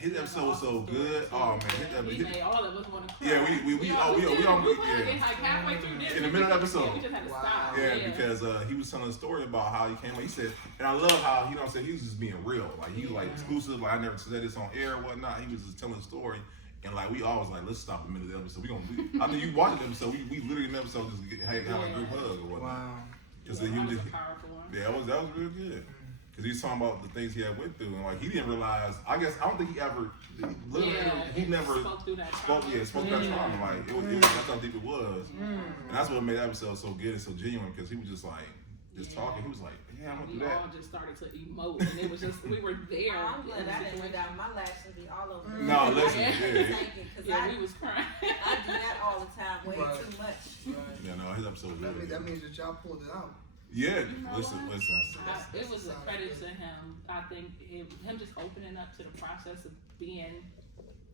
his episode was so good. Oh man, he made all of us want to cry. Yeah, we all like halfway through this. In the middle of the episode. We just had to stop. Yeah, because he was telling a story about how he came. He said, and I love how he he was just being real. Like he was like exclusive. Like I never said this on air or whatnot. He was just telling a story. And like we always like, let's stop a minute of the episode. I think you watched the episode. We literally in the episode just have a group hug or whatnot. Wow. Because that was a powerful one. Yeah, that was real good. Because he was talking about the things he had went through, and like he didn't realize. I don't think he ever. He never spoke through that trauma. Spoke through that trauma. Like that's how deep it was, and that's what made that episode so good and so genuine. Because he was just like, talking. He was like, yeah, I'm gonna do that. We all just started to emote, and it was just we were there. I'm glad I didn't went down. My lashes be all over. No, listen, we was crying. I do that all the time, way too much. Yeah, no, his episode was really good. That means that y'all pulled it out. Yeah, listen. It was a credit to him. I think him just opening up to the process of being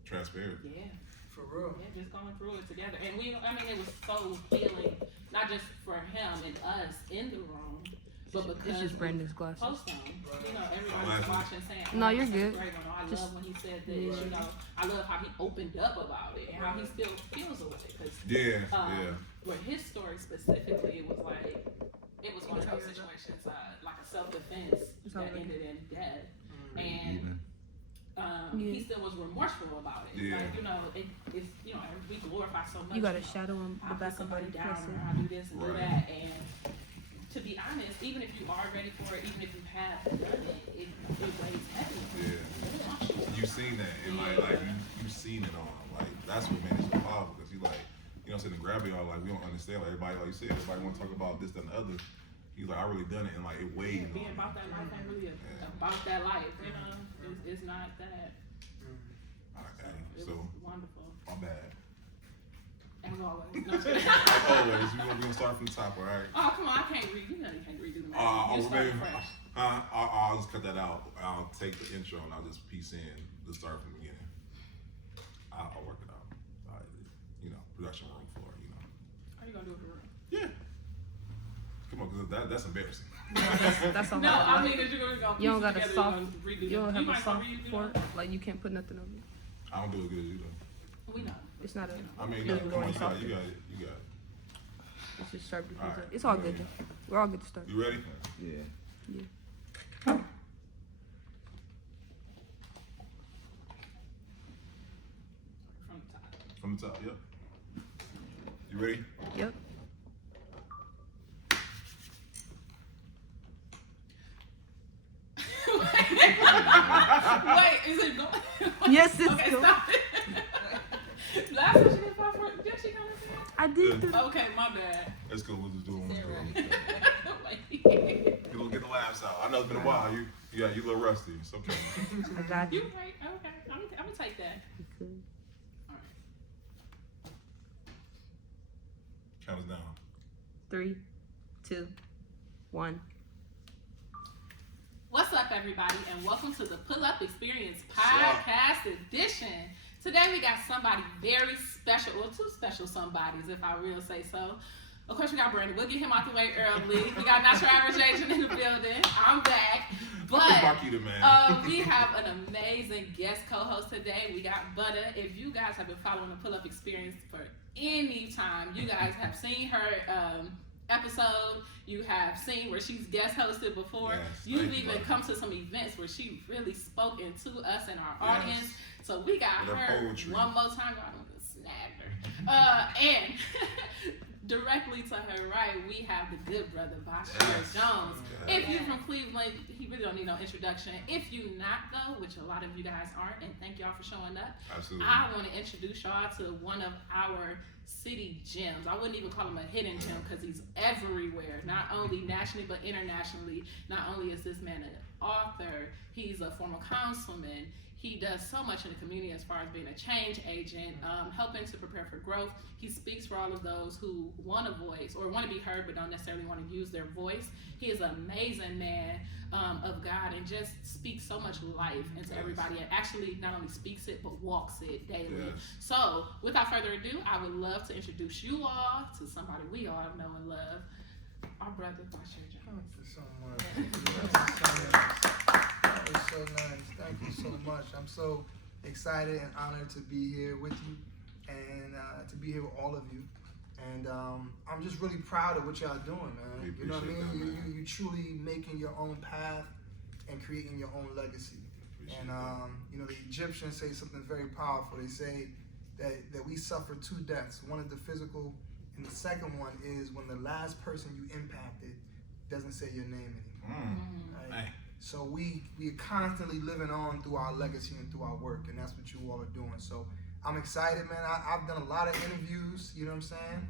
transparent. Yeah. For real. Yeah, just going through it together. And it was so healing, not just for him and us in the room, but because it's just Brandon's glasses. Post on. Everybody's watching saying, no, you're good. I love when he said this, I love how he opened up about it and how he still feels about it. Cause, with his story specifically, it was one of those situations, like a self-defense that ended in death. And he still was remorseful about it. Yeah. Like, it's we glorify so much. You got to shadow him the back of somebody the down, person. or I do this and do that. And to be honest, even if you are ready for it, even if you have done it, it weighs heavy. Yeah. You've seen that, and like you've seen it all. Like that's what made it so powerful. Because sitting and grabbing y'all, like we don't understand. Like everybody, like you said, everybody want to talk about this, that, and the other. He's like, I really done it, and like it weighs. Being about that life ain't really about that life. It's not that. Okay, so it was wonderful. My bad. As always. As always, we're gonna start from the top, all right? Oh, come on, I can't read. You know you can't read the fresh. I'll just cut that out. I'll take the intro and I'll just piece in the start from the beginning. I'll work it out. Production room floor, How you gonna do it for real? Yeah. Come on, because that's embarrassing. That's a no, I mean, that you're gonna go. You don't got a soft. You don't have a soft for it. Like you can't put nothing on it. I don't do as good as you do. We know. It's not a. I mean, come on, you got it. It's just sharp. Right. It's all good, though. We're all good to start. You ready? Yeah. From the top, yep. You ready? Yep. Wait, is it going? Yes, it's okay, going. Stop it. Last time she did 5 4, did she come in here? I did. Okay, my bad. Let's go. We'll just do it. Wait. You'll get the laughs out. I know it's been a while. You a little rusty. It's okay. I got you. You right? Okay. I'm gonna take that. Good. All right. Count us down. 3, 2, 1. What's up, everybody, and welcome to the Pull Up Experience Podcast Edition. Today we got somebody very special, well, 2 special somebodies, if I will say so. Of course, we got Brandon. We'll get him out the way early. We got Not Your Average Asian in the building. I'm back. But we have an amazing guest co-host today. We got Butta. If you guys have been following the Pull Up Experience for any time, you guys have seen her episode. You have seen where she's guest hosted before. Yes, You've even come to some events where she really spoke into us and our audience. So we got her one more time. I don't snag her. And directly to her right, we have the good brother, Basheer Jones. If you're from Cleveland, he really don't need no introduction. If you not though, which a lot of you guys aren't, and thank y'all for showing up. Absolutely. I want to introduce y'all to one of our city gems. I wouldn't even call him a hidden gem because he's everywhere, not only nationally but internationally. Not only is this man an author, he's a former councilman. He does so much in the community as far as being a change agent, helping to prepare for growth. He speaks for all of those who want a voice or want to be heard but don't necessarily want to use their voice. He is an amazing man of God and just speaks so much life into everybody, and actually not only speaks it but walks it daily. So without further ado, I would love to introduce you all to somebody we all know and love, our brother Basheer Jones. Thank you so much. That was so nice. Thank you so much. I'm so excited and honored to be here with you and to be here with all of you. And I'm just really proud of what y'all doing, man. You know what I mean? You truly making your own path and creating your own legacy. And you know, the Egyptians say something very powerful. They say that we suffer 2 deaths. One is the physical, and the second one is when the last person you impacted doesn't say your name anymore. Right? So we are constantly living on through our legacy and through our work, and that's what you all are doing. So I'm excited, man. I've done a lot of interviews, you know what I'm saying?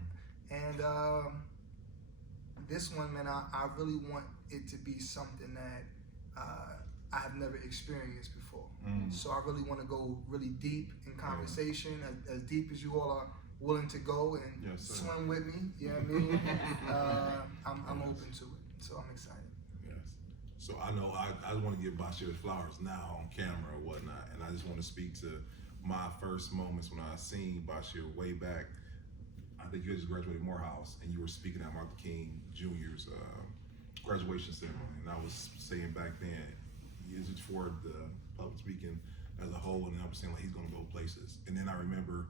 And this one, man, I really want it to be something that I have never experienced before. So I really want to go really deep in conversation, as deep as you all are willing to go and swim with me. You know what I mean? I'm open to it, so I'm excited. Yes. So I know I want to give Basheer flowers now on camera or whatnot, and I just want to speak to my first moments when I seen Basheer way back. I think you had just graduated Morehouse, and you were speaking at Martin Luther King Jr.'s graduation ceremony, and I was saying back then, is it for the public speaking as a whole, and I was saying like he's gonna go places. And then I remember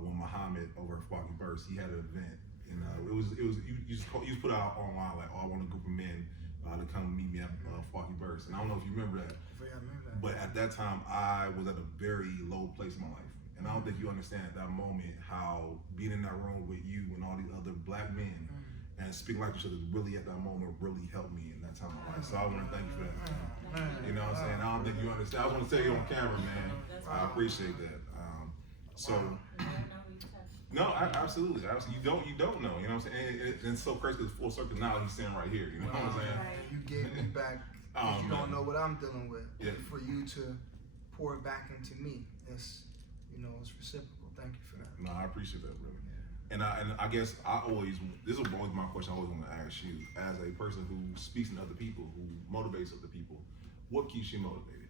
when Muhammad over at Foggy Burst, he had an event, and you put out online like, oh, I want a group of men to come meet me at Foggy Burst, and I don't know if you remember that. Yeah, I remember that. But at that time, I was at a very low place in my life, and I don't think you understand at that moment how being in that room with you and all these other black men and speaking like each other really at that moment really helped me in that time of my life. So I want to thank you for that. You know what I'm saying? I don't think you understand. I want to tell you on camera, man. I appreciate that. No, absolutely. You don't know. You know what I'm saying? And it's so crazy because full circle now he's sitting right here. You know what I'm saying? You gave me back. You don't know what I'm dealing with. For you to pour it back into me, it's reciprocal. Thank you for that. No, I appreciate that, brother. And I guess this is always my question I always want to ask you, as a person who speaks to other people, who motivates other people, what keeps you motivated?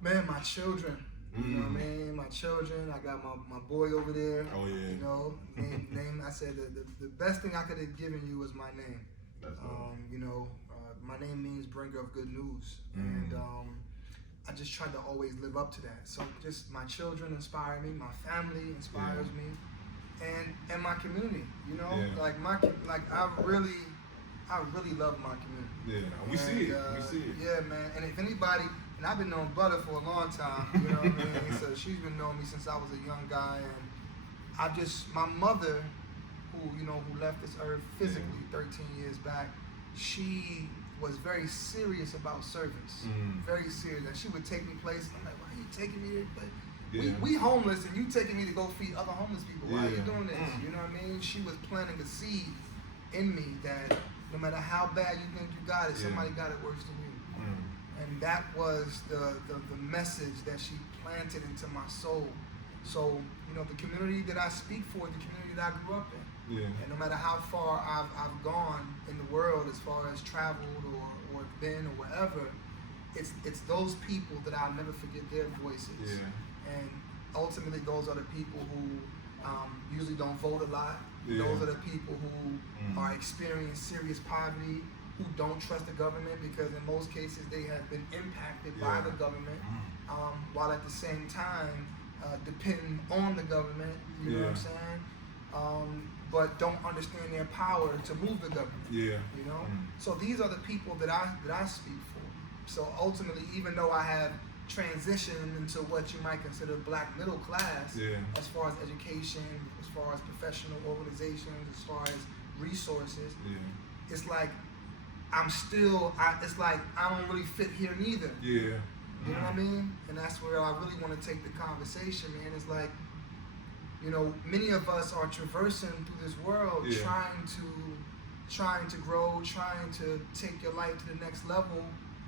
Man, my children. You know what I mean? My children. I got my boy over there. Oh yeah. You know, name. I said the best thing I could have given you was my name. That's my name means bringer of good news, and I just tried to always live up to that. So just my children inspire me, my family inspires me, and my community. You know, I really love my community. Yeah, we see it. Yeah, man. And if anybody, and I've been knowing Butter for a long time. You know what I mean? So she's been knowing me since I was a young guy, and my mother, who left this earth physically 13 years back, she was very serious about service, very serious. And she would take me places. I'm like, why are you taking me here? But we homeless, and you taking me to go feed other homeless people. Why are you doing this? You know what I mean? She was planting a seed in me that no matter how bad you think you got it, somebody got it worse than you. And that was the message that she planted into my soul. So, the community that I speak for is the community that I grew up in. And no matter how far I've gone in the world, as far as traveled or been or wherever, it's those people that I'll never forget their voices. And ultimately, those are the people who usually don't vote a lot. Those are the people who are experiencing serious poverty, who don't trust the government because in most cases they have been impacted by the government, while at the same time depending on the government. You know what I'm saying? But don't understand their power to move the government. You know? So these are the people that I speak for. So ultimately, even though I have transitioned into what you might consider black middle class, as far as education, as far as professional organizations, as far as resources, it's like it's like I don't really fit here neither. You know what I mean? And that's where I really want to take the conversation, man. It's like, many of us are traversing through this world, trying to grow, trying to take your life to the next level,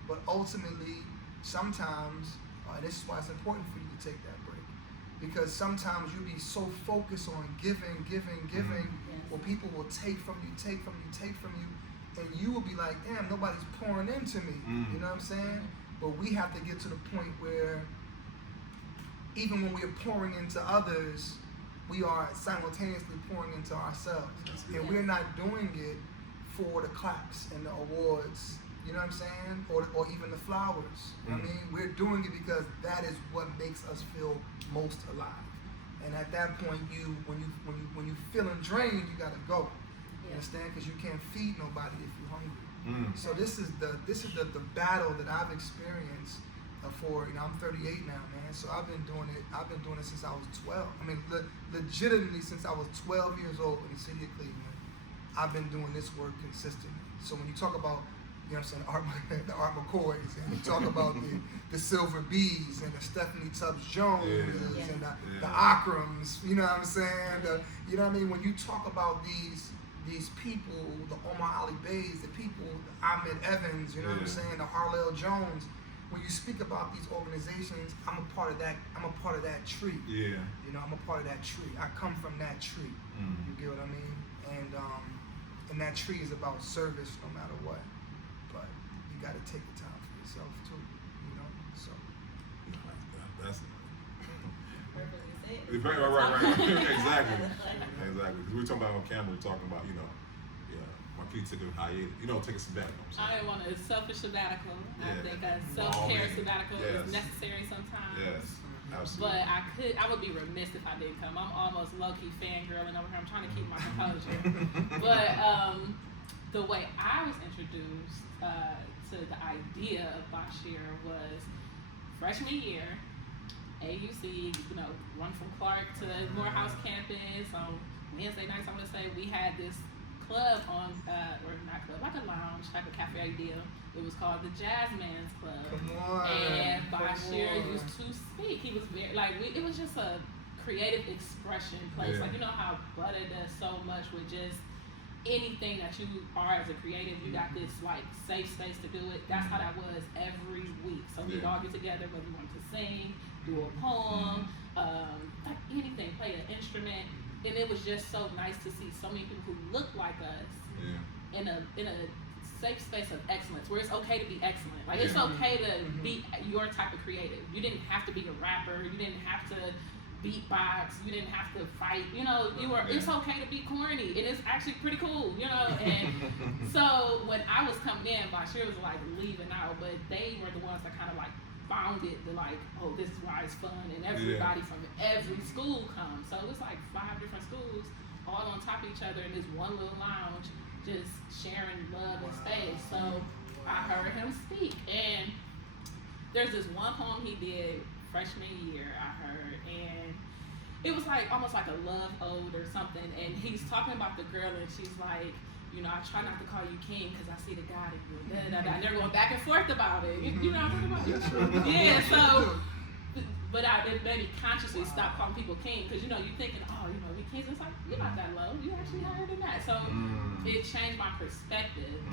but ultimately, sometimes, and this is why it's important for you to take that break, because sometimes you'll be so focused on giving, where people will take from you, and you will be like, damn, nobody's pouring into me. You know what I'm saying? But we have to get to the point where even when we're pouring into others, we are simultaneously pouring into ourselves. And we're not doing it for the claps and the awards You know what I'm saying? Or even the flowers. You know what I mean? We're doing it because that is what makes us feel most alive. And at that point, when you feeling drained, you gotta go. You understand? Because you can't feed nobody if you're hungry. So this is the battle that I've experienced for, you know, I'm 38 now, man. So I've been doing it since I was 12. I mean, legitimately since I was 12 years old in the city of Cleveland, I've been doing this work consistently. So when you talk about, you know what I'm saying, the Art McCoys, and you talk about the Silver Bees and the Stephanie Tubbs Jones and the Akrams, you know what I'm saying? You know what I mean? When you talk about these people, the Omar Ali Bays, the people, the Ahmed Evans, you know what I'm saying, the Harlell Jones. When you speak about these organizations, I'm a part of that tree. Yeah. You know, I'm a part of that tree. I come from that tree. You get what I mean? And that tree is about service no matter what. But you got to take the time for yourself too. You know, so. That's Right. Exactly. Because we were talking about on camera, we're talking about, you know, Marquis took a hiatus, you know, take a sabbatical. I didn't want a selfish sabbatical. I think a self-care sabbatical is necessary sometimes. Yes, absolutely. But I would be remiss if I didn't come. I'm almost low-key fangirling over here. I'm trying to keep my composure. But the way I was introduced to the idea of Basheer was freshman year. AUC, you know, run from Clark to Morehouse campus on Wednesday nights. I'm gonna say we had this club on, or not club, like a lounge type of cafe deal. It was called the Jazz Man's Club. Come on. And Basheer used to speak. He was very it was just a creative expression place. Like, you know how Butta does so much with just anything that you are as a creative. You got this like safe space to do it. That's how that was every week. So we'd all get together, whether we wanted to sing, do a poem, like anything, play an instrument, and it was just so nice to see so many people who look like us in a safe space of excellence, where it's okay to be excellent. Like it's okay to be your type of creative. You didn't have to be a rapper. You didn't have to beatbox. You didn't have to fight. You know, it's okay to be corny, and it's actually pretty cool. You know, and so when I was coming in, Basheer was like leaving out, but they were the ones that kind of like found it, the like, oh, this is why it's fun, and everybody from every school comes. So it was like 5 different schools all on top of each other in this one little lounge, just sharing love and space. So I heard him speak, and there's this one poem he did freshman year, I heard, and it was like almost like a love ode or something, and he's talking about the girl, and she's like, you know, I try not to call you king because I see the God in you. And they're going back and forth about it. You know what I'm talking about? Yeah, so, but it made me consciously stop calling people king, because, you know, you're thinking, oh, you know, we kings. It's like, you're not that low. You're actually higher than that. So it changed my perspective.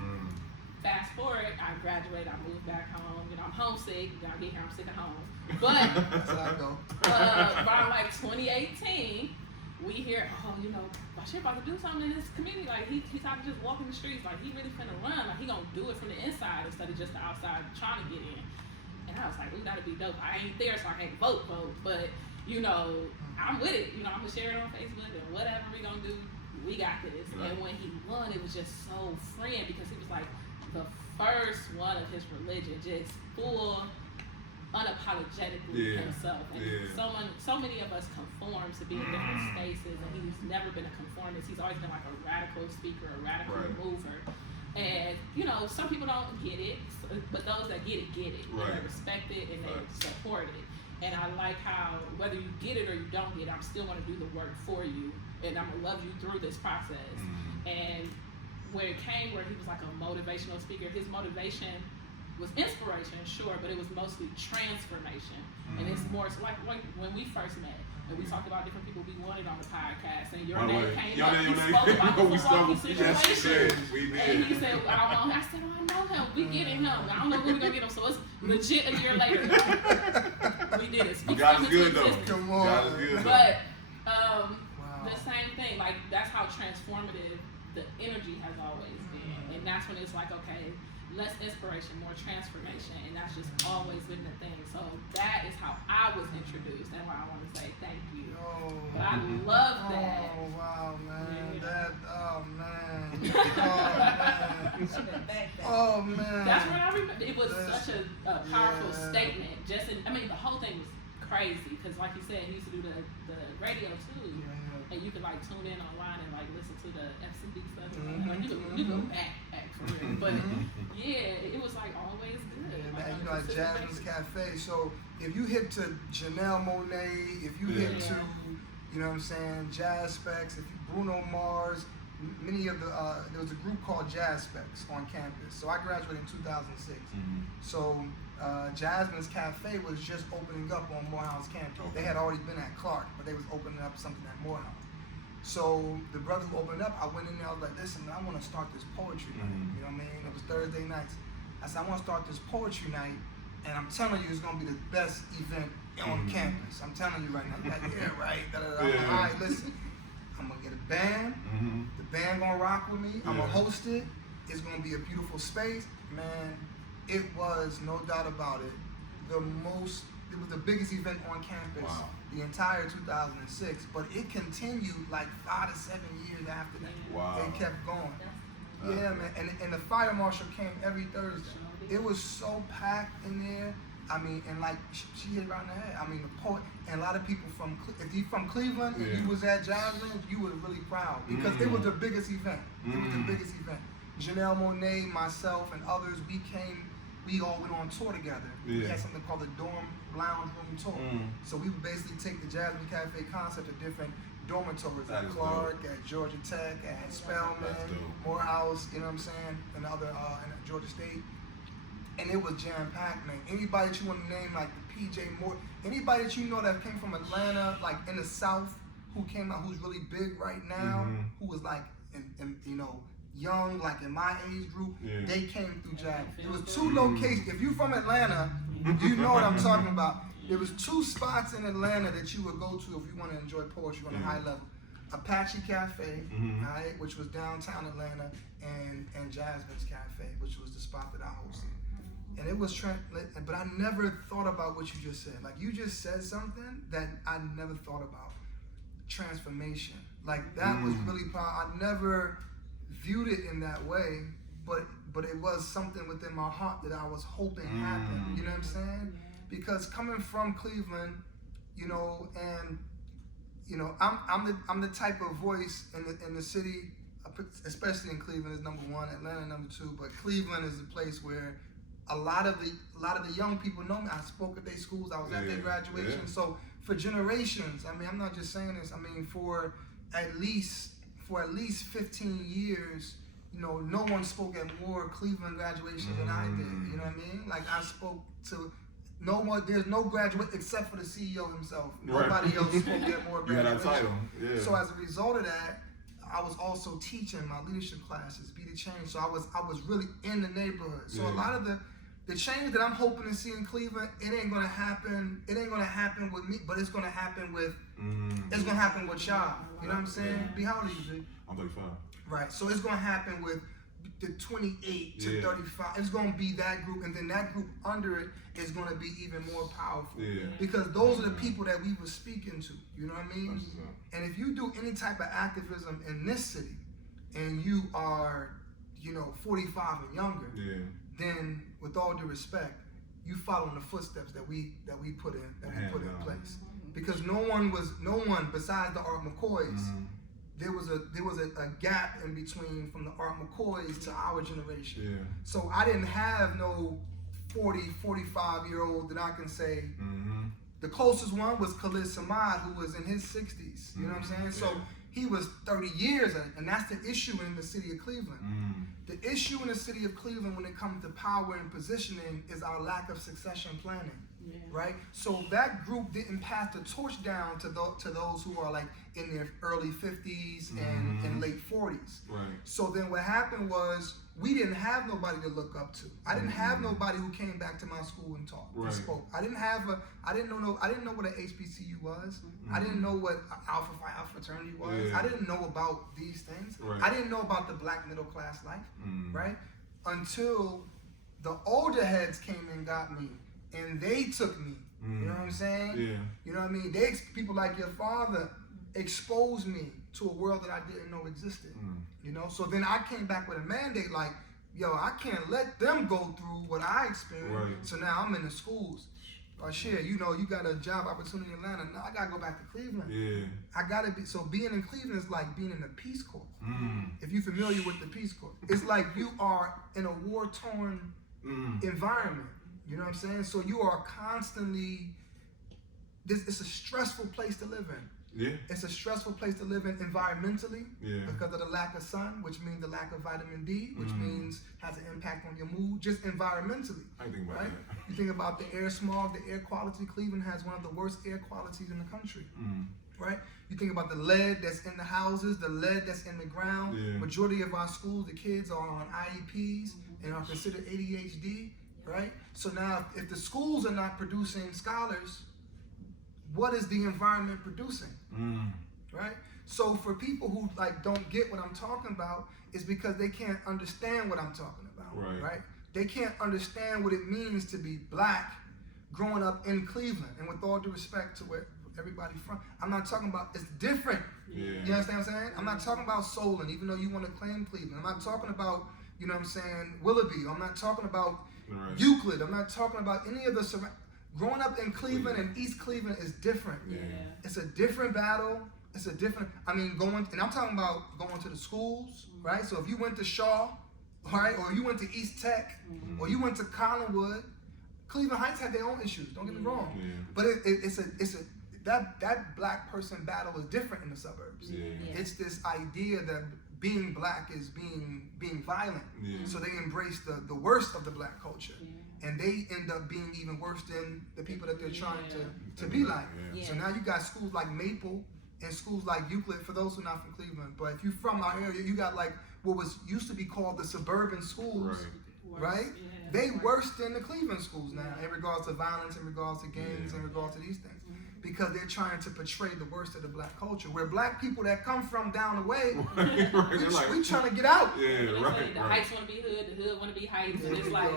Fast forward, I graduated, I moved back home. You know, I'm homesick. Y'all get here, I'm sick of home. But that's how I go. Around like 2018, we hear, oh, you know, Basheer about to do something in this community. Like, he's out just walking the streets. Like, he really finna run. Like, he gonna do it from the inside instead of just the outside trying to get in. And I was like, ooh, that'd be dope. I ain't there, so I can't vote. But, you know, I'm with it. You know, I'm gonna share it on Facebook and whatever we gonna do, we got this. Right. And when he won, it was just so freeing, because he was like the first one of his religion, just full, unapologetically himself. And so many of us conform to be in different spaces, and he's never been a conformist. He's always been like a radical speaker, a radical mover. And, you know, some people don't get it, but those that get it, get it. And they respect it, and they support it. And I like how, whether you get it or you don't get it, I'm still gonna do the work for you, and I'm gonna love you through this process. And where it came, where he was like a motivational speaker, his motivation was inspiration, sure, but it was mostly transformation. And it's more, so like when we first met, and we talked about different people we wanted on the podcast, and your name came up, you spoke about the Milwaukee situation, and he said, I said, oh, I know him, we getting him, I don't know when we're gonna get him, so it's legit a year later. We did it. God is good though. Come on. God is good. But the same thing, like that's how transformative the energy has always been, and that's when it's like, okay, less inspiration, more transformation, and that's just always been the thing. So that is how I was introduced, and why I want to say thank you. But I love that. Oh wow, man! Yeah. Oh man! Oh man. That's what I remember. It was such a powerful statement. The whole thing was crazy because, like you said, he used to do the radio too, and you could like tune in online and like listen to the FCB stuff. Like you go back for real. But yeah, it was like always good. Yeah, like, man, on you a know, at consistent Jasmine's basis. Cafe. So if you hit to Janelle Monáe, if you hit to, you know what I'm saying, Jazz Specs, if you Bruno Mars, many of the there was a group called Jazz Specs on campus. So I graduated in 2006. So Jasmine's Cafe was just opening up on Morehouse campus. They had already been at Clark, but they was opening up something at Morehouse. So the brother who opened up, I went in there, I was like, listen, man, I want to start this poetry night. You know what I mean? It was Thursday nights. I said, I want to start this poetry night, and I'm telling you, it's going to be the best event on campus. I'm telling you right now. You're like, yeah, right. I'm like, all right, listen, I'm going to get a band. The band going to rock with me. I'm going to host it. It's going to be a beautiful space. Man, it was, no doubt about it, it was the biggest event on campus the entire 2006, but it continued like 5 to 7 years after that. It kept going. Yeah, man, and the fire marshal came every Thursday. It was so packed in there. I mean, and like she hit right in the head. I mean, the poet and a lot of people if you from Cleveland and you was at Jasmine, you were really proud because it was the biggest event. It was the biggest event. Janelle Monáe, myself, and others, we all went on tour together. We had something called the Dorm Lounge Room Tour. So we would basically take the Jasmine Cafe concept to different dormitories at Clark, at Georgia Tech, at Spelman, Morehouse, you know what I'm saying, and other and at Georgia State. And it was jam-packed, man. Anybody that you want to name, like the PJ Moore, anybody that you know that came from Atlanta, like in the South, who came out, who's really big right now, who was like, you know, young, like in my age group, they came through Jasmine. There was 2 locations. If you from Atlanta, you know what I'm talking about. There was 2 spots in Atlanta that you would go to if you want to enjoy poetry on a high level. Apache Cafe, right, which was downtown Atlanta, and Jasmine's Cafe, which was the spot that I hosted. And it was, but I never thought about what you just said. Like you just said something that I never thought about. Transformation. Like that was really powerful. I never viewed it in that way, but it was something within my heart that I was hoping happened. You know what I'm saying? Because coming from Cleveland, you know, and you know, I'm the type of voice in the city, especially in Cleveland is number 1, Atlanta number 2, but Cleveland is a place where a lot of the young people know me. I spoke at their schools. I was at their graduation. So for generations, I mean, I'm not just saying this. I mean, for at least 15 years, you know, no one spoke at more Cleveland graduations than I did. You know what I mean? Like I spoke to no one. There's no graduate except for the CEO himself. Nobody else spoke at more graduations. You had that title. Yeah. So as a result of that, I was also teaching my leadership classes, Be the Change. So I was really in the neighborhood. So a lot of the change that I'm hoping to see in Cleveland, it ain't gonna happen. It ain't gonna happen with me, but it's gonna happen with it's gonna happen with y'all. You know what I'm saying? B, how old are you, B? I'm 35. Right. So it's gonna happen with the 28 to 35. It's gonna be that group, and then that group under it is gonna be even more powerful. Because those are the people that we were speaking to. You know what I mean? And if you do any type of activism in this city, and you are, you know, 45 and younger, then with all due respect, you follow in the footsteps that we put in place. Because no one besides the Art McCoys, there was a gap in between from the Art McCoys to our generation. So I didn't have no 40, 45-year-old that I can say. The closest one was Khalid Samad, who was in his 60s. You know what I'm saying? So he was 30 years, and that's the issue in the city of Cleveland. The issue in the city of Cleveland when it comes to power and positioning is our lack of succession planning, right? So that group didn't pass the torch down to those who are like in their early 50s and late 40s. So then what happened was we didn't have nobody to look up to. I didn't have nobody who came back to my school and talked and spoke. I didn't know what an HBCU was. I didn't know what Alpha Phi Alpha fraternity was. I didn't know about these things. I didn't know about the black middle class life, right? Until the older heads came and got me, and they took me. You know what I'm saying? You know what I mean? People like your father exposed me to a world that I didn't know existed. You know, so then I came back with a mandate like, yo, I can't let them go through what I experienced. Right. So now I'm in the schools. Basheer, you know, you got a job opportunity in Atlanta. Now I gotta go back to Cleveland. Yeah. I gotta be, so being in Cleveland is like being in the Peace Corps. Mm. If you're familiar with the Peace Corps, it's like you are in a war-torn environment. You know what I'm saying? So you are constantly, it's a stressful place to live in. Yeah. It's a stressful place to live in environmentally Yeah. because of the lack of sun, which means the lack of vitamin D, which means has an impact on your mood, just environmentally. I think about Right? that. You think about the air smog, the air quality. Cleveland has one of the worst air qualities in the country. Right? You think about the lead that's in the houses, the lead that's in the ground. Yeah. Majority of our schools, the kids are on IEPs and are considered ADHD. Right? So now, if the schools are not producing scholars, what is the environment producing? Right? So for people who like don't get what I'm talking about, it's because they can't understand what I'm talking about. Right. They can't understand what it means to be black growing up in Cleveland. And with all due respect to where everybody from, I'm not talking about, it's different. Yeah. You understand what I'm saying? I'm not talking about Solon, even though you want to claim Cleveland. I'm not talking about, you know what I'm saying, Willoughby. I'm not talking about Euclid. I'm not talking about any of the growing up in Cleveland and East Cleveland is different. Yeah. It's a different battle. It's a different, I mean, and I'm talking about going to the schools, right? So if you went to Shaw, right, or you went to East Tech, or you went to Collinwood, Cleveland Heights had their own issues. Don't get me wrong, Yeah. but that black person battle is different in the suburbs. Yeah. It's this idea that being black is being violent. Yeah. So they embrace the worst of the black culture. And they end up being even worse than the people that they're trying to be like. Yeah. So now you got schools like Maple and schools like Euclid, for those who are not from Cleveland. But if you're from our area, you got like what was used to be called the suburban schools, right? They worse than the Cleveland schools now in regards to violence, in regards to gangs, in regards to these things. Because they're trying to portray the worst of the black culture. Where black people that come from down the way, we trying to get out. Yeah, right. The Heights want to be hood, the hood want to be Heights, and it's like,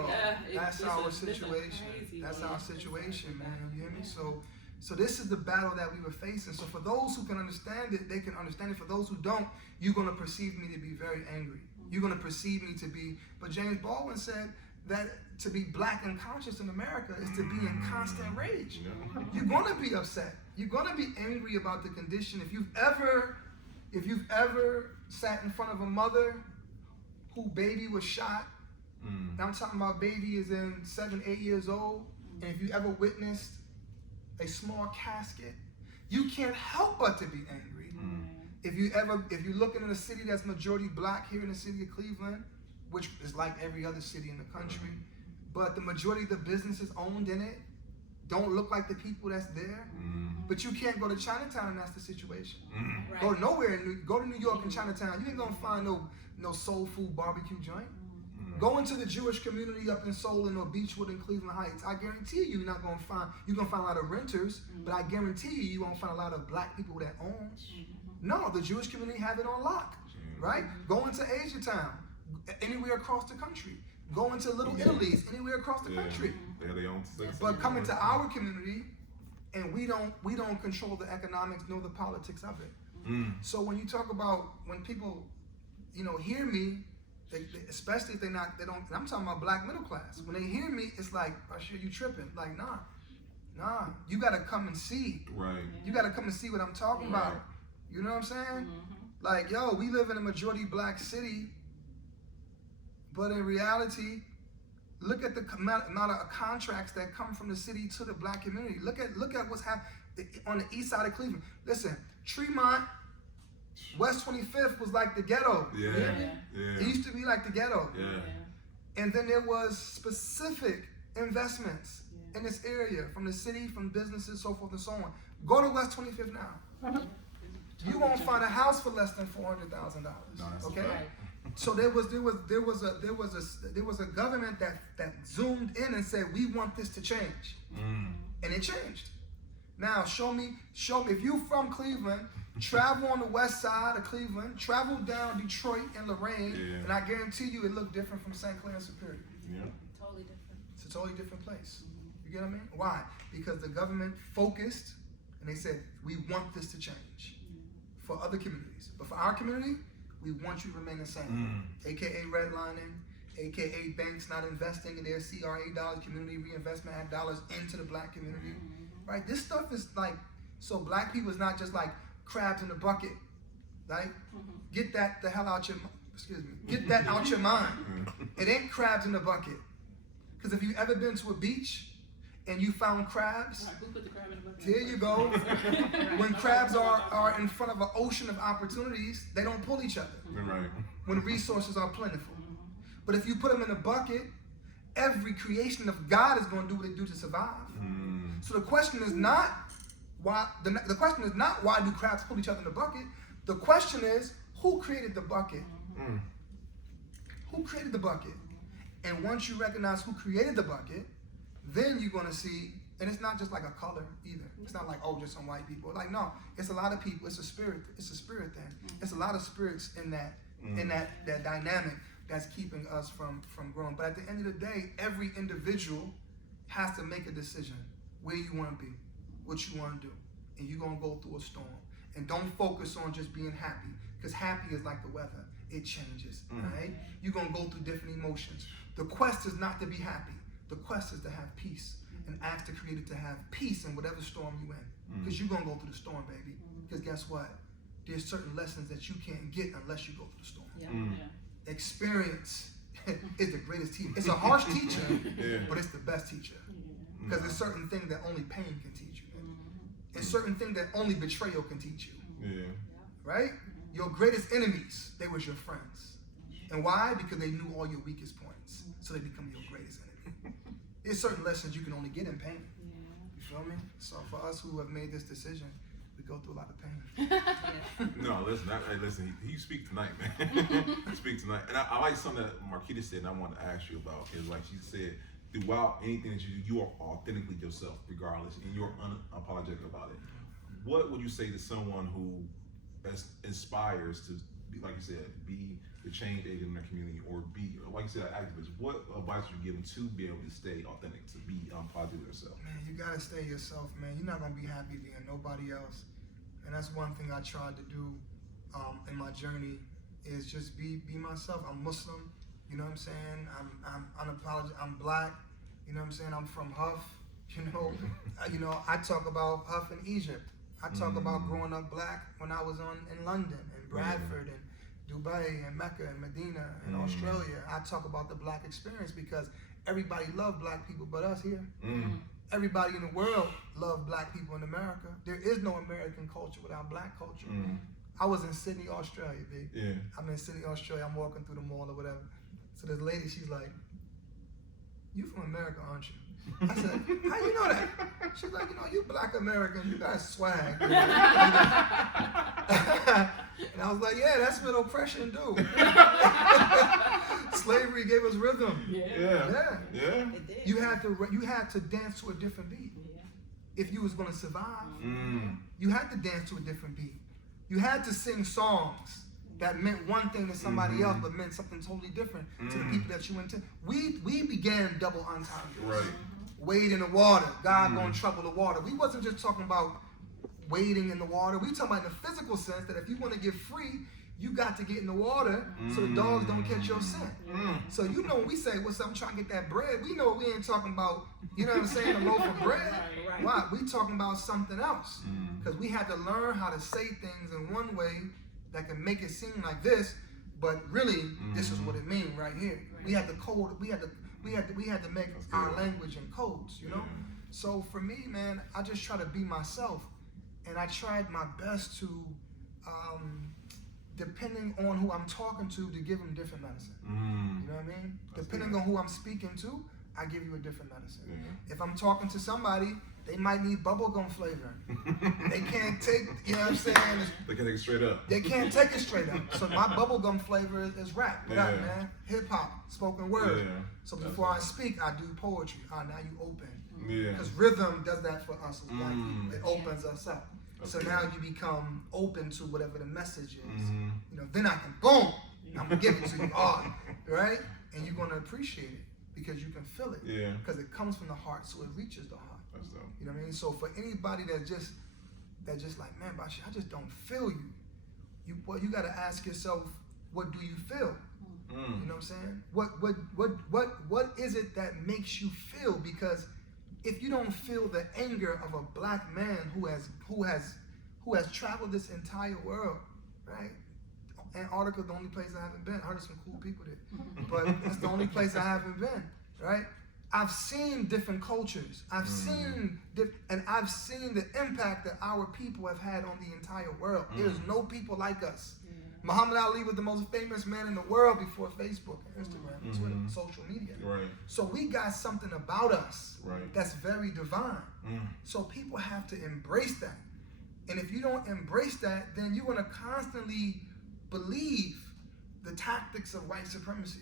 that's our situation. That's our situation, man. You hear me? So this is the battle that we were facing. So for those who can understand it, they can understand it. For those who don't, you're gonna perceive me to be very angry. You're gonna perceive me to be. But James Baldwin said that to be black and conscious in America is to be in constant rage. You're gonna be upset. You're gonna be angry about the condition. If you've ever sat in front of a mother who baby was shot, and I'm talking about baby is in 7, 8 years old, and if you ever witnessed a small casket, you can't help but to be angry. If you're looking in a city that's majority black here in the city of Cleveland, which is like every other city in the country, but the majority of the businesses owned in it don't look like the people that's there. But you can't go to Chinatown and that's the situation. Go nowhere. Go to New York and Chinatown. You ain't gonna find no soul food barbecue joint. Go into the Jewish community up in Solon or Beechwood and Cleveland Heights. I guarantee you're not gonna find. You're gonna find a lot of renters, but I guarantee you won't find a lot of black people that own. No, the Jewish community have it on lock, right? Go into Asia Town, anywhere across the country. Go into Little Italy's, anywhere across the country. They own But coming to our community, and we don't control the economics nor the politics of it. So when you talk about, when people, hear me, they especially if they don't. And I'm talking about black middle class. When they hear me, it's like, Basheer, you tripping? Like, nah. You gotta come and see. Right. You gotta come and see what I'm talking about. You know what I'm saying? Like, yo, we live in a majority black city, but in reality, look at the amount of contracts that come from the city to the black community. Look at what's happening on the east side of Cleveland. Listen, Tremont, West 25th was like the ghetto. Yeah. It used to be like the ghetto. Yeah. And then there was specific investments in this area from the city, from businesses, so forth and so on. Go to West 25th now. You won't find a house for less than $400,000. Okay. So there was a government that zoomed in and said, we want this to change, and it changed. Now show me if you from Cleveland, travel on the west side of Cleveland, travel down Detroit and Lorraine, and I guarantee you it looked different from St. Clair and Superior. Totally different. It's a totally different place. You get what I mean? Why? Because the government focused and they said, we want this to change for other communities, but for our community, we want you to remain the same, aka redlining, aka banks not investing in their CRA dollars, community reinvestment act dollars into the black community, right? This stuff is like, so black people is not just like crabs in a bucket, right? Get that the hell out your, get that out your mind. It ain't crabs in a bucket. Because if you've ever been to a beach and you found crabs, Who put the crab in the bucket? here you go. When crabs are in front of an ocean of opportunities, they don't pull each other. Right. When resources are plentiful. But if you put them in a bucket, every creation of God is going to do what it do to survive. So the question is not why. The question is not why do crabs pull each other in the bucket. The question is who created the bucket. Who created the bucket? And once you recognize who created the bucket, then you're going to see. And it's not just like a color either. It's not like, oh, just some white people. Like, no, it's a lot of people. It's a spirit. It's a spirit thing. It's a lot of spirits in that dynamic that's keeping us from growing. But at the end of the day, every individual has to make a decision where you want to be, what you want to do, and you're gonna go through a storm. And don't focus on just being happy, because happy is like the weather. It changes, right? You're gonna go through different emotions. The quest is not to be happy. The quest is to have peace, and ask the Creator to have peace in whatever storm you're in, because you're gonna go through the storm, baby. Because guess what? There's certain lessons that you can't get unless you go through the storm. Experience is the greatest teacher. It's a harsh teacher, but it's the best teacher. Because there's certain things that only pain can teach you. There's certain things that only betrayal can teach you. Right? Your greatest enemies, they was your friends. And why? Because they knew all your weakest points. So they become your greatest enemy. There's certain lessons you can only get in pain. You feel me? So for us who have made this decision, we go through a lot of pain. No, listen, he speak tonight, man. He speak tonight. And I like something that Marquita said, and I wanted to ask you about, is like she said, throughout anything that you do, you are authentically yourself, regardless, and you're unapologetic about it. What would you say to someone who aspires to be, like you said, be the change agent in their community, or be, like you said, an activist? What advice would you give them to be able to stay authentic, to be positive yourself? Man, you gotta stay yourself, man. You're not gonna be happy being nobody else. And that's one thing I tried to do in my journey, is just be myself. I'm Muslim, you know what I'm saying? I'm unapologetic. I'm black, you know what I'm saying? I'm from Huff, you know. I talk about Huff in Egypt. I talk about growing up black when I was in London and Bradford and Dubai and Mecca and Medina and Australia. I talk about the black experience because everybody loved black people but us here. Everybody in the world loved black people in America. There is no American culture without black culture. I was in Sydney, Australia, big. I'm in Sydney, Australia. I'm walking through the mall or whatever. So this lady, she's like, "You from America, aren't you?" I said, "How you know that?" She's like, "You know, you black American, you got swag." And I was like, "Yeah, that's what oppression do." Slavery gave us rhythm. Yeah. It did. You had to dance to a different beat. If you was gonna survive, you had to dance to a different beat. You had to sing songs that meant one thing to somebody else, but meant something totally different to the people that you went to. We began double entendres. Wade in the water, God gonna trouble the water. We wasn't just talking about wading in the water. We talking about in the physical sense that if you want to get free, you got to get in the water so the dogs don't catch your scent. So you know when we say, "What's up, I'm trying to get that bread," we know we ain't talking about, you know what I'm saying, a loaf of bread. Why? We talking about something else. Because we had to learn how to say things in one way that can make it seem like this, but really this is what it means right here. We had to code. We had to make our language in codes, you know. So for me, man, I just try to be myself, and I tried my best to, depending on who I'm talking to give them different medicine. You know what I mean? Depending on who I'm speaking to, I give you a different medicine. If I'm talking to somebody, they might need bubblegum flavor. They can't take, you know what I'm saying? They can't take it straight up. They can't take it straight up. So my bubblegum flavor is rap. What up, man? Hip hop, spoken word. So before I speak, I do poetry. Now you open. Because rhythm does that for us as black people. It opens us up. So now you become open to whatever the message is. You know, then I can boom. I'm gonna give it to you all, right? And you're gonna appreciate it because you can feel it. Because it comes from the heart, so it reaches the heart. That's dope. You know what I mean? So for anybody that just like, "Man, Basheer, I just don't feel you." You gotta ask yourself, what do you feel? You know what I'm saying? What is it that makes you feel? Because if you don't feel the anger of a black man who has traveled this entire world, right? Antarctica, the only place I haven't been. I heard of some cool people there, but that's the only place I haven't been, right? I've seen different cultures. I've seen the impact that our people have had on the entire world. There's no people like us. Muhammad Ali was the most famous man in the world before Facebook and Instagram and Twitter and social media. Right. So we got something about us that's very divine. Mm. So people have to embrace that. And if you don't embrace that, then you're gonna constantly believe the tactics of white supremacy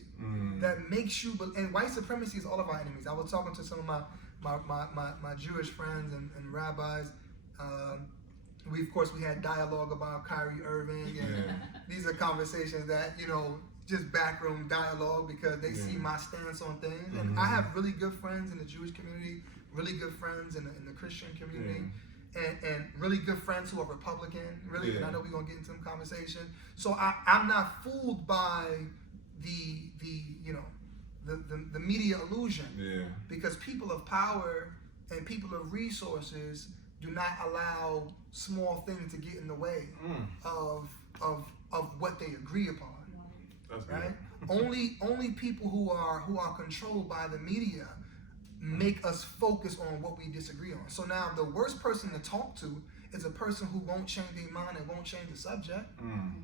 that makes you, and white supremacy is all of our enemies. I was talking to some of my Jewish friends and rabbis. We had dialogue about Kyrie Irving, and these are conversations that, just backroom dialogue because they see my stance on things. And I have really good friends in the Jewish community, really good friends in the Christian community. And really good friends who are Republican, and I know we're gonna get into some conversation. So I'm not fooled by the media illusion, because people of power and people of resources do not allow small things to get in the way of what they agree upon. That's right? Only people who are controlled by the media make us focus on what we disagree on. So now the worst person to talk to is a person who won't change their mind and won't change the subject.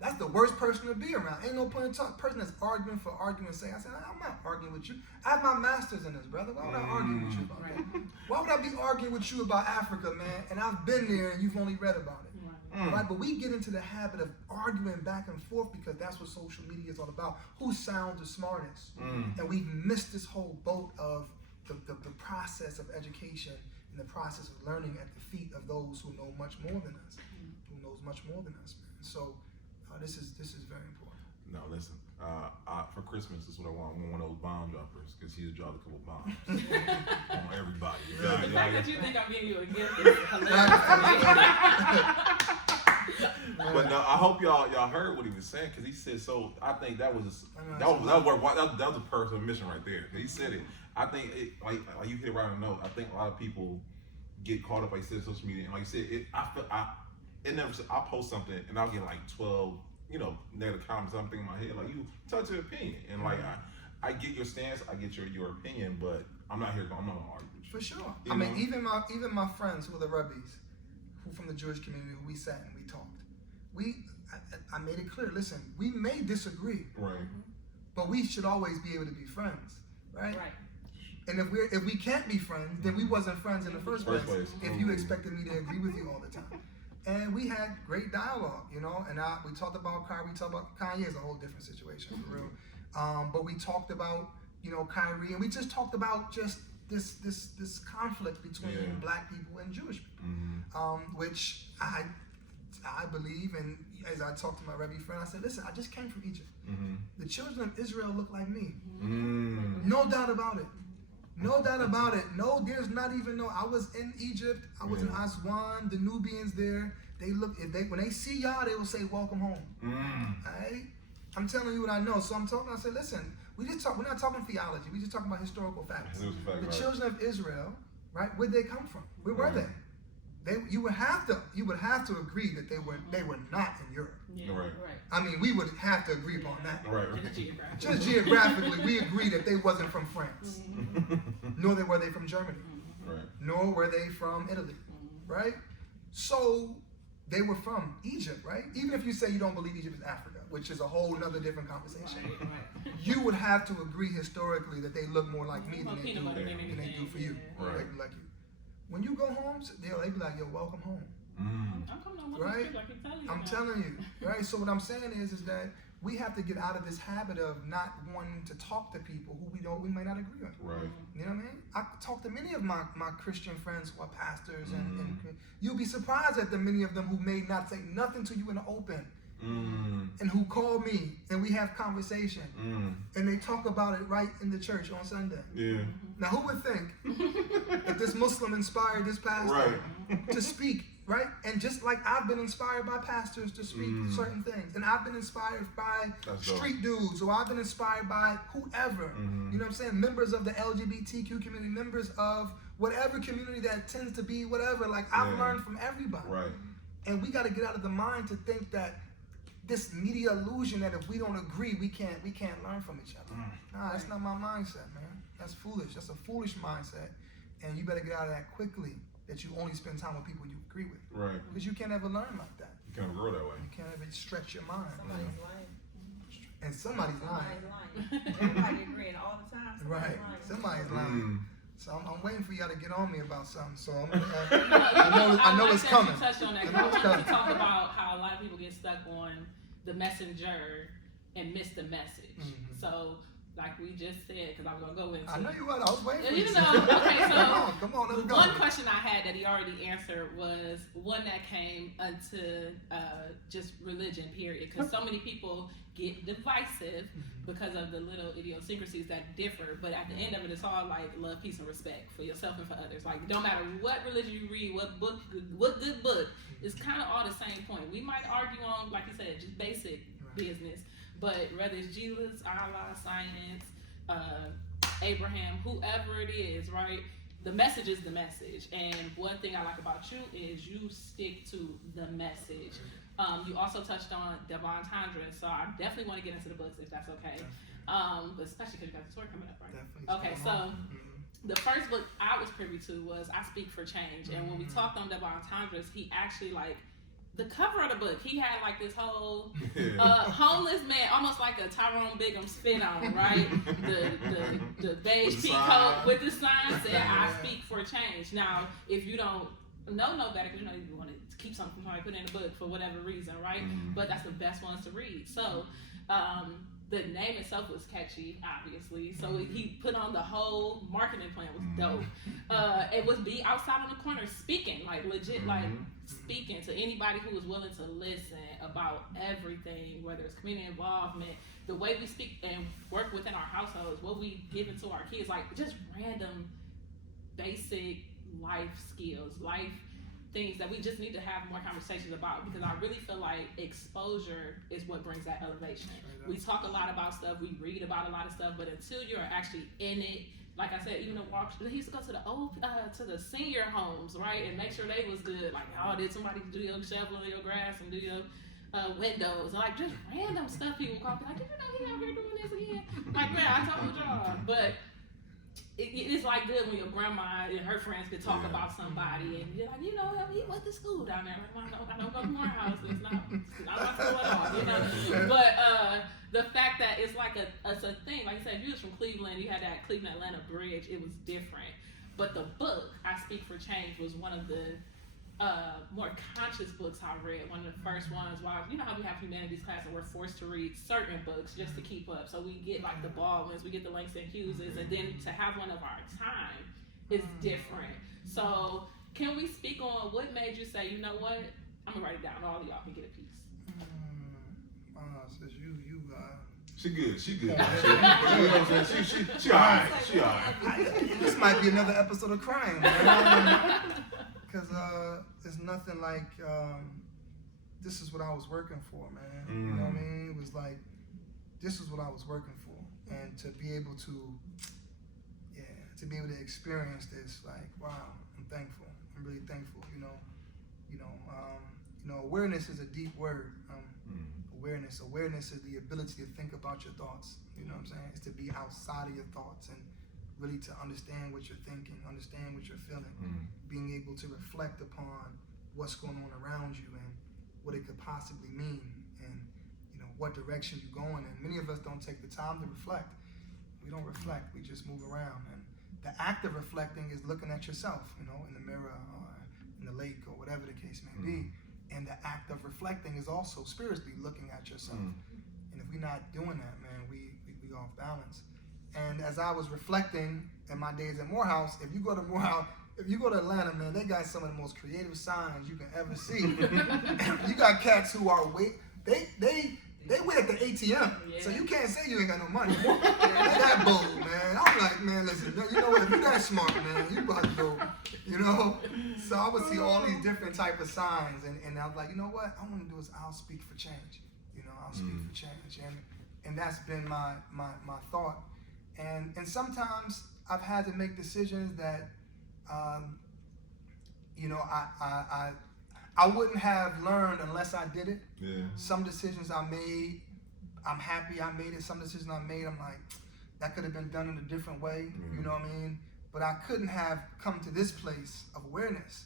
That's the worst person to be around. Ain't no point in talking. Person that's arguing for argument's sake. I said, I'm not arguing with you. I have my master's in this, brother. Why would I argue with you about that? Why would I be arguing with you about Africa, man? And I've been there and you've only read about it. Right? But we get into the habit of arguing back and forth because that's what social media is all about. Who sounds the smartest? And we've missed this whole boat of the process of education and the process of learning at the feet of those who know much more than us, man. So this is very important. No, listen. For Christmas, this is what I want. I want one of those bomb droppers because he just dropped a couple bombs on everybody. The fact that you think I'm giving you a gift is hilarious. But no, I hope y'all heard what he was saying, because he said so. I think that was a personal mission right there. He said it. I think like you hit it right on the note. I think a lot of people get caught up, like you said, social media, and like you said, I'll post something and I'll get like 12, negative comments. I'm thinking in my head, like, you touch your opinion, and like I get your stance, I get your opinion, but I'm not gonna argue with you. For sure. I mean, even my friends who are the Rebbe's, who from the Jewish community, who we sat and we talked. I made it clear. Listen, we may disagree, right? But we should always be able to be friends, right? And if we can't be friends, then we wasn't friends in the first place. If you expected me to agree with you all the time. And we had great dialogue, and we talked about Kyrie. We talked about Kanye is a whole different situation for real. But we talked about Kyrie, and we just talked about just this conflict between black people and Jewish people, which I believe, and as I talked to my Rebbe friend, I said, listen, I just came from Egypt. The children of Israel look like me. No doubt about it. No doubt about it. No, there's not even I was in Egypt. I was in Aswan. The Nubians there. They look. When they see y'all, they will say, "Welcome home." Right? I'm telling you what I know. So I'm talking. I said, listen, we're not talking theology. We just talking about historical facts. The children of Israel, right? Where'd they come from? Where were they? You would have to agree that they were not in Europe. Right. I mean, we would have to agree upon that. Right. Just geographically, we agree that they wasn't from France, nor were they from Germany, nor were they from Italy, right? So they were from Egypt, right? Even if you say you don't believe Egypt is Africa, which is a whole other different conversation, you would have to agree historically that they look more like me than they do for you. Right. They look like you. When you go home, they be like, yo, welcome home. I'm coming on right? Like I'm telling you, right? So what I'm saying is that we have to get out of this habit of not wanting to talk to people who we might not agree with. Right. You know what I mean? I talk to many of my Christian friends who are pastors, and you'll be surprised at the many of them who may not say nothing to you in the open. And who call me and we have conversation and they talk about it right in the church on Sunday. Now who would think that this Muslim inspired this pastor to speak right? And just like I've been inspired by pastors to speak certain things, and I've been inspired by street dudes, or I've been inspired by whoever, you know what I'm saying? Members of the LGBTQ community, members of whatever community that tends to be whatever. Like I've learned from everybody. Right. And we got to get out of the mind to think that this media illusion that if we don't agree, we can't learn from each other. Nah, that's not my mindset, man. That's foolish. That's a foolish mindset. And you better get out of that quickly, that you only spend time with people you agree with. Right. Because you can't ever learn like that. You can't grow that way. You can't ever stretch your mind. Somebody's lying. And somebody's lying. Everybody agreeing all the time. Right. Somebody's lying. So I'm waiting for y'all to get on me about something. So I'm I know it's coming. You touched on that. I want to talk about how a lot of people get stuck on the messenger and miss the message. So, like we just said, because I was gonna go into. I know you was. I was waiting for you. You know, okay. So come on, let's go. One question I had that he already answered was one that came unto just religion, period. Because so many people get divisive because of the little idiosyncrasies that differ. But at the end of it, it's all like love, peace, and respect for yourself and for others. Like, no matter what religion you read, what book, what good book, it's kind of all the same point. We might argue on, like you said, just basic business. But whether it's Jesus, Allah, science, Abraham, whoever it is, right? The message is the message. And one thing I like about you is you stick to the message. You also touched on Devon Tondra, so I definitely want to get into the books if that's okay. But especially because you got the tour coming up, right? Definitely. Okay, so the first book I was privy to was I Speak for Change. And when we talked on Devon Tondras, he actually the cover of the book, he had like this whole homeless man, almost like a Tyrone Bigham spin on, right? The beige peacoat with the sign said, I speak for change. Now, if you don't know no better, because you want to keep something from somebody put in the book for whatever reason, right? But that's the best ones to read. So, the name itself was catchy, obviously. So he put on the whole marketing plan was dope. It was be outside on the corner speaking, like legit, like speaking to anybody who was willing to listen about everything, whether it's community involvement, the way we speak and work within our households, what we give into our kids, like just random basic life skills, life things that we just need to have more conversations about, because I really feel like exposure is what brings that elevation. We talk a lot about stuff, we read about a lot of stuff, but until you're actually in it, like I said, even the walk, he used to go to the senior homes, right, and make sure they was good. Like, oh, did somebody do your shoveling your grass and do your windows, and like just random stuff people call me like, did you know he out here doing this again? Like, man, I told y'all, but. It's like good when your grandma and her friends could talk about somebody, and you're like, he went to school down there. Like, I don't go to Morehouse. It's not my school at all, But the fact that it's like it's a thing. Like I said, if you was from Cleveland, you had that Cleveland-Atlanta bridge. It was different. But the book, I Speak for Change, was one of the more conscious books I read. One of the first ones. While you know how we have humanities class and we're forced to read certain books just to keep up. So we get like the Baldwins, we get the Langston Hugheses, and then to have one of our time is different. So can we speak on what made you say, you know what? I'm gonna write it down. All of y'all can get a piece. Says you. She good. You know what I'm saying? She all right. This might be another episode of Crime, man. Because there's nothing like, this is what I was working for, man. You know what I mean? It was like, this is what I was working for. And to be able to experience this, like, wow, I'm thankful. I'm really thankful, awareness is a deep word. Awareness is the ability to think about your thoughts. You know what I'm saying? It's to be outside of your thoughts and really to understand what you're thinking, understand what you're feeling, being able to reflect upon what's going on around you and what it could possibly mean, and what direction you're going in. Many of us don't take the time to reflect. We don't reflect, we just move around. And the act of reflecting is looking at yourself, in the mirror or in the lake or whatever the case may be. And the act of reflecting is also spiritually looking at yourself. And if we're not doing that, man, we off balance. And as I was reflecting in my days at Morehouse, if you go to Atlanta, man, they got some of the most creative signs you can ever see. You got cats who are They wait at the ATM, Yeah. so you can't say you ain't got no money. They that bold, man. I'm like, man, listen, you know what? If you that smart, man, you about to go, you know. So I would see all these different type of signs, and I was like, you know what? I want to do is I'll speak for change. You know, I'll speak for change, and that's been my thought. And sometimes I've had to make decisions that, you know, I wouldn't have learned unless I did it. Yeah. Some decisions I made, I'm happy I made it. Some decisions I made, I'm like, that could have been done in a different way. You know what I mean? But I couldn't have come to this place of awareness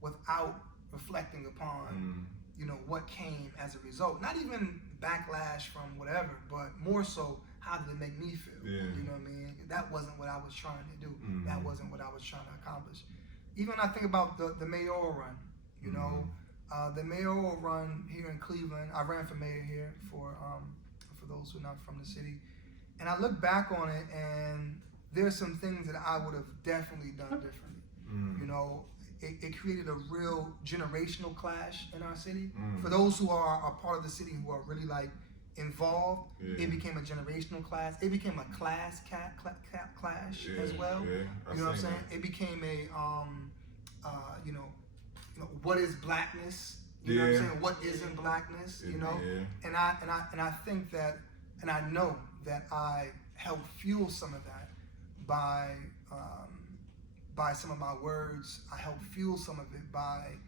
without reflecting upon, you know, what came as a result. Not even backlash from whatever, but more so, how did it make me feel? Yeah. You know what I mean? That wasn't what I was trying to do. That wasn't what I was trying to accomplish. Even when I think about the mayoral run, you know, the mayoral run here in Cleveland, I ran for mayor here for those who are not from the city. And I look back on it, and there's some things that I would have definitely done differently. You know, it created a real generational clash in our city. For those who are a part of the city who are really like involved, it became a generational clash. It became a class clash as well. Yeah, you know what I'm saying? It became a you know, what is blackness? You know what I'm saying? What isn't blackness? You know? And I think that, and I know that I helped fuel some of that by some of my words. I helped fuel some of it by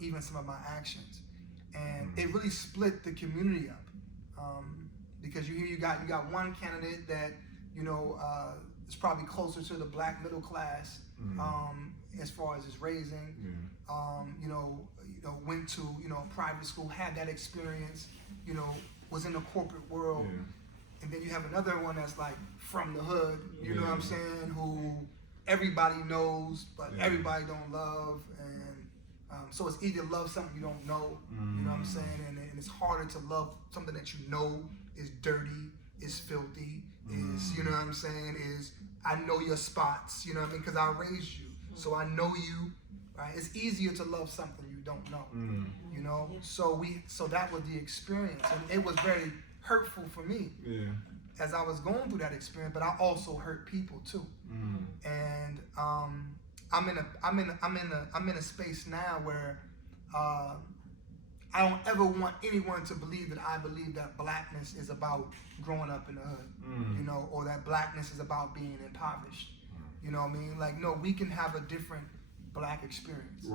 even some of my actions, and it really split the community up. Because you got one candidate that, you know, is probably closer to the black middle class as far as his raising. You know, went to, you know, private school, had that experience, you know, was in the corporate world. And then you have another one that's like from the hood, you know what I'm saying, who everybody knows, but everybody don't love. And so it's easy to love something you don't know, you know what I'm saying? And it's harder to love something that you know is dirty, is filthy, is, you know what I'm saying, is, I know your spots, you know what I mean, because I raised you, so I know you, right? It's easier to love something you don't know, you know? So that was the experience, and it was very hurtful for me as I was going through that experience, but I also hurt people too. And I'm in a space now where I don't ever want anyone to believe that I believe that blackness is about growing up in the hood, you know, or that blackness is about being impoverished. You know what I mean? Like, no, we can have a different black experience,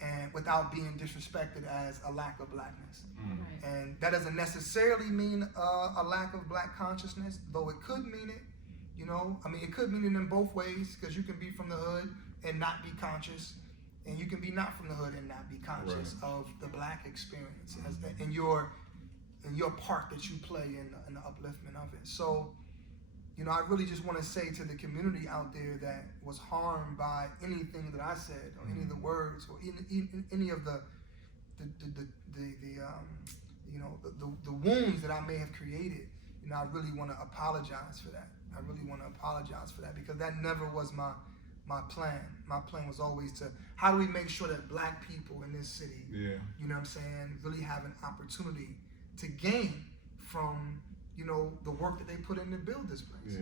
and without being disrespected as a lack of blackness. And that doesn't necessarily mean a lack of black consciousness, though it could mean it. You know, I mean, it could mean it in both ways, because you can be from the hood and not be conscious, and you can be not from the hood and not be conscious of the black experience and your part that you play in the upliftment of it. So, you know, I really just want to say to the community out there that was harmed by anything that I said, or any of the words, or any of the you know, the wounds that I may have created. You know, I really want to apologize for that. I really want to apologize for that, because that never was my plan. My plan was always to, how do we make sure that black people in this city, you know what I'm saying, really have an opportunity to gain from, you know, the work that they put in to build this place.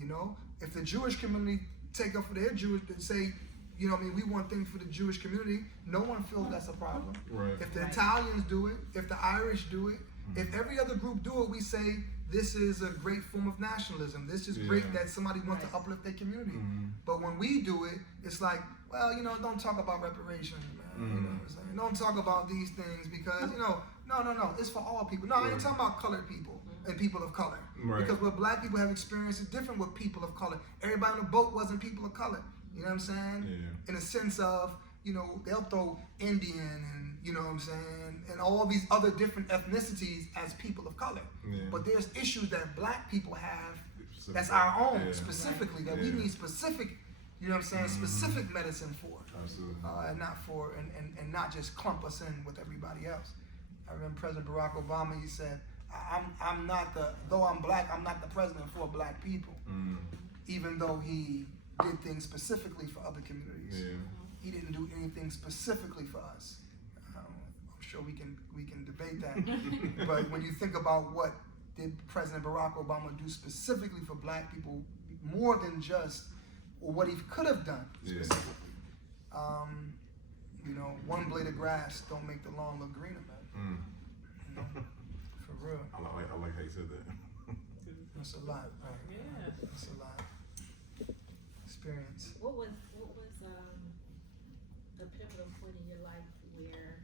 You know, if the Jewish community take up for their Jewish, and say, you know what I mean, we want things for the Jewish community, no one feels that's a problem. If the Italians do it, if the Irish do it, if every other group do it, we say, this is a great form of nationalism. This is great that somebody wants to uplift their community. But when we do it, it's like, well, you know, don't talk about reparations, man. You know what I'm saying? Don't talk about these things, because, you know, no, it's for all people. No, I ain't talking about colored people and people of color. Because what black people have experienced is different with people of color. Everybody on the boat wasn't people of color. You know what I'm saying? In a sense of, you know, they'll throw Indian and, you know what I'm saying, and all these other different ethnicities as people of color. But there's issues that black people have that's our own, specifically, that we need specific, you know what I'm saying, specific medicine for. And not for, and not just clump us in with everybody else. I remember President Barack Obama, he said, I'm not though I'm black, I'm not the president for black people. Even though he did things specifically for other communities. He didn't do anything specifically for us. I'm sure we can we can debate that. But when you think about what did President Barack Obama do specifically for black people, more than just what he could have done specifically. You know, one blade of grass don't make the lawn look greener, man. You know, for real. I like how you said that. That's a lot, right? Yeah. That's a lot. Experience. What was the pivotal point in your life where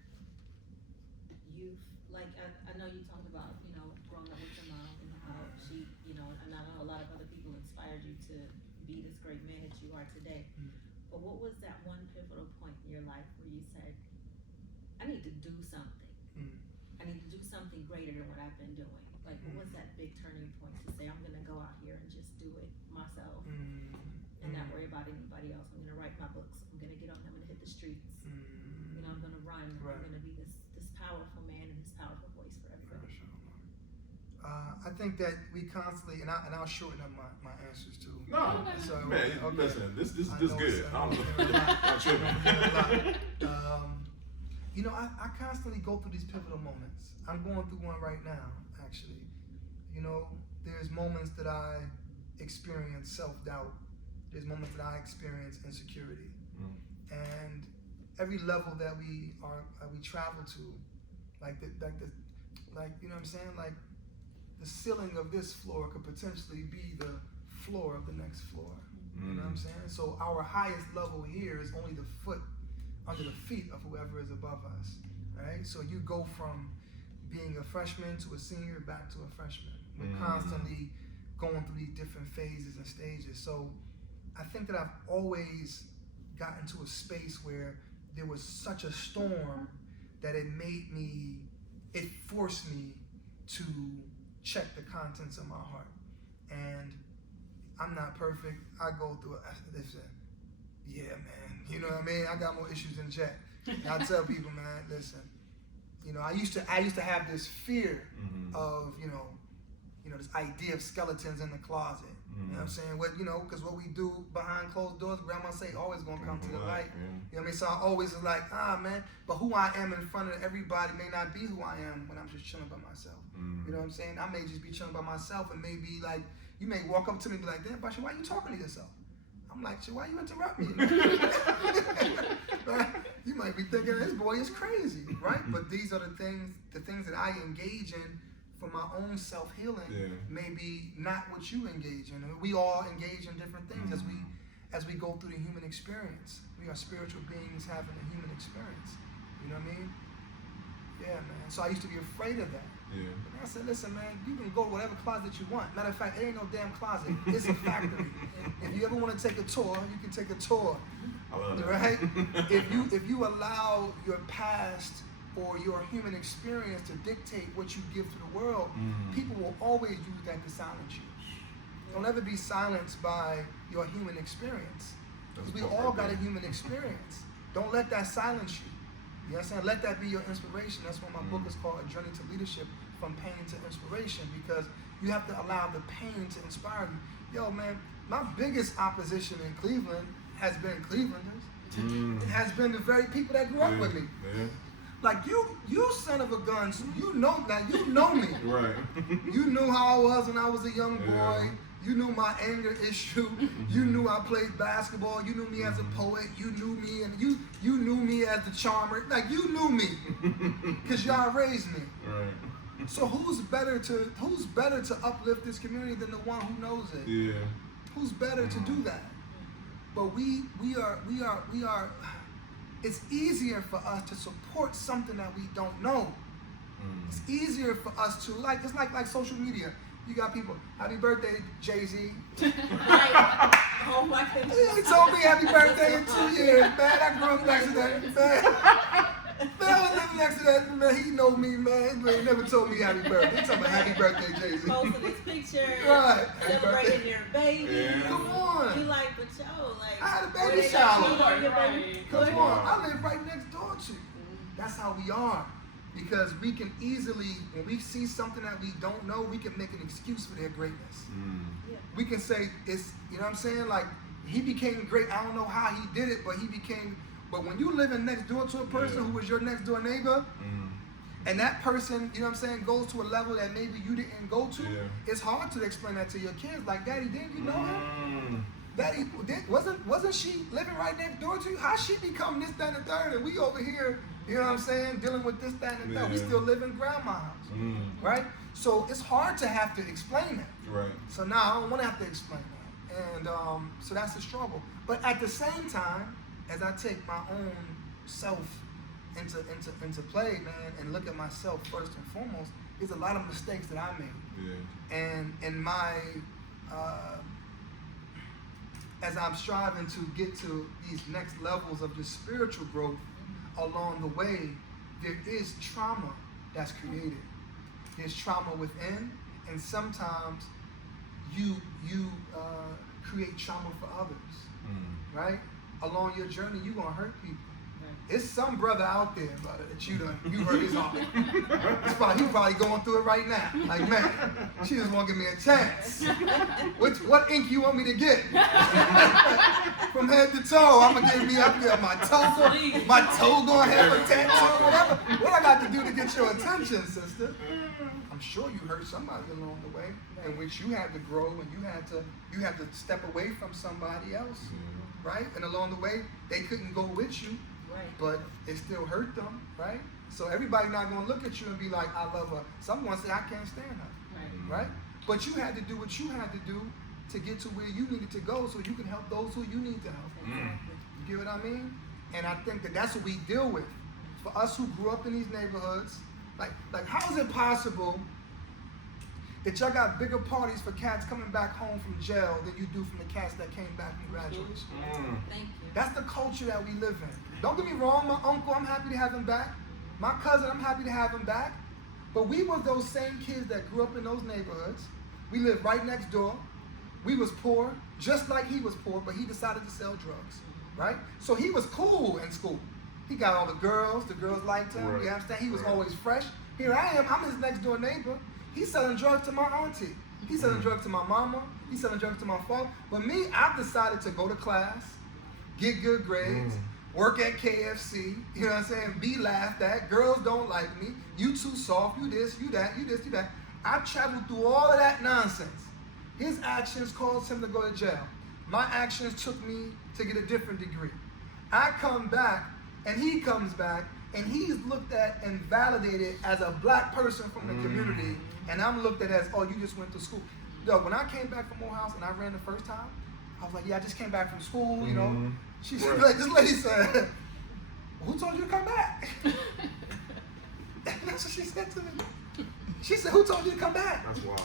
you, like, I know you talked about, you know, growing up with your mom and how she, you know, and I know a lot of other people inspired you to be this great man that you are today. But what was that one pivotal point in your life where you said, I need to do something. I need to do something greater than what I've been doing. Like, what was that big turning point to say, I'm gonna go out here and just do it myself and not worry about anybody else. I'm gonna write my books. I'm gonna get on. I'm gonna hit the streets. You know, I'm gonna run. Right. I'm gonna be this powerful man and this powerful voice for everybody. I think that we constantly, and I'll shorten up my answers too. No, So, man, okay. listen, this I good. know I'm tripping. You know, I constantly go through these pivotal moments. I'm going through one right now, actually. You know, there's moments that I experience self-doubt. There's moments that I experience insecurity. And every level that we travel to, like you know what I'm saying? Like, the ceiling of this floor could potentially be the floor of the next floor. You know what I'm saying? So our highest level here is only the foot under the feet of whoever is above us, right? So you go from being a freshman to a senior back to a freshman. We're constantly going through these different phases and stages. So I think that I've always gotten to a space where there was such a storm that it forced me to check the contents of my heart. And I'm not perfect. I go through it. Yeah, man. You know what I mean? I got more issues than Jack. And I tell people, man, listen. You know, I used to have this fear of, you know, this idea of skeletons in the closet. You know what I'm saying? Because what we do behind closed doors, grandma say, always gonna come to the light. You know what I mean? So I always was like, man, but who I am in front of everybody may not be who I am when I'm just chilling by myself. You know what I'm saying? I may just be chilling by myself and maybe like, you may walk up to me and be like, damn, Basheer, why are you talking to yourself? I'm like, why you interrupt me? You might be thinking this boy is crazy, right? But these are the things that I engage in for my own self-healing. Maybe not what you engage in. I mean, we all engage in different things as we go through the human experience. We are spiritual beings having a human experience. You know what I mean? Yeah, man. So I used to be afraid of that. But I said, listen, man, you can go to whatever closet you want. Matter of fact, it ain't no damn closet. It's a factory. If you ever want to take a tour, you can take a tour. I love that. Right? If you allow your past or your human experience to dictate what you give to the world, people will always use that to silence you. Don't ever be silenced by your human experience. Because we all got a human experience. Don't let that silence you. You know what I'm saying? Let that be your inspiration. That's why my book is called A Journey to Leadership, From Pain to Inspiration, because you have to allow the pain to inspire you. Yo, man, my biggest opposition in Cleveland has been Clevelanders. It has been the very people that grew up with me. Like, you son of a gun, so you know me. Right. You knew how I was when I was a young boy. You knew my anger issue. You knew I played basketball. You knew me as a poet. You knew me, and you knew me as the charmer. Like, you knew me, cause y'all raised me. Right. So who's better to uplift this community than the one who knows it? Yeah. Who's better to do that? But we are. It's easier for us to support something that we don't know. It's easier for us to it's like social media. You got people, happy birthday, Jay-Z. Right. Oh my goodness. He told me happy birthday in 2 years, man. I grew up next to that, man. Man, I was living next to that, man. He know me, man. He never told me happy birthday. He told me happy birthday, Jay-Z. Posting this picture, Right. celebrating your baby. Yeah. Come on. You like, but yo, like, I had a where baby they shower. got you, your baby? Come on. I live right next door to you. That's how we are. Because we can easily, when we see something that we don't know, we can make an excuse for their greatness. Yeah. We can say, it's, you know what I'm saying? Like, he became great. I don't know how he did it, but he became, but when you living next door to a person who was your next door neighbor, and that person, you know what I'm saying, goes to a level that maybe you didn't go to, Yeah. it's hard to explain that to your kids. Like, Daddy, didn't you know him? Mm. Daddy, wasn't she living right next door to you? How she become this, that, and the third? And we over here, you know what I'm saying, dealing with this, that, and the third. We Yeah. still live in grandma's house, right? So it's hard to have to explain that. Right. So now I don't want to have to explain that. And so that's a struggle. But at the same time, as I take my own self into play, man, and look at myself first and foremost, there's a lot of mistakes that I made. Yeah. And in my as I'm striving to get to these next levels of just spiritual growth, along the way, there is trauma that's created. There's trauma within, and sometimes you create trauma for others, right? Along your journey, you're gonna hurt people. It's some brother out there, brother, that you heard his heart. He's probably going through it right now. Like, man, she just won't give me a chance. What ink you want me to get? From head to toe, I'm gonna give me up here my toe gonna have a tattoo, whatever. What I got to do to get your attention, sister? I'm sure you hurt somebody along the way, in which you had to grow and you had to step away from somebody else, right? And along the way, they couldn't go with you. Right. But it still hurt them, right? So everybody not gonna look at you and be like, I love her. Someone say, I can't stand her, right? But you had to do what you had to do to get to where you needed to go, so you can help those who you need to help. You get what I mean? And I think that's what we deal with. For us who grew up in these neighborhoods, like how is it possible that y'all got bigger parties for cats coming back home from jail than you do from the cats that came back from graduation? Thank you. That's the culture that we live in. Don't get me wrong, my uncle, I'm happy to have him back. My cousin, I'm happy to have him back. But we were those same kids that grew up in those neighborhoods. We lived right next door. We was poor, just like he was poor, but he decided to sell drugs, right? So he was cool in school. He got all the girls liked him, you understand? He was always fresh. Here I am, I'm his next door neighbor. He's selling drugs to my auntie. He's selling drugs to my mama. He's selling drugs to my father. But me, I've decided to go to class, get good grades, work at KFC, you know what I'm saying? Be laughed at. Girls don't like me. You too soft. You this, you that, you this, you that. I traveled through all of that nonsense. His actions caused him to go to jail. My actions took me to get a different degree. I come back, and he comes back, and he's looked at and validated as a black person from the community, and I'm looked at as, oh, you just went to school. Yo, when I came back from Morehouse and I ran the first time, I was like, yeah, I just came back from school, you know. She said, like, this lady said, who told you to come back? That's what she said to me. She said, who told you to come back? That's wild.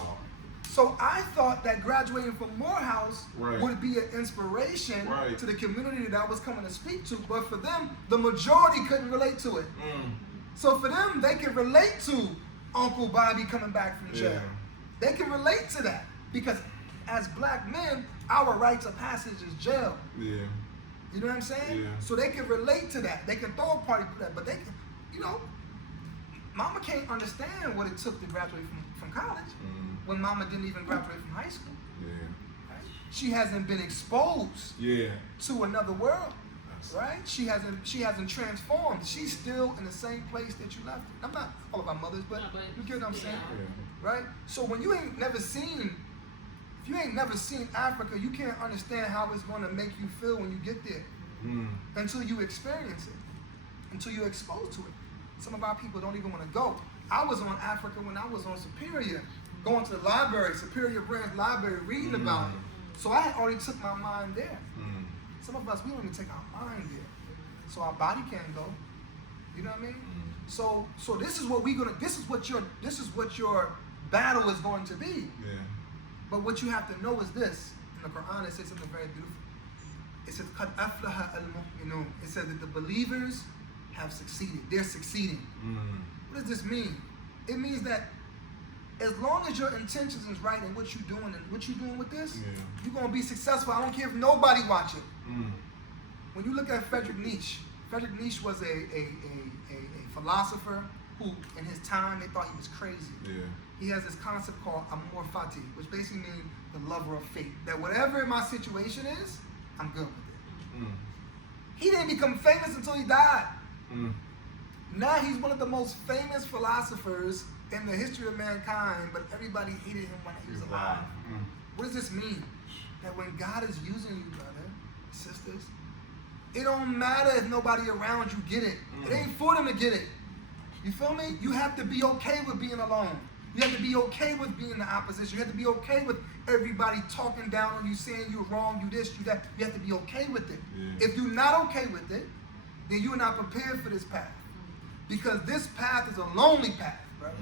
So I thought that graduating from Morehouse would be an inspiration to the community that I was coming to speak to, but for them, the majority couldn't relate to it. So for them, they can relate to Uncle Bobby coming back from jail. They can relate to that because as black men, our rites of passage is jail. You know what I'm saying? So they can relate to that. They can throw a party for that, but they can, you know, mama can't understand what it took to graduate from college when mama didn't even graduate from high school. Right? She hasn't been exposed to another world. Right? She hasn't transformed. She's still in the same place that you left her. I'm not all of our mothers, but you get what I'm saying? Right? So when you ain't never seen Africa, you can't understand how it's going to make you feel when you get there until you experience it, until you're exposed to it. Some of our people don't even want to go. I was on Africa when I was on Superior, going to the library, Superior Branch Library, reading about it. So I had already took my mind there. Some of us, we don't even take our mind there. So our body can't go. You know what I mean? So this is what this is what your battle is going to be. But what you have to know is this. In the Quran, it says something very beautiful. It says, قَدْ أَفْلَحَ الْمُؤْمِنُونَ. It says that the believers have succeeded. They're succeeding. What does this mean? It means that as long as your intentions is right in what you're doing and what you're doing with this, you're going to be successful. I don't care if nobody watching. When you look at Friedrich Nietzsche was a philosopher who, in his time, they thought he was crazy. He has this concept called amor fati, which basically means the lover of fate. That whatever my situation is, I'm good with it. He didn't become famous until he died. Now he's one of the most famous philosophers in the history of mankind, but everybody hated him when he was alive. What does this mean? That when God is using you, brother, sisters, it don't matter if nobody around you get it. It ain't for them to get it. You feel me? You have to be okay with being alone. You have to be okay with being in the opposition. You have to be okay with everybody talking down on you, saying you're wrong, you this, you that. You have to be okay with it. If you're not okay with it, then you're not prepared for this path. Because this path is a lonely path, brother.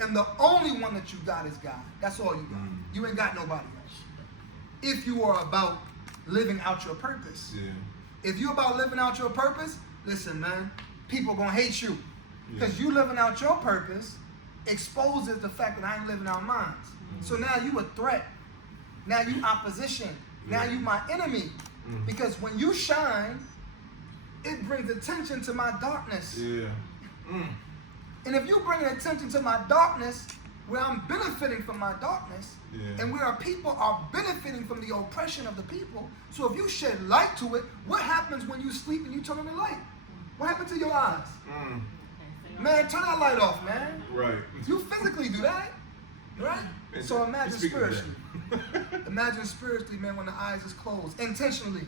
And the only one that you got is God. That's all you got. You ain't got nobody else. If you are about living out your purpose. If you're about living out your purpose, listen, man, people gonna hate you. Because you living out your purpose exposes the fact that I ain't living out mine. So now you a threat. Now you opposition. Now you my enemy. Because when you shine, it brings attention to my darkness. And if you bring attention to my darkness, where I'm benefiting from my darkness, and where our people are benefiting from the oppression of the people, so if you shed light to it, what happens when you sleep and you turn on the light? What happens to your eyes? Man, turn that light off, man. Right. You physically do that, right? So imagine spiritually. Imagine spiritually, man, when the eyes is closed, intentionally.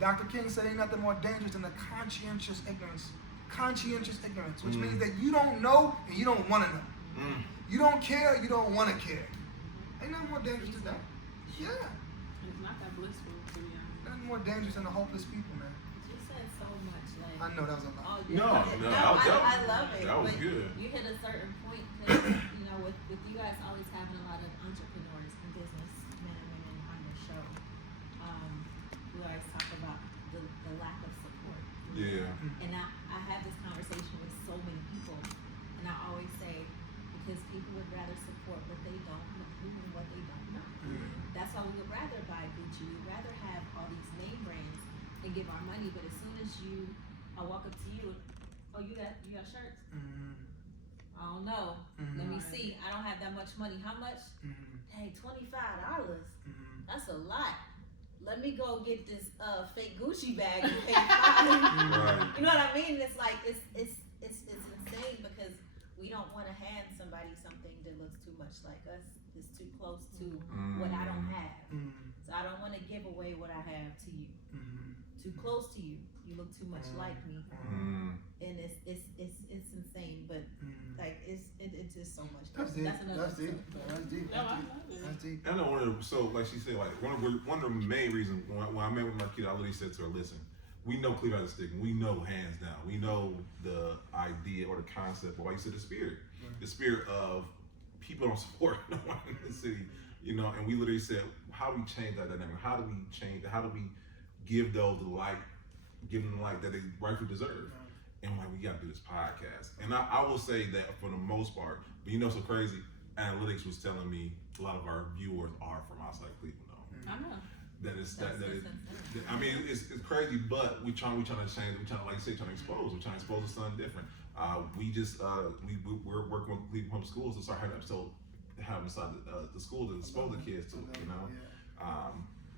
Dr. King said ain't nothing more dangerous than the conscientious ignorance. Conscientious ignorance, which means that you don't know and you don't want to know. You don't care, you don't want to care. Ain't nothing more dangerous than that. Yeah. It's not that blissful to be honest. Nothing more dangerous than the hopeless people, man. You said so much, like. I know that was a lot. I love it. That was but good. You hit a certain point, 'cause, you know, with you guys always having a lot of entrepreneurs and businessmen and women on the show, we always talk about the lack of support. And I have this conversation with so many people, and I always say, because people would rather support what they don't know than what they don't know. That's why we would rather buy Gucci, we'd rather have all these name brands and give our money, but as soon as I walk up to you, oh, you got shirts? I don't know. Let me see. I don't have that much money. How much? Hey, $25. That's a lot. Let me go get this fake Gucci bag and pay $5. You know what I mean? It's like it's insane because we don't want to hand somebody something that looks too much like us. It's too close to what I don't have. So I don't want to give away what I have to you. Too close to you. You look too much like me. And it's insane, but like it's just so much. That's deep. That's another That's deep. That's deep. No, I love it. That's deep. I know like she said, like one of the main reasons when I met with Marquita, I literally said to her, listen, we know Cleveland has a stick, and we know hands down, we know the idea or the concept, or like you said, the spirit of people don't support no one in the city, you know, and we literally said, how do we change that dynamic? How do we change it? How do we give those the light, give them the light that they rightfully deserve? And like, we gotta do this podcast. And I will say that for the most part, but you know, so crazy, analytics was telling me a lot of our viewers are from outside Cleveland, though. I know. I mean, it's crazy, but we trying to change. We trying to, like you say, trying to expose. We're trying to expose something different. We're working with Cleveland Public Schools to start having inside the school to expose the kids to it, you know.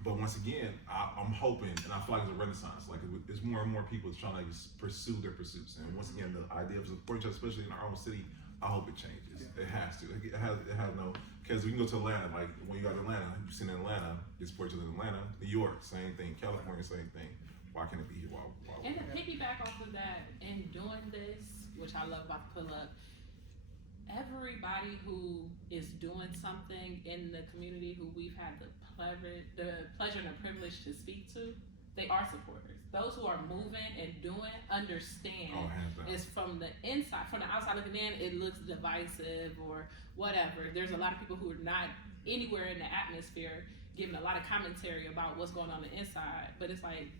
But once again, I'm hoping, and I feel like it's a renaissance. Like there's more and more people trying to pursue their pursuits. And once again, the idea of supporting each other, especially in our own city, I hope it changes. It has to. It has no. Because we can go to Atlanta, like when you got to Atlanta, you've seen in Atlanta, you support each other in Atlanta, New York, same thing, California, same thing. Why can't it be here? Why And to piggyback off of that, and doing this, which I love about the pull up, everybody who is doing something in the community who we've had the pleasure and the privilege to speak to, they are supporters. Those who are moving and doing understand it's from the inside. From the outside looking in, it looks divisive or whatever. There's a lot of people who are not anywhere in the atmosphere giving a lot of commentary about what's going on the inside. But it's like,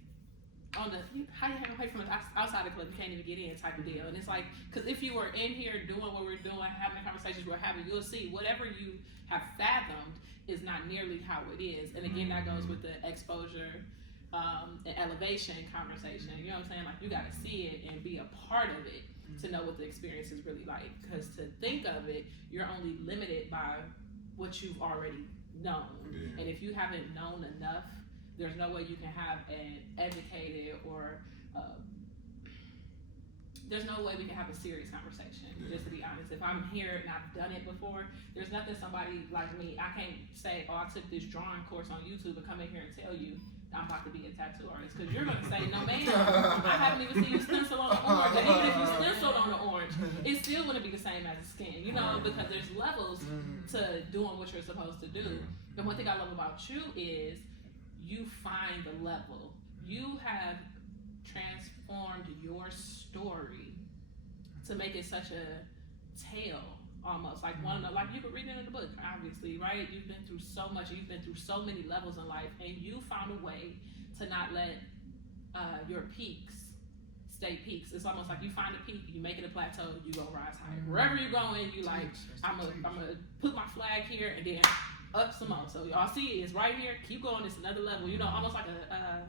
how you have away from the outside the club, you can't even get in type of deal. And it's like, because if you were in here doing what we're doing, having the conversations we're having, you'll see whatever you have fathomed is not nearly how it is. And again, that goes with the exposure and elevation conversation. You know what I'm saying? Like, you got to see it and be a part of it to know what the experience is really like. Because to think of it, you're only limited by what you've already known. And if you haven't known enough, there's no way you can have an educated or there's no way we can have a serious conversation, just to be honest. If I'm here and I've done it before, there's nothing somebody like me, I can't say, oh, I took this drawing course on YouTube and come in here and tell you I'm about to be a tattoo artist. Because you're going to say, no, ma'am, I haven't even seen you stencil on the orange. And even if you stenciled on the orange, it's still going to be the same as the skin, you know, because there's levels to doing what you're supposed to do. The one thing I love about you is you find the level. You have transformed your story to make it such a tale, almost like one of the, like you could read it in the book, obviously, right? You've been through so much, you've been through so many levels in life, and you found a way to not let your peaks stay peaks. It's almost like you find a peak, you make it a plateau, you go rise higher. Wherever you're going, you like, I'm gonna put my flag here and then up some more. So y'all see it's right here, keep going, it's another level, you know, almost like a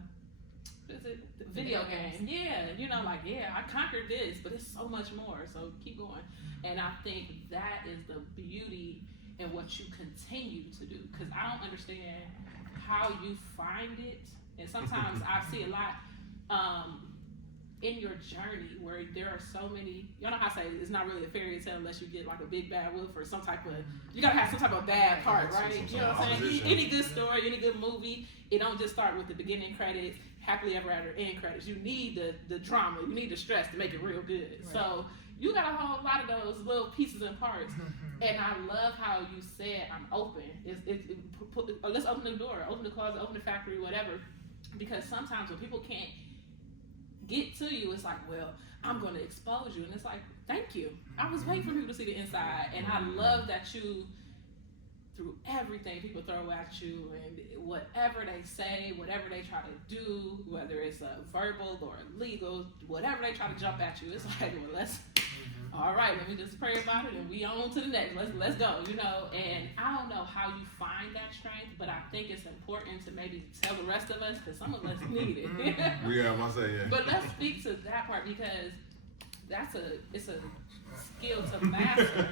video game. Yeah, you know, like, yeah, I conquered this, but it's so much more, so keep going. And I think that is the beauty in what you continue to do, because I don't understand how you find it. And sometimes I see a lot in your journey where there are so many, you know how I say it's not really a fairy tale unless you get like a big bad wolf or some type of, you gotta have some type of bad part, right? You know what I'm saying? Any good story, any good movie, it don't just start with the beginning credits, happily ever after, end credits. You need the drama, you need the stress to make it real good. Right. So you got a whole lot of those little pieces and parts. And I love how you said, I'm open. Let's open the door, open the closet, open the factory, whatever. Because sometimes when people can't get to you, it's like, well, I'm going to expose you. And it's like, thank you. I was waiting for people to see the inside. And I love that you, through everything people throw at you and whatever they say, whatever they try to do, whether it's verbal or legal, whatever they try to jump at you, it's like, well, let's, all right, let me just pray about it and we on to the next. Let's go, you know. And I don't know how you find that strength, but I think it's important to maybe tell the rest of us, because some of us need it. Yeah, I say, yeah. But let's speak to that part, because it's a skill to master.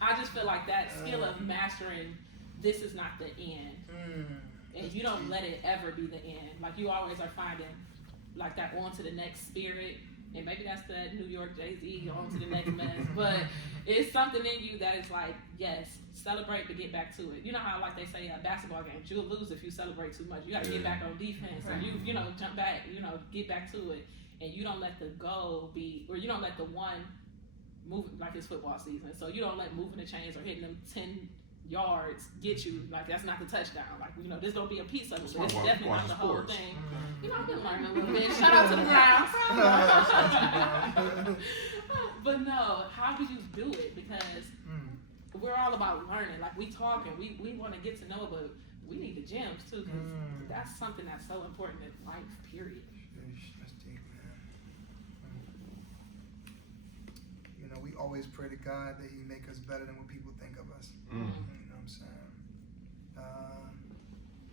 I just feel like that skill of mastering, this is not the end. And you don't let it ever be the end. Like you always are finding like that on to the next spirit. And maybe that's that New York Jay-Z, on to the next mess. But it's something in you that is like, yes, celebrate but get back to it. You know how like they say basketball games, you'll lose if you celebrate too much. You got to get back on defense. Right. And you know, jump back, you know, get back to it. And you don't let the goal be, or you don't let the one move, like it's football season. So you don't let moving the chains or hitting them 10 yards get you, like that's not the touchdown. Like, you know, there's gonna be a piece of it, but it's definitely not the whole thing. You know, I've been learning a little bit. Shout out to the Browns. But no, how do you do it? Because we're all about learning. Like we talk and we want to get to know, but we need the gems too, because that's something that's so important in life, period. That's deep, man. You know, we always pray to God that He make us better than what people think of us. You know what I'm saying?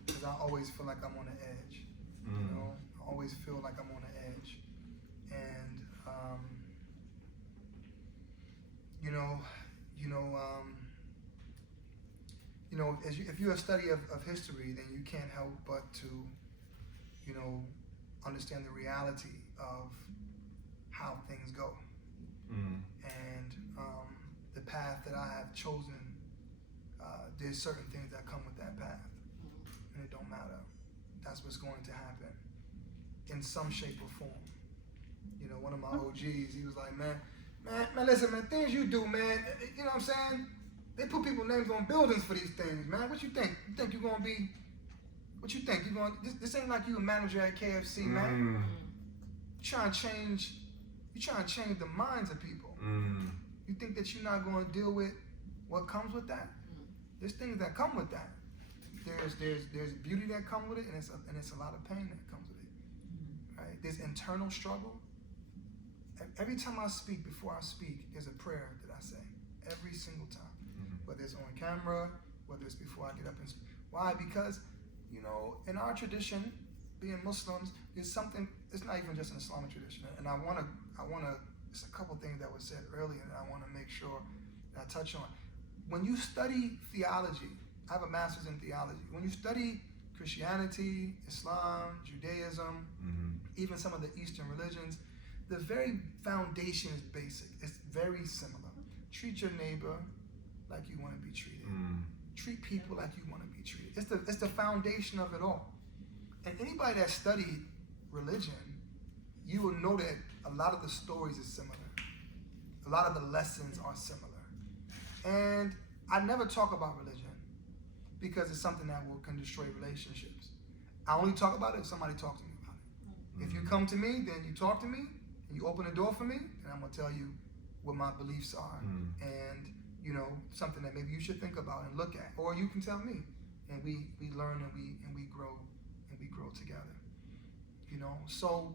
Because I always feel like I'm on the edge. You know, I always feel like I'm on the edge. And if you're a study of history, then you can't help but to, you know, understand the reality of how things go. And the path that I have chosen, there's certain things that come with that path. And it don't matter. That's what's going to happen in some shape or form. You know, one of my OGs, he was like, man, listen, man, things you do, man, you know what I'm saying? They put people's names on buildings for these things, man. What you think? You think you're gonna be, what you think? This ain't like you a manager at KFC, man. You trying to change the minds of people. You think that you're not gonna deal with what comes with that? There's things that come with that. There's beauty that comes with it, and it's a lot of pain that comes with it. Right? There's internal struggle. Every time I speak, before I speak, there's a prayer that I say. Every single time. Whether it's on camera, whether it's before I get up and speak. Why? Because, you know, in our tradition, being Muslims, there's something, it's not even just an Islamic tradition. And I wanna, it's a couple things that was said earlier that I wanna make sure that I touch on. When you study theology, I have a master's in theology. When you study Christianity, Islam, Judaism, even some of the Eastern religions, the very foundation is basic. It's very similar. Treat your neighbor like you want to be treated. Treat people like you want to be treated. It's the foundation of it all. And anybody that studied religion, you will know that a lot of the stories are similar. A lot of the lessons are similar. And I never talk about religion because it's something that can destroy relationships. I only talk about it if somebody talks to me about it. If you come to me, then you talk to me, and you open the door for me, and I'm gonna tell you what my beliefs are, and something that maybe you should think about and look at, or you can tell me, and we learn and we grow together. So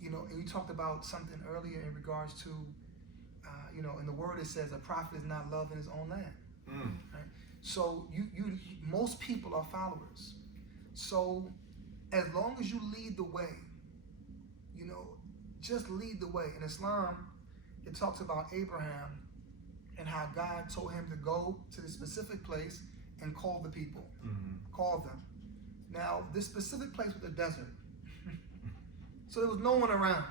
and you talked about something earlier in regards to in the word it says a prophet is not loved in his own land. Right? So most people are followers. So as long as you lead the way, just lead the way. In Islam, it talks about Abraham and how God told him to go to the specific place and call the people, call them. Now, this specific place was a desert. So there was no one around.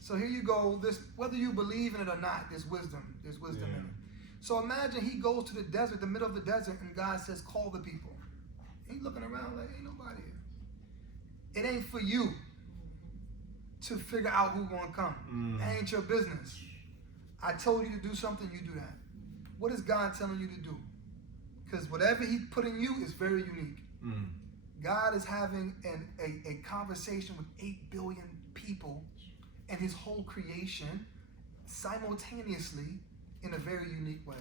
So here you go, whether you believe in it or not, there's wisdom in it. So imagine he goes to the desert, the middle of the desert, and God says, call the people. He's looking around like, ain't nobody here. It ain't for you to figure out who's gonna come. That ain't your business. I told you to do something, you do that. What is God telling you to do? Because whatever he put in you is very unique. God is having a conversation with 8 billion people and his whole creation simultaneously in a very unique way.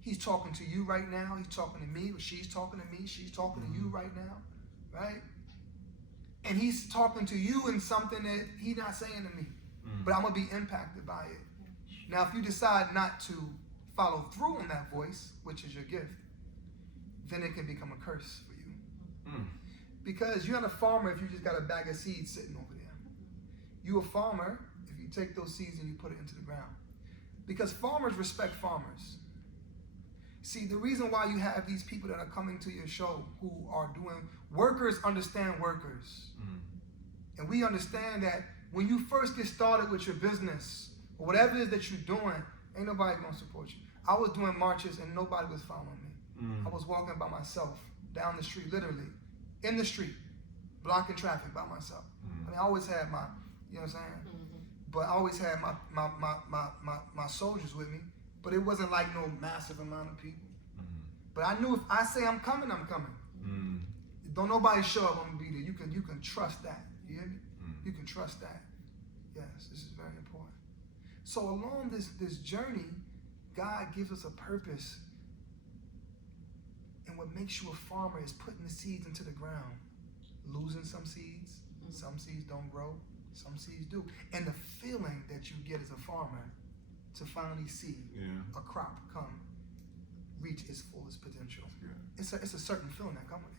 He's talking to you right now. He's talking to me. Or she's talking to me. She's talking to you right now. Right? And he's talking to you in something that he's not saying to me. But I'm going to be impacted by it. Now, if you decide not to follow through on that voice, which is your gift, then it can become a curse for you. Because you're not a farmer if you just got a bag of seeds sitting over there. You're a farmer if you take those seeds and you put it into the ground. Because farmers respect farmers. See, the reason why you have these people that are coming to your show who are doing, workers understand workers. And we understand that when you first get started with your business, or whatever it is that you're doing, ain't nobody gonna support you. I was doing marches and nobody was following me. I was walking by myself down the street, literally, in the street, blocking traffic by myself. I mean, I always had my, you know what I'm saying? But I always had my soldiers with me, but it wasn't like no massive amount of people. But I knew if I say I'm coming, I'm coming. Don't nobody show up, I'm gonna be there. You can trust that. You hear me? You can trust that. Yes, this is very important. So along this journey, God gives us a purpose. And what makes you a farmer is putting the seeds into the ground, losing some seeds don't grow, some seeds do. And the feeling that you get as a farmer to finally see a crop reach its fullest potential. It's a certain feeling that comes with it.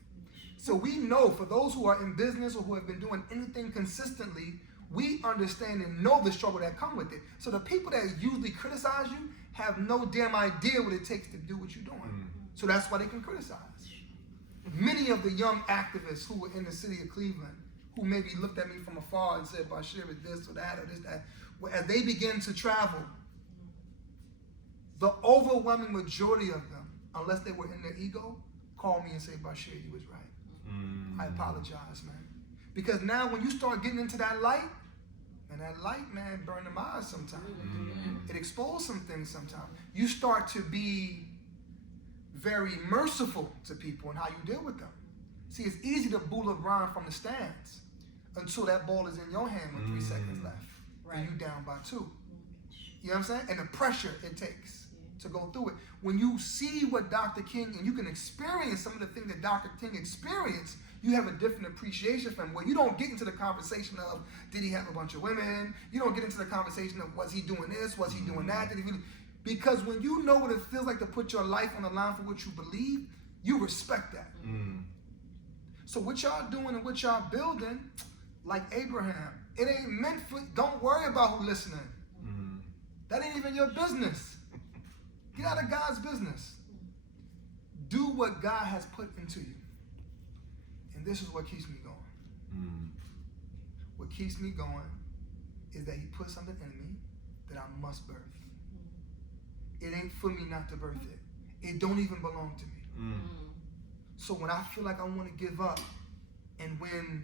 So we know for those who are in business or who have been doing anything consistently, we understand and know the struggle that comes with it. So the people that usually criticize you have no damn idea what it takes to do what you're doing. So that's why they can criticize. Many of the young activists who were in the city of Cleveland, who maybe looked at me from afar and said, Basheer is this or that or this, that, as they begin to travel, the overwhelming majority of them, unless they were in their ego, call me and say, Basheer, you was right. I apologize, man. Because now when you start getting into that light, and that light, man, burn them eyes sometimes. It exposes some things sometimes. You start to be very merciful to people and how you deal with them. See, it's easy to bull LeBron from the stands until that ball is in your hand with 3 seconds left. Right. And you down by 2. You know what I'm saying? And the pressure it takes to go through it. When you see what Dr. King, and you can experience some of the things that Dr. King experienced, you have a different appreciation for him, where you don't get into the conversation of, did he have a bunch of women? You don't get into the conversation of, was he doing this? Was he doing that? Did he really? Because when you know what it feels like to put your life on the line for what you believe, you respect that. So what y'all doing and what y'all building, like Abraham, it ain't meant for, don't worry about who's listening. That ain't even your business. Get out of God's business. Do what God has put into you. And this is what keeps me going. What keeps me going is that he put something in me that I must birth. It ain't for me not to birth it. It don't even belong to me. So when I feel like I want to give up, and when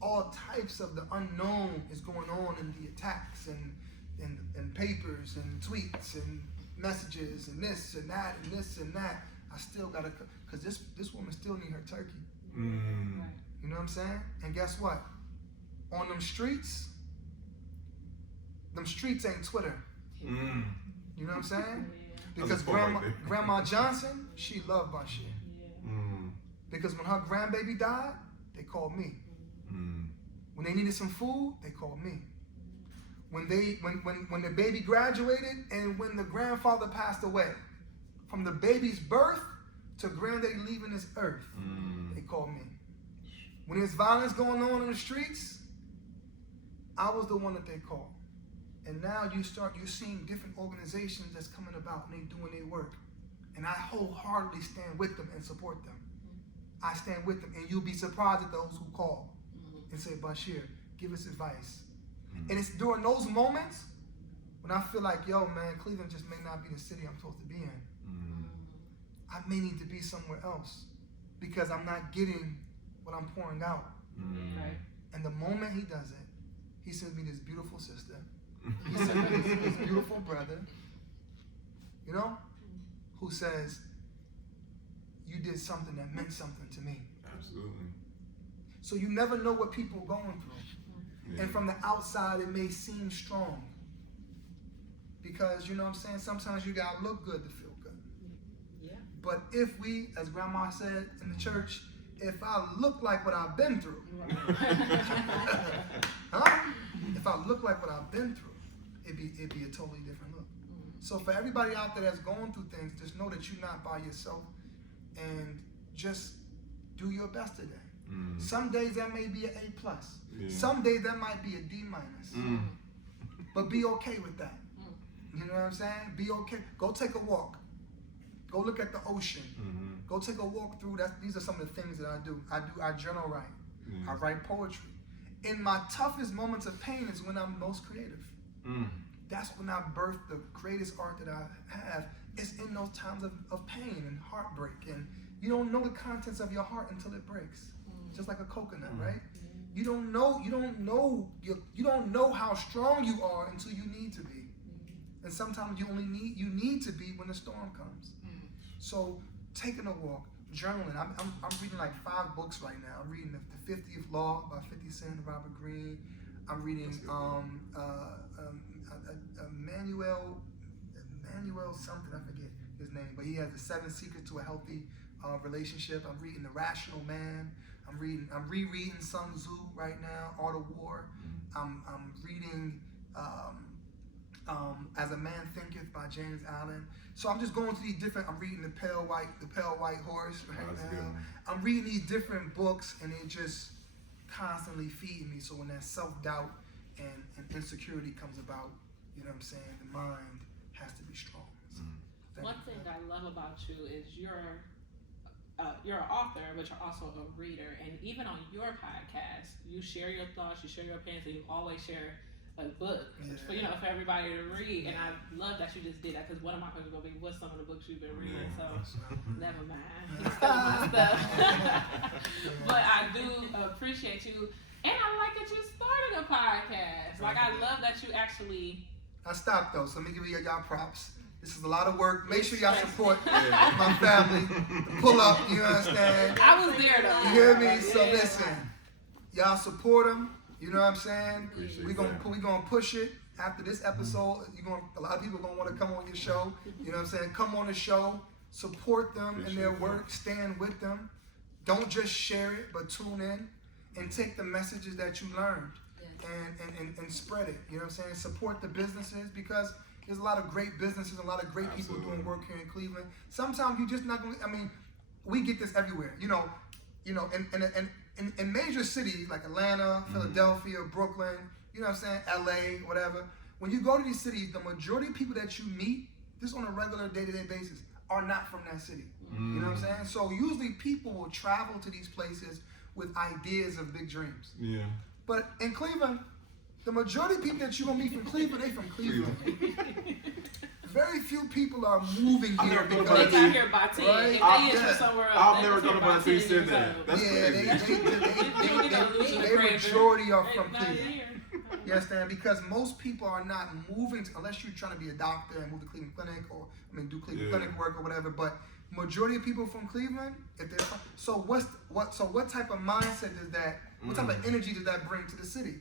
all types of the unknown is going on in the attacks and papers and tweets and messages and this and that and this and that, I still gotta, because this woman still need her turkey. You know what I'm saying? And guess what? On them streets ain't Twitter. You know what I'm saying? Because Grandma Johnson, she loved Basheer. Because when her grandbaby died, they called me. When they needed some food, they called me. When the baby graduated and when the grandfather passed away, from the baby's birth to granddaddy leaving this earth, they called me. When there's violence going on in the streets, I was the one that they called. And now you're seeing different organizations that's coming about and they doing their work. And I wholeheartedly stand with them and support them. I stand with them, and you'll be surprised at those who call and say, Basheer, give us advice. And it's during those moments when I feel like, yo, man, Cleveland just may not be the city I'm supposed to be in. I may need to be somewhere else because I'm not getting what I'm pouring out. And the moment he does it, he sends me this beautiful sister. He sends me this beautiful brother, you know, who says, you did something that meant something to me. Absolutely. So you never know what people are going through. And from the outside, it may seem strong. Because, you know what I'm saying, sometimes you gotta look good to feel good. But if we, as Grandma said in the church, if I look like what I've been through, if I look like what I've been through, it'd be a totally different look. So for everybody out there that's going through things, just know that you're not by yourself, and just do your best today. Some days that may be an A+. Some days that might be a D-. But be okay with that. You know what I'm saying? Be okay. Go take a walk. Go look at the ocean. Go take a walk through. These are some of the things that I do. I journal write. I write poetry. In my toughest moments of pain is when I'm most creative. That's when I birth the greatest art that I have. It's in those times of pain and heartbreak, and you don't know the contents of your heart until it breaks. Just like a coconut, right? You don't know how strong you are until you need to be. And sometimes you need to be when the storm comes. So taking a walk, journaling. I'm reading like 5 books right now. I'm reading the 50th Law by 50 Cent and Robert Greene. I'm reading Emmanuel something, I forget his name, but he has the 7 Secrets to a Healthy Relationship. I'm reading The Rational Man. I'm rereading Sun Tzu right now, Art of War. I'm reading As a Man Thinketh by James Allen. So I'm just going through these different. I'm reading The Pale White Horse right now. Good. I'm reading these different books, and it just constantly feeding me. So when that self-doubt and insecurity comes about, you know what I'm saying, the mind has to be strong. So, one thing I love about you is you're an author, but you're also a reader. And even on your podcast, you share your thoughts, you share your opinions, and you always share a book for everybody to read. And I love that you just did that, because one of my questions will be, what's some of the books you've been reading? So never mind, he's stealing my stuff. But I do appreciate you, and I like that you started a podcast. Like, I love that you actually. I stopped though, so let me give y'all props. This is a lot of work. Make sure y'all support my family. Pull up, you understand? I was there though. You hear me? So listen, y'all support them. You know what I'm saying? We gonna push it after this episode. A lot of people are gonna want to come on your show. You know what I'm saying? Come on the show, support them in their work, stand with them. Don't just share it, but tune in and take the messages that you learned and spread it. You know what I'm saying? Support the businesses, because there's a lot of great businesses, a lot of great people doing work here in Cleveland. Sometimes you're just not going to, we get this everywhere. In major cities like Atlanta, Philadelphia, Brooklyn, you know what I'm saying, LA, whatever. When you go to these cities, the majority of people that you meet, just on a regular day-to-day basis, are not from that city. You know what I'm saying? So usually people will travel to these places with ideas of big dreams. Yeah. But in Cleveland, The majority of people that you're gonna meet from Cleveland, they from Cleveland. Very few people are moving I here never thought They because got here by 10. Right? If they Yeah. hit you somewhere else, I've they never was here thought by about it until you 10 said years that. old. That's yeah, crazy. they majority are They from not Cleveland. here. You understand? Because most people are not moving unless you're trying to be a doctor and move to Cleveland Clinic or do Cleveland Yeah. Clinic work or whatever. But majority of people from Cleveland, if they're from, so what type of mindset does that? What type of energy does that bring to the city?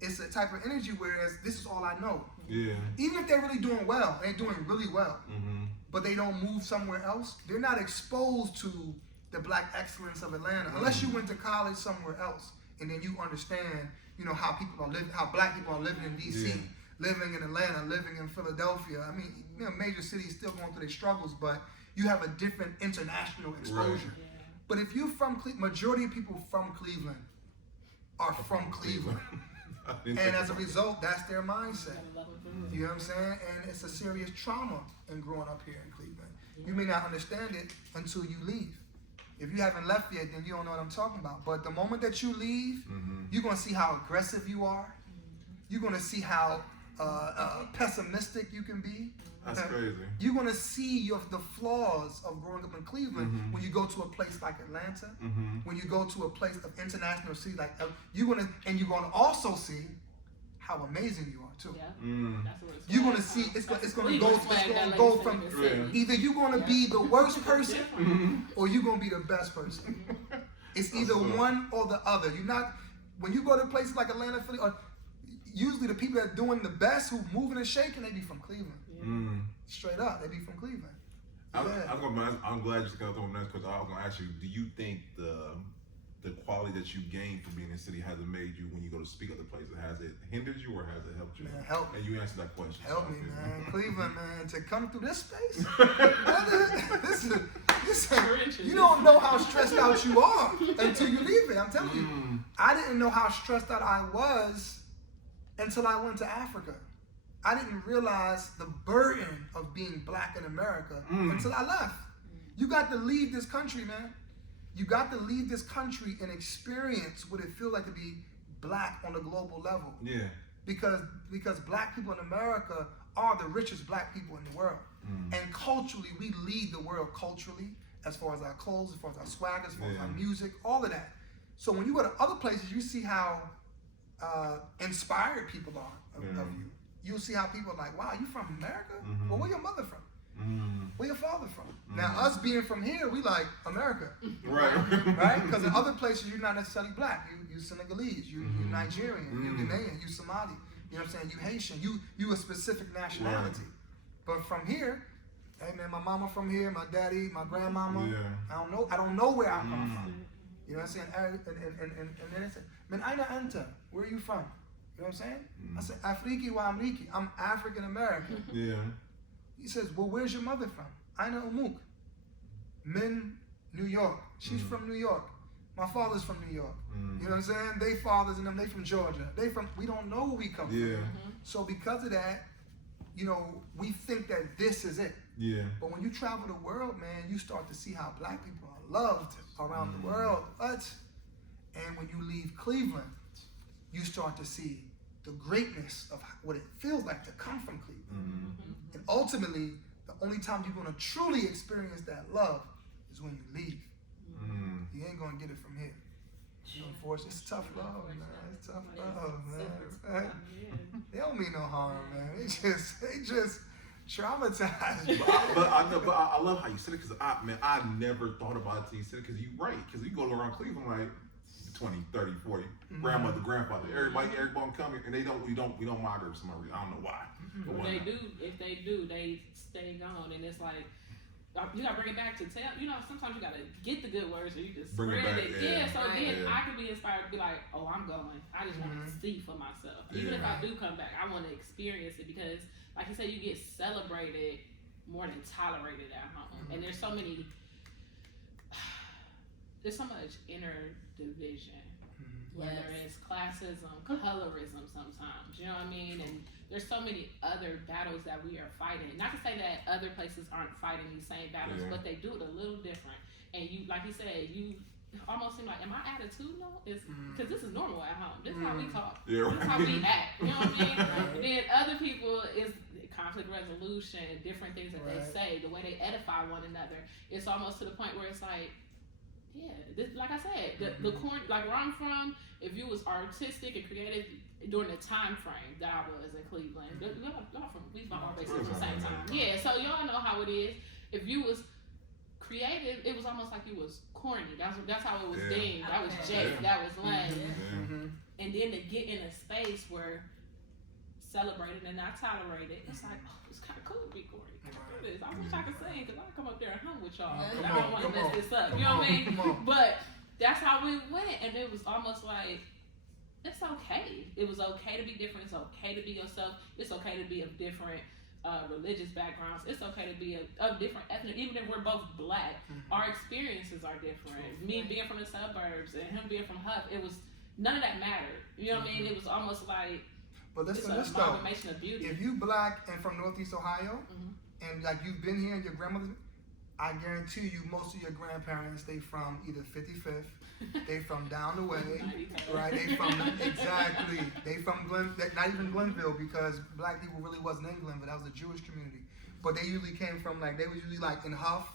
It's a type of energy whereas this is all I know. Yeah. Even if they're really doing well, they're doing really well, Mm-hmm. but they don't move somewhere else, they're not exposed to the black excellence of Atlanta unless you went to college somewhere else and then you understand, how people are living, how black people are living in DC, Yeah. living in Atlanta, living in Philadelphia. I mean, major cities still going through their struggles, but you have a different international exposure. Yeah. But if you're from majority of people from Cleveland are from Cleveland, and as a result, that's their mindset. Gotta love it for real. You know what I'm saying? And it's a serious trauma in growing up here in Cleveland. You may not understand it until you leave. If you haven't left yet, then you don't know what I'm talking about. But the moment that you leave, you're going to see how aggressive you are. You're going to see how pessimistic you can be. That's crazy. You're going to see the flaws of growing up in Cleveland when you go to a place like Atlanta, when you go to a place of international city like you're going to also see how amazing you are too. Yeah. That's what it's You're like. gonna see it's That's gonna the go Cleveland swag that go lady from said in the city. either you're gonna be the worst person Different. or you're gonna be the best person. It's either That's one or the other. You're not when you go to places like Atlanta, Philly, or usually the people that are doing the best, who moving and shaking, they be from Cleveland. Straight up, they be from Cleveland. I'm glad you said that on the next question. I was gonna ask you, do you think the quality that you gained from being in the city has it made you, when you go to speak other places, has it hindered you or has it helped you? Man, help me. And you answered that question. Help me, man. Cleveland, man, to come through this space. this you don't know how stressed out you are until you leave it. I'm telling you. I didn't know how stressed out I was until I went to Africa. I didn't realize the burden of being black in America until I left. You got to leave this country, man. You got to leave this country and experience what it feels like to be black on a global level. Yeah. Because black people in America are the richest black people in the world. And culturally, we lead the world culturally, as far as our clothes, as far as our swag, as far as our music, all of that. So when you go to other places, you see how inspired people are of you. You'll see how people are like, wow, you from America? Well, where your mother from? Where your father from? Now, us being from here, we like America. Right? Because in other places, you're not necessarily black. You Senegalese, you Nigerian, you Ghanaian, you Somali. You know what I'm saying? You Haitian. You a specific nationality. But from here, hey man, my mama from here, my daddy, my grandmama. I don't know where I come from. You know what I'm saying? And then it said, man, aina anta, where are you from? You know what I'm saying? I said, Afriki wa Amriki. I'm African American. He says, well, where's your mother from? Aina Umuk. Min, New York. She's from New York. My father's from New York. You know what I'm saying? They fathers and them, they from Georgia. We don't know where we come from. So because of that, we think that this is it. But when you travel the world, man, you start to see how black people are loved around the world. And when you leave Cleveland, you start to see the greatness of what it feels like to come from Cleveland. And ultimately, the only time you're going to truly experience that love is when you leave. You ain't going to get it from here. Unfortunately, it's tough love, man. It's tough love, man. They don't mean no harm, man. They just traumatized. But I love how you said it, because I never thought about it till you said it, because you're right. Because you go around Cleveland like 20, 30, 40, grandmother, grandfather, everybody come here, and we don't migrate for some reason. I don't know why. If they do, they stay gone, and it's like, you gotta bring it back to tell. Sometimes you gotta get the good words, or you just bring spread it back. Yeah, so then I can be inspired to be like, oh, I'm going. I just want to see for myself. Even if I do come back, I want to experience it, because, like you said, you get celebrated more than tolerated at home. And there's so much inner division. Whether it's classism, colorism sometimes, you know what I mean? And there's so many other battles that we are fighting. Not to say that other places aren't fighting these same battles, but they do it a little different. And you, like you said, you almost seem like, am I attitudinal? Is because this is normal at home. This is how we talk. Yeah, This is how we act. You know what I mean? And then other people is conflict resolution, different things that they say, the way they edify one another. It's almost to the point where it's like, yeah, this, like I said, the corn, like where I'm from, if you was artistic and creative during the time frame that I was in Cleveland, we all basically the same time. Yeah, so y'all know how it is. If you was creative, it was almost like you was corny. That's how it was deemed. That was Jake. That was lame. And then to get in a space where celebrated and not tolerated, it's like, oh, it's kind of cool to be corny. I wish I could sing because I come up there and hum with y'all. I don't want to mess this up. You know what I mean? But that's how we went, and it was almost like, it's okay. It was okay to be different. It's okay to be yourself. It's okay to be of different religious backgrounds. It's okay to be of different ethnic. Even if we're both black, our experiences are different. Me being from the suburbs and him being from Huff, it was none of that mattered. You know what I mean? It was almost like, but it's an amalgamation of beauty. If you black and from Northeast Ohio, and like you've been here and your grandmother, I guarantee you most of your grandparents, they from either 55th, they from down the way, right? They from, exactly, they from not even Glenville, because black people really wasn't in Glenville, that was a Jewish community. But they usually came from like, they was usually like in Huff,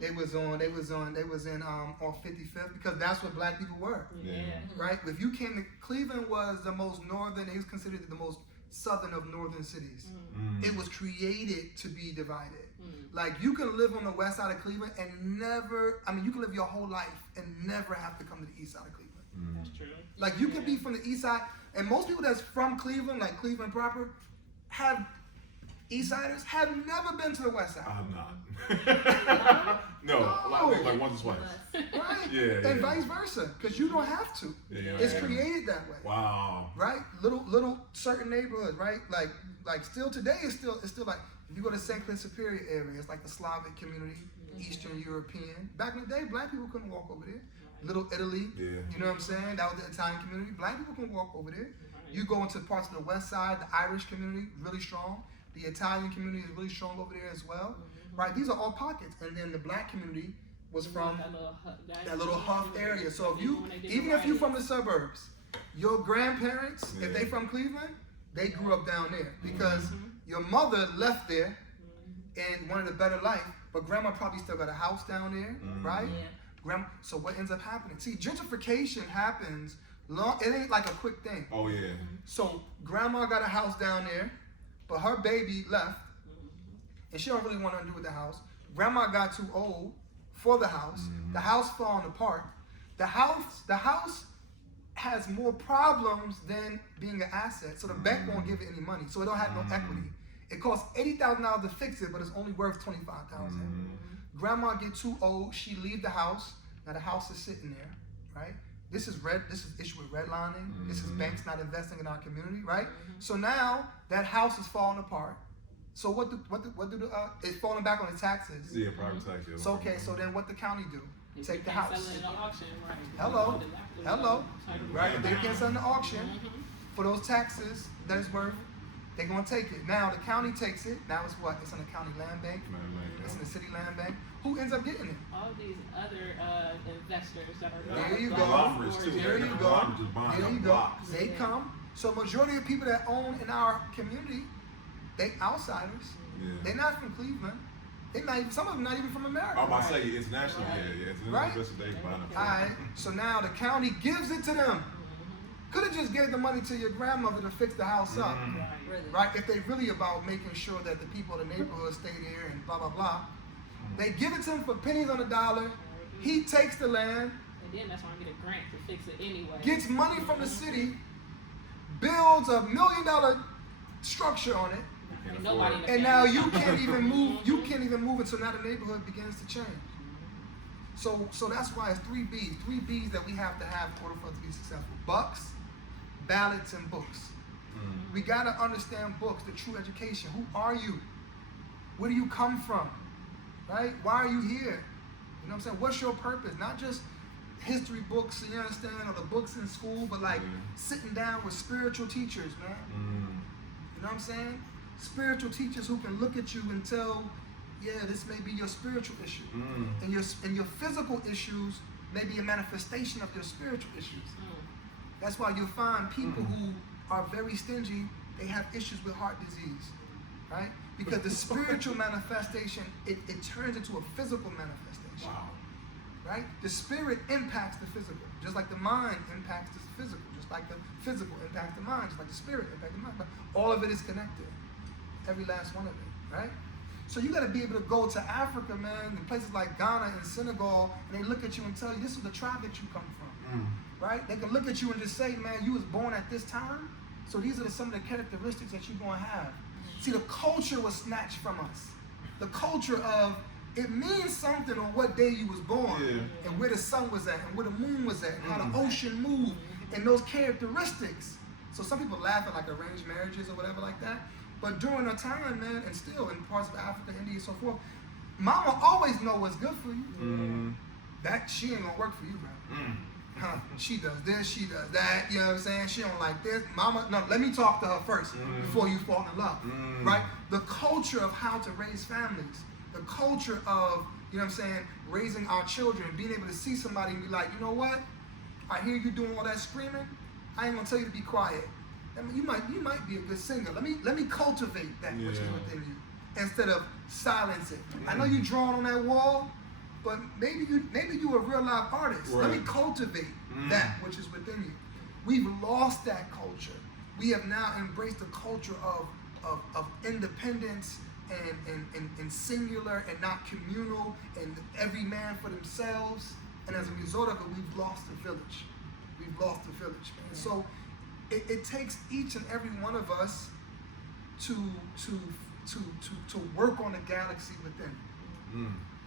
they was in on 55th, because that's what black people were, right? If you came to, Cleveland was the most northern, it was considered the most southern of northern cities. It was created to be divided. Like you can live on the west side of Cleveland and never, I mean you can live your whole life and never have to come to the east side of Cleveland. That's true. Like you can be from the east side, and most people that's from Cleveland, like Cleveland proper, have east siders have never been to the west side. I'm not. No, like once or twice. Right? Yeah. And vice versa, because you don't have to. It's created that way. Wow. Right? Little certain neighborhoods, right? Like still today it's still like if you go to St. Clair Superior area, it's like the Slavic community, Eastern European. Back in the day, black people couldn't walk over there. Little Italy, you know what I'm saying? That was the Italian community. Black people can walk over there. You go into parts of the west side, the Irish community, really strong. The Italian community is really strong over there as well. Right? These are all pockets. And then the black community was from that little Huff area. So if you, even if you're from the suburbs, your grandparents, if they from Cleveland, they grew up down there because your mother left there and wanted a better life, but grandma probably still got a house down there, right? Grandma. So what ends up happening? See, gentrification happens it ain't like a quick thing. Oh yeah. So grandma got a house down there, but her baby left, and she don't really want nothing to do with the house. Grandma got too old for the house. The house falling apart. The house has more problems than being an asset, so the bank won't give it any money, so it don't have no equity. It costs $80,000 to fix it, but it's only worth $25,000. Grandma get too old, she leave the house. Now the house is sitting there, right? This is issue with redlining. This is banks not investing in our community, right? So now that house is falling apart. So what do it's falling back on the taxes. Yeah, property tax. So okay, so then what the county do? Take the house. Sell it in the auction, right? Hello. Right? If they can't sell in the auction for those taxes that it's worth, they're gonna take it. Now the county takes it. Now it's what? It's in the county land bank. It's in the city land bank. Who ends up getting it? All these other investors that are there you go. There you go. There you go. They come. So majority of people that own in our community, they outsiders. They're not from Cleveland. They not even, some of them not even from America. I'm about to say international. It's right. Alright. So now the county gives it to them. Could have just gave the money to your grandmother to fix the house up, right? If they really about making sure that the people of the neighborhood stay there and blah blah blah. They give it to him for pennies on the dollar. He takes the land. And then that's why I get a grant to fix it anyway. Gets money from the city, builds $1 million structure on it. And now you can't even move. You can't even move until now the neighborhood begins to change. So that's why it's 3 B's. 3 B's that we have to have in order for us to be successful: bucks, ballots, and books. We gotta understand books, the true education. Who are you? Where do you come from? Right? Why are you here? You know what I'm saying? What's your purpose? Not just history books, you understand, or the books in school, but like sitting down with spiritual teachers, man. You know what I'm saying? Spiritual teachers who can look at you and tell, yeah, this may be your spiritual issue. And your physical issues may be a manifestation of your spiritual issues. That's why you'll find people who are very stingy, they have issues with heart disease, right? Because the spiritual manifestation, it turns into a physical manifestation. Wow. Right? The spirit impacts the physical, just like the mind impacts the physical, just like the physical impacts the mind, just like the spirit impacts the mind. But all of it is connected, every last one of it, right? So you got to be able to go to Africa, man, in places like Ghana and Senegal, and they look at you and tell you, this is the tribe that you come from, right? They can look at you and just say, man, you was born at this time, so these are some of the characteristics that you're going to have. See, the culture was snatched from us. The culture of, it means something on what day you was born, and where the sun was at, and where the moon was at, and how the ocean moved, and those characteristics. So some people laugh at like arranged marriages or whatever like that, but during a time, man, and still in parts of Africa, India, and so forth, mama always know what's good for you. That she ain't gonna work for you, bro. She does this, she does that, you know what I'm saying? She don't like this. Mama, no, let me talk to her first before you fall in love, right? The culture of how to raise families, the culture of, you know what I'm saying, raising our children, being able to see somebody and be like, you know what? I hear you doing all that screaming. I ain't gonna tell you to be quiet. I mean, you might be a good singer. Let me cultivate that which is within you instead of silence it. I know you drawing on that wall, but maybe you a real live artist. Let me cultivate that which is within you. We've lost that culture. We have now embraced a culture of independence and singular and not communal, and every man for themselves. And as a result of it, we've lost the village. We've lost the village, man. So it takes each and every one of us to work on the galaxy within.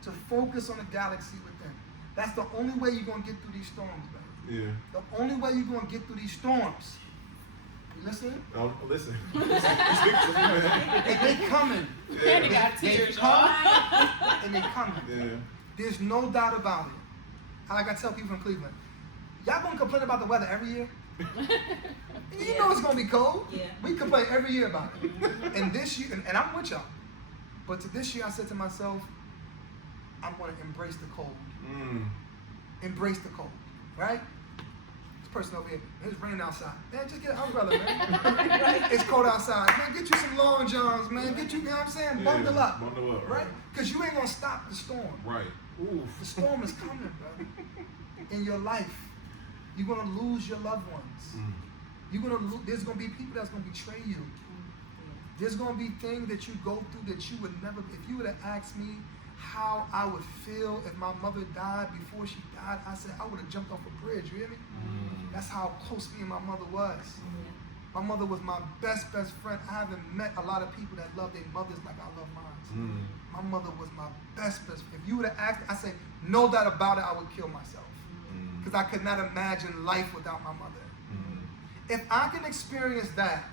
To focus on the galaxy within. That's the only way you're gonna get through these storms, man. The only way you're gonna get through these storms. You listening? Oh, listen. They coming. And he got tears, y'all. And they coming. There's no doubt about it. Like I tell people in Cleveland, y'all gonna complain about the weather every year? You know it's gonna be cold. We complain every year about it. And this year, and I'm with y'all, but to this year I said to myself, I'm gonna embrace the cold. Embrace the cold, right? This person over here, it's raining outside. Man, just get an umbrella, man. It's cold outside. Man, get you some long johns, man. Get you know what I'm saying? Bundle up. Bundle up, right? Because you ain't gonna stop the storm. Right. Oof. The storm is coming, brother. In your life, you're gonna lose your loved ones. You're gonna there's gonna be people that's gonna betray you. There's gonna be things that you go through that you would never. If you would have asked me how I would feel if my mother died before she died, I said I would have jumped off a bridge. You hear me? That's how close me and my mother was. My mother was my best friend. I haven't met a lot of people that love their mothers like I love mine. My mother was my best friend. If you would have asked, I say, no doubt about it, I would kill myself. Because I could not imagine life without my mother. If I can experience that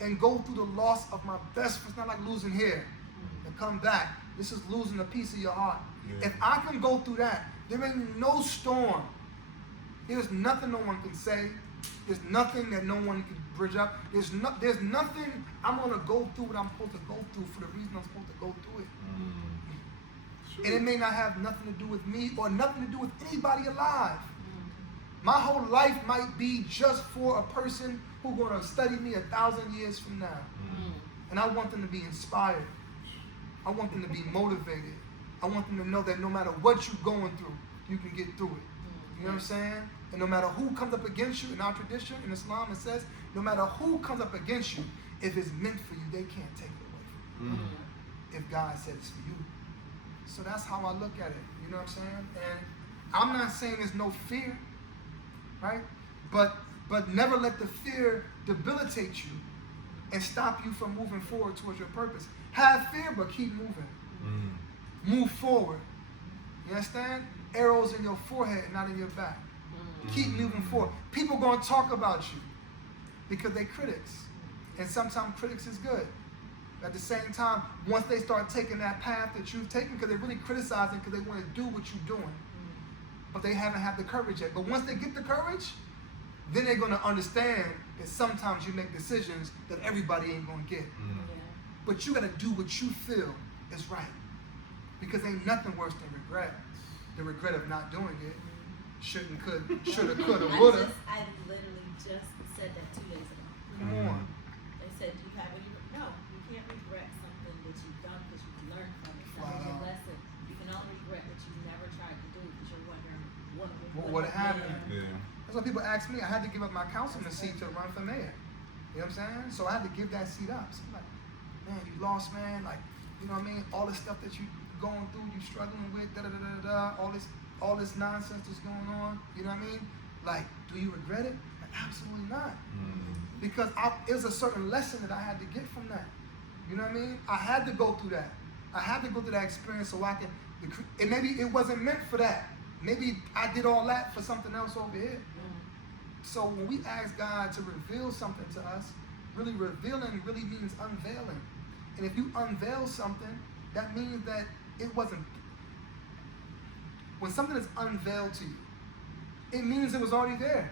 and go through the loss of my best friend, it's not like losing hair and come back. This is losing a piece of your heart. If I can go through that, there ain't no storm. There's nothing no one can say. There's nothing that no one can bridge up. There's nothing I'm gonna go through what I'm supposed to go through for the reason I'm supposed to go through it. And it may not have nothing to do with me or nothing to do with anybody alive. My whole life might be just for a person who's gonna study me 1,000 years from now. And I want them to be inspired. I want them to be motivated. I want them to know that no matter what you're going through, you can get through it. You know what I'm saying? And no matter who comes up against you, in our tradition, in Islam, it says, no matter who comes up against you, if it's meant for you, they can't take it away from you. If God said it's for you. So that's how I look at it. You know what I'm saying? And I'm not saying there's no fear, right? But never let the fear debilitate you and stop you from moving forward towards your purpose. Have fear, but keep moving. Move forward. You understand? Arrows in your forehead, not in your back. Keep moving forward. People gonna talk about you because they critics. And sometimes critics is good. At the same time, once they start taking that path that you've taken, because they're really criticizing because they want to do what you're doing. But they haven't had the courage yet. But once they get the courage, then they're gonna understand that sometimes you make decisions that everybody ain't gonna get. But you gotta do what you feel is right. Because ain't nothing worse than regret. the regret of not doing it. Shouldn't, could, shoulda, coulda, woulda. I literally just said that 2 days ago. Come on. They said, do you have any? No, you can't regret something that you've done because you can learn from it. That was your lesson. You can only regret what you never tried to do because you're wondering what happened. Yeah. That's why people ask me. I had to give up my councilman seat to run for mayor. You know what I'm saying? So I had to give that seat up. So I'm like, man, you lost, man. Like, you know what I mean? All this stuff that you going through, you struggling with, all this nonsense that's going on. You know what I mean? Like, do you regret it? Like, absolutely not. Because it was a certain lesson that I had to get from that. You know what I mean? I had to go through that. I had to go through that experience so I can. And maybe it wasn't meant for that. Maybe I did all that for something else over here. So when we ask God to reveal something to us, really revealing really means unveiling. And if you unveil something, that means that it wasn't. When something is unveiled to you, it means it was already there.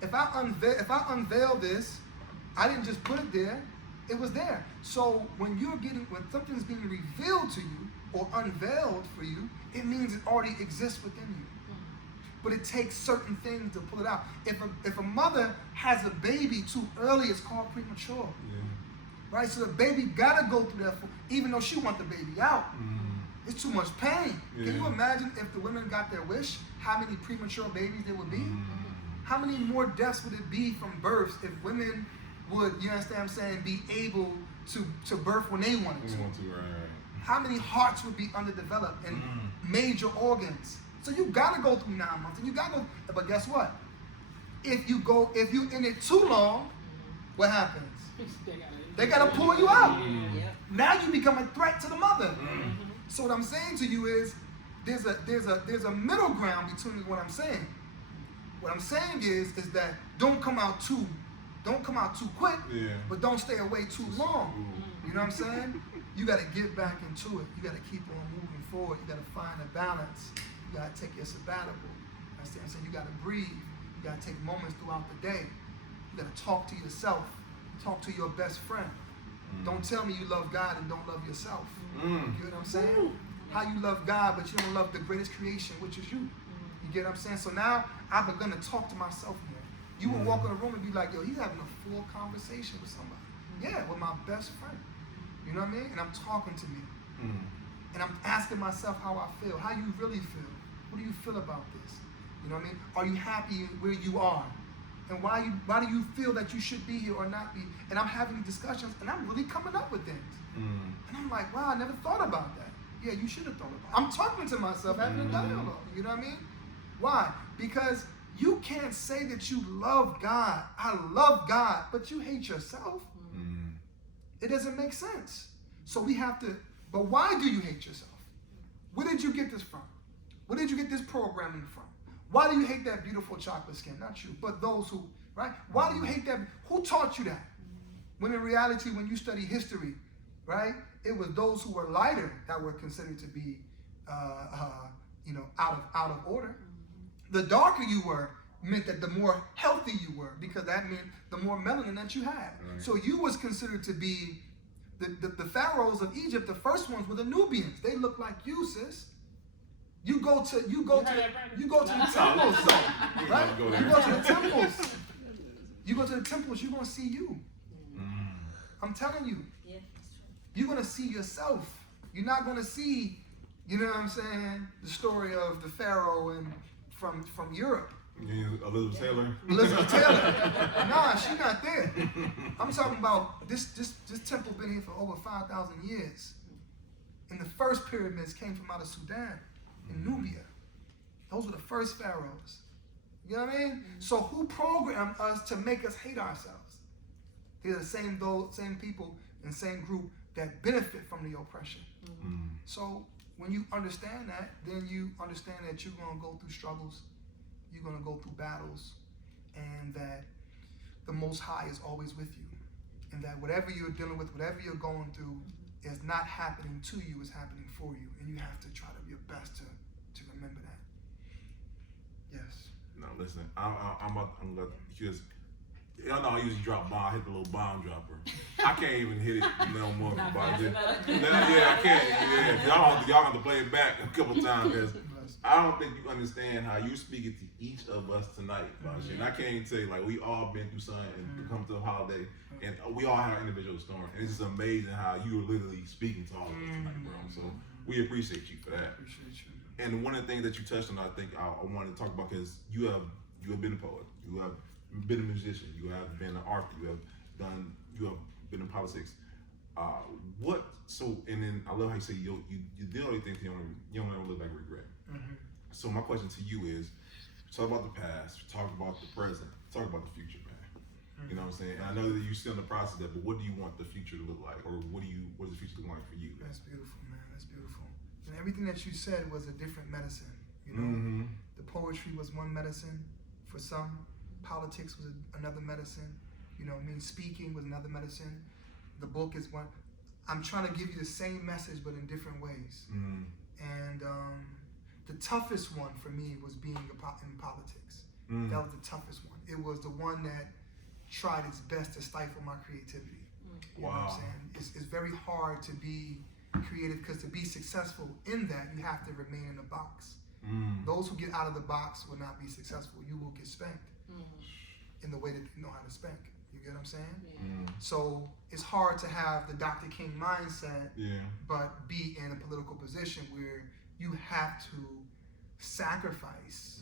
If I unveil this, I didn't just put it there, it was there. So when something's being revealed to you or unveiled for you, it means it already exists within you. But it takes certain things to pull it out. If a mother has a baby too early, it's called premature. Right? So the baby gotta go through that, even though she wants the baby out. It's too much pain. Can you imagine if the women got their wish, how many premature babies there would be? How many more deaths would it be from births if women would, you understand what I'm saying, be able to birth when they wanted to? How many hearts would be underdeveloped and major organs? So you gotta go through 9 months, and you gotta go. But guess what? If you in it too long, what happens? They gotta pull you out. Now you become a threat to the mother. So what I'm saying to you is, there's a middle ground between what I'm saying. What I'm saying is that don't come out too quick, but don't stay away too long. You know what I'm saying? You got to get back into it. You got to keep on moving forward. You got to find a balance. You got to take your sabbatical. That's what I'm saying. You got to breathe. You got to take moments throughout the day. You got to talk to yourself. Talk to your best friend. Don't tell me you love God and don't love yourself. You get what I'm saying? How you love God, but you don't love the greatest creation, which is you. You get what I'm saying? So now I've begun to talk to myself more. You will walk in a room and be like, yo, he's having a full conversation with somebody. Yeah, with my best friend. You know what I mean? And I'm talking to me. And I'm asking myself how I feel. How you really feel? What do you feel about this? You know what I mean? Are you happy where you are? And why do you feel that you should be here or not be? And I'm having discussions and I'm really coming up with things. And I'm like, wow, I never thought about that. Yeah, you should have thought about it. I'm talking to myself, having a dialogue. You know what I mean? Why? Because you can't say that you love God. I love God, but you hate yourself. It doesn't make sense. So we have to, but why do you hate yourself? Where did you get this from? Where did you get this programming from? Why do you hate that beautiful chocolate skin? Not you, but those who, right? Why do you hate that? Who taught you that? When in reality, when you study history, right, it was those who were lighter that were considered to be, out of order. The darker you were meant that the more healthy you were, because that meant the more melanin that you had. Right. So you was considered to be the pharaohs of Egypt. The first ones were the Nubians. They look like you, sis. You go to the temples, right? You go to the temples. You go to the temples, you're gonna see you. I'm telling you. Yeah, that's true. You're gonna see yourself. You're not gonna see, you know what I'm saying, the story of the pharaoh and from Europe. Elizabeth Taylor. Elizabeth Taylor. Nah, she's not there. I'm talking about this temple been here for over 5,000 years. And the first pyramids came from out of Sudan in Nubia. Those were the first pharaohs. You know what I mean? So who programmed us to make us hate ourselves? They're the same people and same group that benefit from the oppression. So when you understand that, then you understand that you're going to go through struggles, you're going to go through battles, and that the Most High is always with you. And that whatever you're dealing with, whatever you're going through, is not happening to you, it's happening for you. And you have to try to your best to remember that. Yes. No, listen, I'm gonna just, y'all know I usually drop bomb, I hit the little bomb dropper. I can't even hit it no more. Yeah, I can't. Yeah, y'all have to play it back a couple times. I don't think you understand how you're speaking to each of us tonight, Basheer. And I can't even tell you, like, we all been through something and come to a holiday, and we all have individual stories. And it's just amazing how you are literally speaking to all of us tonight, bro. So we appreciate you for that. Appreciate you. And one of the things that you touched on, I think I wanted to talk about, because you have been a poet, you have been a musician, you have been an artist, you have been in politics. And then I love how you say you did all these things you don't ever look back and regret. So my question to you is, talk about the past, talk about the present, talk about the future, man. You know what I'm saying? And I know that you're still in the process of that, but what do you want the future to look like, or what does the future look like for you? That's beautiful, man. That's beautiful. And everything that you said was a different medicine. You know, the poetry was one medicine for some. Politics was another medicine. You know, speaking was another medicine. The book is one. I'm trying to give you the same message, but in different ways. And the toughest one for me was being in politics. That was the toughest one. It was the one that tried its best to stifle my creativity. You know what I'm saying? It's very hard to be creative, because to be successful in that, you have to remain in a box. Those who get out of the box will not be successful. You will get spanked in the way that they know how to spank. You get what I'm saying? So it's hard to have the Dr. King mindset, but be in a political position where you have to sacrifice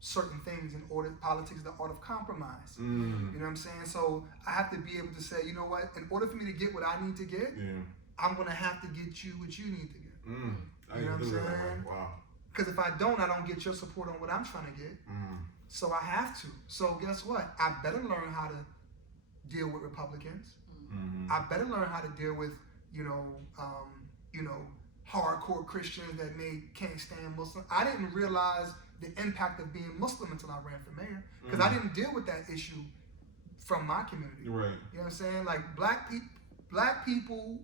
certain things in order. Politics is the art of compromise. You know what I'm saying? So I have to be able to say, you know what? In order for me to get what I need to get, I'm gonna have to get you what you need to get. You know what I'm saying? Wow. Because if I don't get your support on what I'm trying to get. So I have to. So guess what? I better learn how to deal with Republicans. I better learn how to deal with, hardcore Christians that can't stand Muslims. I didn't realize the impact of being Muslim until I ran for mayor, because I didn't deal with that issue from my community. Right. You know what I'm saying? Like black people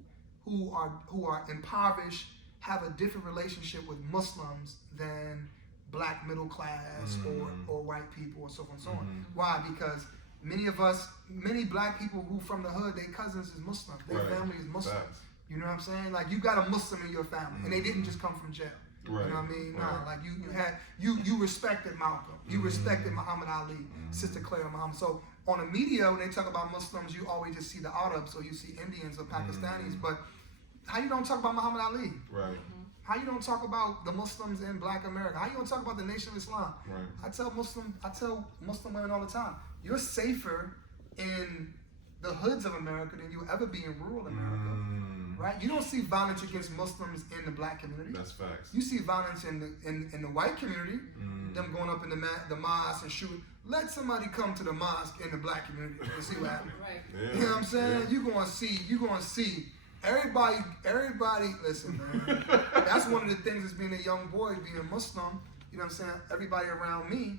who are impoverished have a different relationship with Muslims than black middle class or white people, or so on and so on. Why? Because many black people who from the hood, their cousins is Muslim, their family is Muslim. Facts. You know what I'm saying? Like, you got a Muslim in your family, and they didn't just come from jail. Right. You know what I mean? Nah, like you respected Malcolm, you respected Muhammad Ali, Sister Claire Muhammad. So on the media, when they talk about Muslims, you always just see the Arabs, or you see Indians or Pakistanis, but how you don't talk about Muhammad Ali? Right. How you don't talk about the Muslims in Black America? How you don't talk about the Nation of Islam? Right. I tell Muslim women all the time, you're safer in the hoods of America than you'll ever be in rural America. Right? You don't see violence against Muslims in the black community. That's facts. You see violence in the white community, them going up in the mosque and shooting. Let somebody come to the mosque in the black community and see what happens. Right. Yeah. You know what I'm saying? You're gonna see everybody, listen, man. That's one of the things as being a young boy, being Muslim, you know what I'm saying? Everybody around me,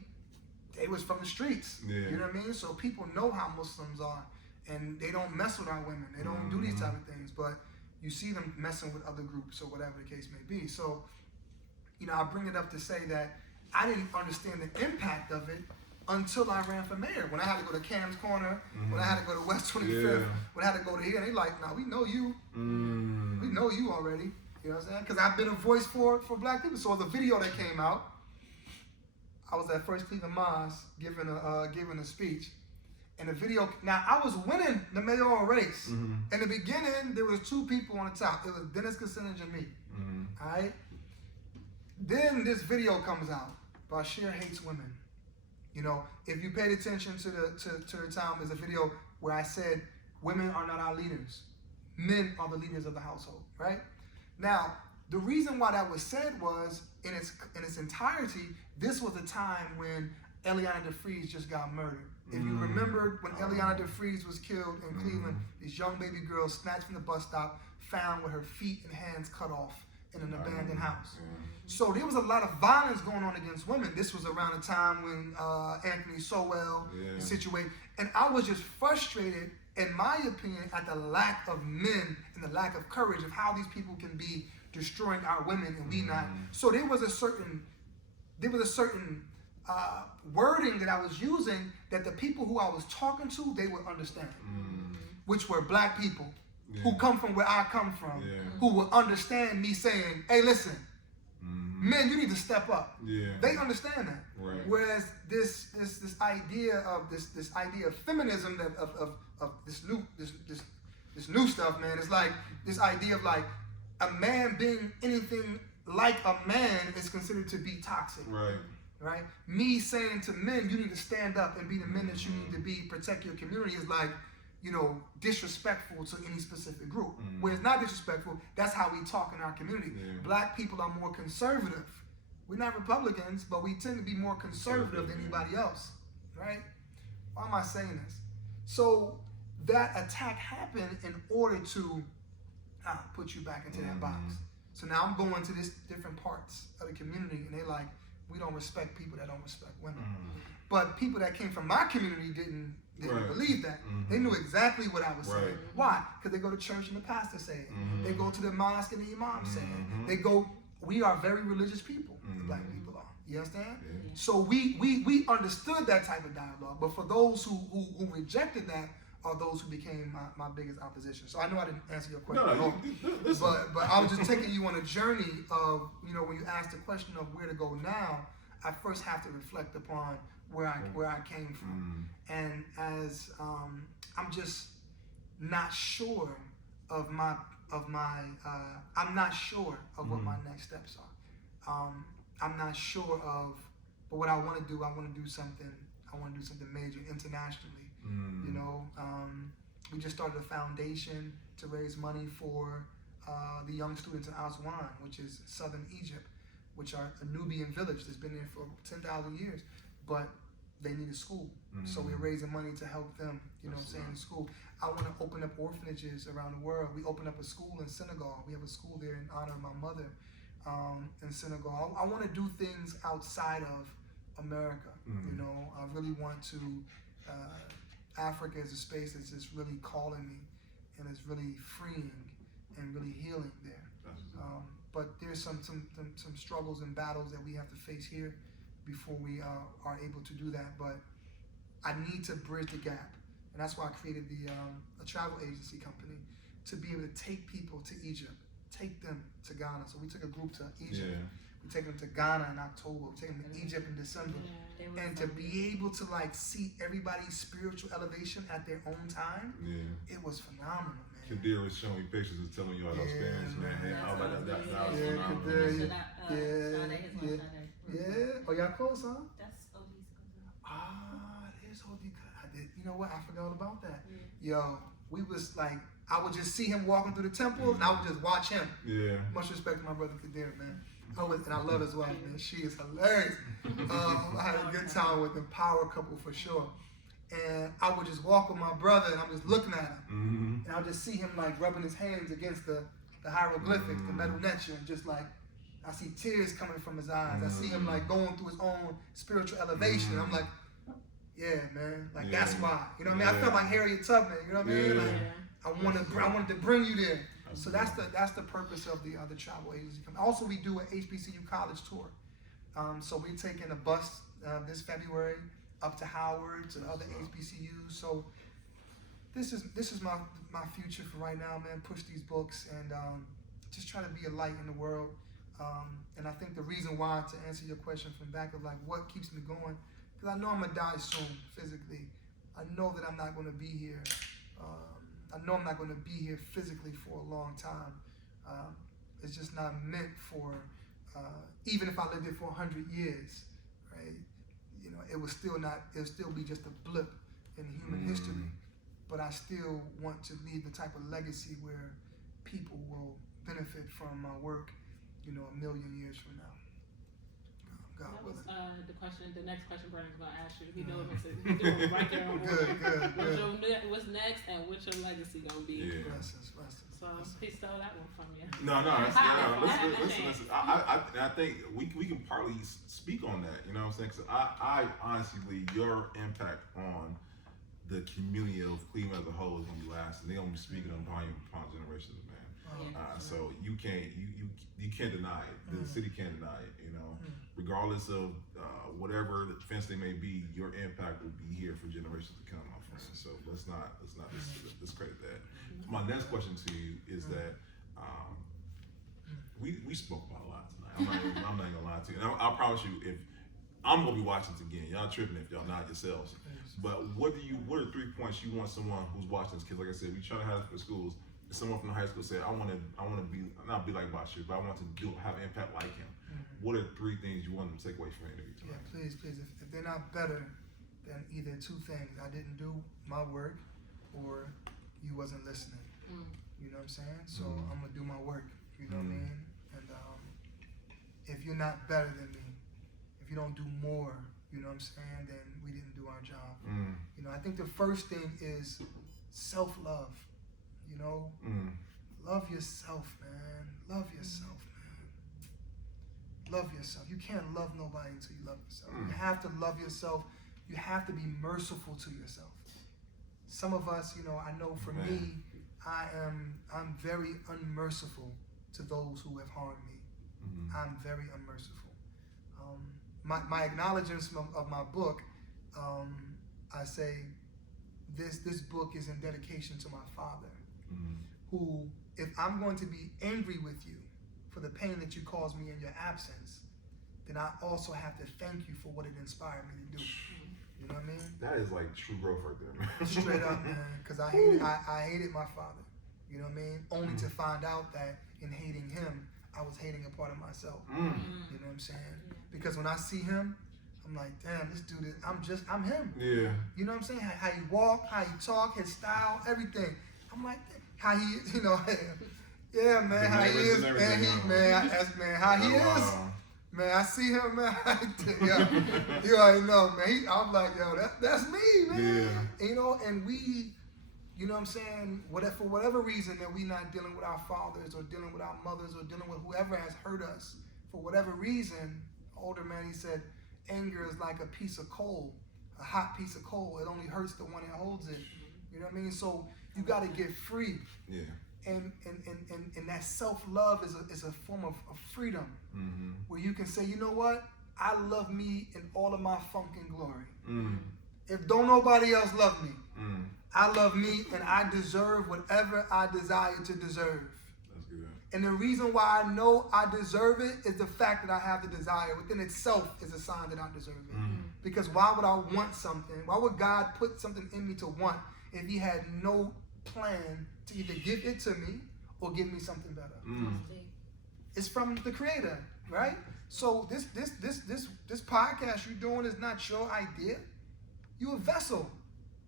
they was from the streets. Yeah. You know what I mean? So people know how Muslims are, and they don't mess with our women. They don't do these type of things, but you see them messing with other groups or whatever the case may be. So, I bring it up to say that I didn't understand the impact of it until I ran for mayor. When I had to go to Cam's Corner, when I had to go to West 25th, when I had to go to here, and they like, nah, we know you. We know you already. You know what I'm saying? Because I've been a voice for black people. So the video that came out, I was at First Cleveland Mosque giving a speech. And the video, now I was winning the mayoral race. In the beginning, there was two people on the top. It was Dennis Kucinich and me. All right? Then this video comes out. Basheer hates women. If you paid attention to the time, there's a video where I said, women are not our leaders. Men are the leaders of the household, right? Now, the reason why that was said was, in its entirety, this was a time when Eliana DeFries just got murdered. If you remember when Eliana DeFries was killed in Cleveland, this young baby girl snatched from the bus stop, found with her feet and hands cut off in an abandoned house. So there was a lot of violence going on against women. This was around the time when Anthony Sowell situated. And I was just frustrated, in my opinion, at the lack of men and the lack of courage of how these people can be destroying our women and we not. So there was a certain wording that I was using that the people who I was talking to, they would understand, which were black people who come from where I come from, who would understand me saying, hey, listen, Men, you need to step up. Yeah. They understand that. Right. Whereas this idea of this idea of feminism, that of this new stuff, man, it's like this idea of like a man being anything like a man is considered to be toxic. Right. Right? Me saying to men, you need to stand up and be the men that you need to be, protect your community, is like, you know, disrespectful to any specific group. Where it's not disrespectful, that's how we talk in our community. Yeah. Black people are more conservative. We're not Republicans, but we tend to be more conservative than anybody else, right? Why am I saying this? So that attack happened in order to put you back into that box. So now I'm going to this different parts of the community, and they're like, we don't respect people that don't respect women. But people that came from my community didn't Right. believe that. They knew exactly what I was saying. Right. Why? Because they go to church and the pastor say it. They go to the mosque and the imam say it. They go. We are very religious people. The black people are. You understand? Yeah. So we understood that type of dialogue. But for those who rejected that, are those who became my biggest opposition. So I know I didn't answer your question at all. But I was just taking you on a journey of, you know, when you asked the question of where to go now, I first have to reflect upon where I came from. And as I'm just not sure of my I'm not sure of what my next steps are. I'm not sure of, but what I want to do, I want to do something major internationally. You know, we just started a foundation to raise money for the young students in Aswan, which is southern Egypt, which are a Nubian village that's been there for 10,000 years, but they need a school. So we're raising money to help them, you know what I'm saying, in school. I want to open up orphanages around the world. We opened up a school in Senegal. We have a school there in honor of my mother in Senegal. I want to do things outside of America. You know, I really want to, Africa is a space that's just really calling me, and it's really freeing and really healing there. But there's some struggles and battles that we have to face here before we are able to do that. But I need to bridge the gap, and that's why I created a travel agency company to be able to take people to Egypt, take them to Ghana. So we took a group to Egypt. Yeah. We take them to Ghana in October. We take them to Egypt in December. And to be able to like see everybody's spiritual elevation at their own time, it was phenomenal, man. Kadir was showing me pictures and telling you all those experience, man. I was like, that was phenomenal. Yeah. Oh, y'all close, huh? That's Odie's cousin. There's Odie. I did. You know what? I forgot about that. Yo, we was like, I would just see him walking through the temple, and I would just watch him. Yeah. Much respect to my brother Kadir, man. And I love his wife, man. She is hilarious. I had a good time with them, power couple for sure. And I would just walk with my brother, and I'm just looking at him. And I'll just see him like rubbing his hands against the hieroglyphics, the metal netcha, and just like, I see tears coming from his eyes. I see him like going through his own spiritual elevation. I'm like, yeah, man. Like that's why. You know what I mean? I felt like Harriet Tubman. You know what I mean? Like, I wanted to bring you there. So that's the purpose of the travel agency. Also, we do an HBCU college tour. So we're taking a bus this February up to Howard to other HBCUs. So this is my future for right now, man. Push these books and just try to be a light in the world. And I think the reason why, to answer your question from back of like what keeps me going, because I know I'm gonna die soon physically. I know that I'm not gonna be here. I know I'm not going to be here physically for a long time. It's just not meant for, even if I lived here for 100 years, right? You know, it'll still be just a blip in human history. But I still want to leave the type of legacy where people will benefit from my work, you know, 1 million years from now. God that was willing. the next question Brandon's going to ask you. He doing it right there on Good. What's next and what's your legacy going to be? Yeah. Blessings. So he stole that one from you. No, listen. I think we can partly speak on that. You know what I'm saying? Because I honestly believe your impact on the community of Cleveland as a whole is going to be lasting. They're going to be speaking upon generations, man. So you can't deny it. The city can't deny it. You know, regardless of whatever the fence they may be, your impact will be here for generations to come, my friend. So let's not discredit that. My next question to you is that we spoke about a lot tonight. I'm not gonna lie to you. And I promise you, if I'm gonna be watching this again, y'all tripping if y'all not yourselves. But what are 3 points you want someone who's watching this? Because like I said, we trying to have it for schools. If someone from the high school said, I want to be not be like Basheer, but I want to have impact like him. What are 3 things you want them to take away from the interview tonight? Yeah, please. If they're not better than either 2 things, I didn't do my work, or you wasn't listening. You know what I'm saying? So I'm gonna do my work. You know what I mean? And if you're not better than me, if you don't do more, you know what I'm saying, then we didn't do our job. You know, I think the first thing is self-love. You know, love yourself, man. Love yourself, man. Love yourself. You can't love nobody until you love yourself. You have to love yourself. You have to be merciful to yourself. Some of us, you know, I know for me, I'm very unmerciful to those who have harmed me. I'm very unmerciful. My acknowledgments of my book, I say this book is in dedication to my father, who, if I'm going to be angry with you for the pain that you caused me in your absence, then I also have to thank you for what it inspired me to do. You know what I mean? That is like true growth right there, man. Straight up, man. Because I hated my father. You know what I mean? Only to find out that in hating him, I was hating a part of myself. You know what I'm saying? Because when I see him, I'm like, damn, this dude is, I'm him. Yeah. You know what I'm saying? How he walk, how he talk, his style, everything. I'm like, how he is, you know, yeah, man, how he is, man, how he is. Man, I see him, man. You already know, man. I'm like, yo, that's me, man. Yeah. You know, and we, you know what I'm saying, for whatever reason that we not dealing with our fathers or dealing with our mothers or dealing with whoever has hurt us, for whatever reason, older man, he said, anger is like a piece of coal, a hot piece of coal. It only hurts the one that holds it. You know what I mean? So you got to get free. Yeah. And that self-love is a form of freedom, where you can say, you know what? I love me in all of my funk and glory. If don't nobody else love me, I love me, and I deserve whatever I desire to deserve. That's good. And the reason why I know I deserve it is the fact that I have the desire within itself is a sign that I deserve it. Because why would I want something? Why would God put something in me to want if he had no plan to either give it to me or give me something better? It's from the Creator, right? So this podcast you're doing is not your idea. You're a vessel.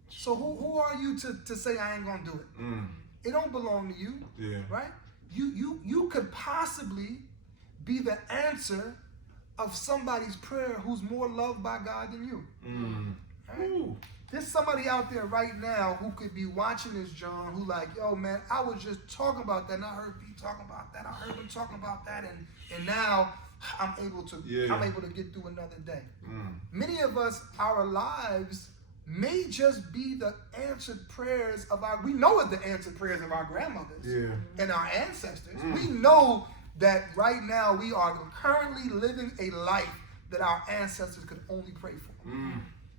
So who are you to say I ain't gonna do it? It don't belong to you, right? You could possibly be the answer of somebody's prayer who's more loved by God than you. Right? There's somebody out there right now who could be watching this, John, who like, yo, man, I was just talking about that, and I heard you talking about that. I heard them talking about that, and now I'm able to get through another day. Many of us, our lives may just be the answered prayers of we know it's the answered prayers of our grandmothers and our ancestors. We know that right now we are currently living a life that our ancestors could only pray for.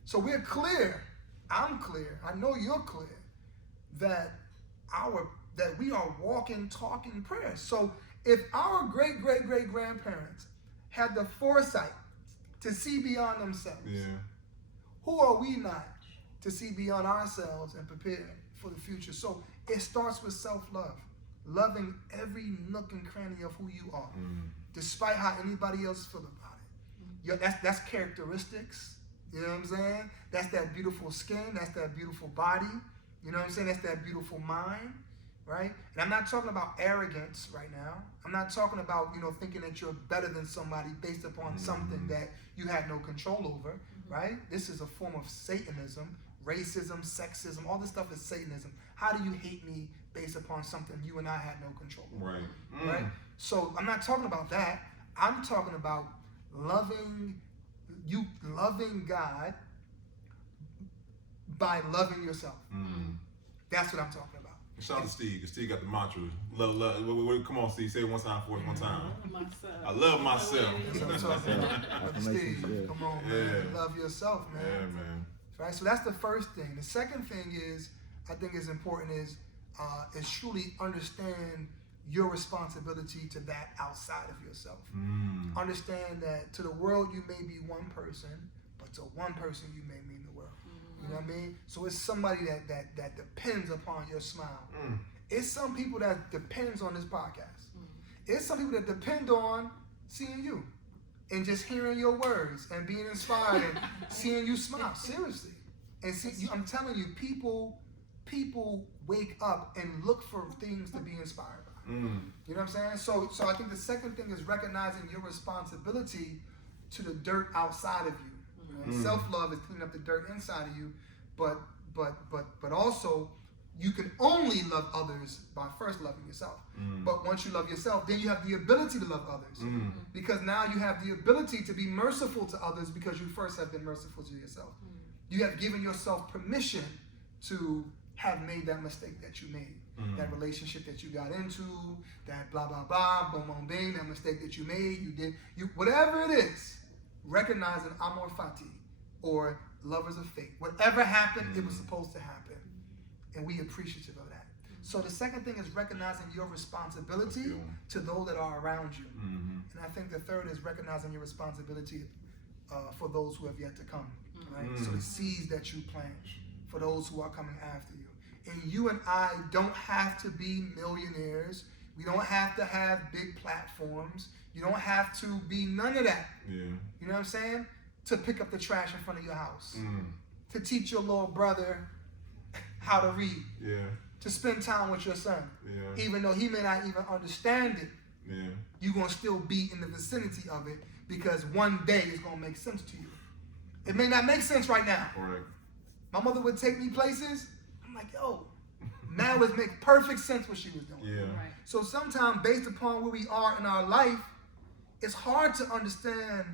So we're clear. I'm clear. I know you're clear that we are walking, talking prayers. So if our great grandparents had the foresight to see beyond themselves, who are we not to see beyond ourselves and prepare for the future? So it starts with self-love, loving every nook and cranny of who you are, despite how anybody else feel about it. That's characteristics. You know what I'm saying? That's that beautiful skin. That's that beautiful body. You know what I'm saying? That's that beautiful mind, right? And I'm not talking about arrogance right now. I'm not talking about, thinking that you're better than somebody based upon something that you had no control over, right? This is a form of Satanism, racism, sexism, all this stuff is Satanism. How do you hate me based upon something you and I had no control over? Right? So I'm not talking about that. I'm talking about loving God by loving yourself. That's what I'm talking about. Shout out to Steve, because Steve got the mantra. Love. Come on, Steve, say it one time for us, one time. I love myself. Steve, come on, man. Love yourself, man. Yeah, man. Right, so that's the first thing. The second thing is, I think is important is truly understand your responsibility to that outside of yourself. Mm. Understand that to the world you may be one person, but to one person you may mean the world. You know what I mean? So it's somebody that depends upon your smile. Mm. It's some people that depends on this podcast. It's some people that depend on seeing you and just hearing your words and being inspired and seeing you smile. Seriously. And I'm telling you, people wake up and look for things to be inspired by. Mm. You know what I'm saying? So I think the second thing is recognizing your responsibility to the dirt outside of you. Self-love is cleaning up the dirt inside of you, but also you can only love others by first loving yourself. But once you love yourself, then you have the ability to love others. Because now you have the ability to be merciful to others because you first have been merciful to yourself. You have given yourself permission to have made that mistake that you made. That relationship that you got into, that blah, blah, blah, boom, boom, bing, that mistake that you made, whatever it is, recognizing amor fati or lovers of fate. Whatever happened, it was supposed to happen. And we appreciative of that. So the second thing is recognizing your responsibility to those that are around you. And I think the third is recognizing your responsibility for those who have yet to come. Right? So the seeds that you plant for those who are coming after you. And you and I don't have to be millionaires. We don't have to have big platforms. You don't have to be none of that. Yeah. You know what I'm saying? To pick up the trash in front of your house. To teach your little brother how to read. Yeah. To spend time with your son. Yeah. Even though he may not even understand it. Yeah. You're going to still be in the vicinity of it because one day it's going to make sense to you. It may not make sense right now. Correct. My mother would take me places. I'm like, yo, now it makes perfect sense what she was doing. Yeah. Right. So sometimes based upon where we are in our life, it's hard to understand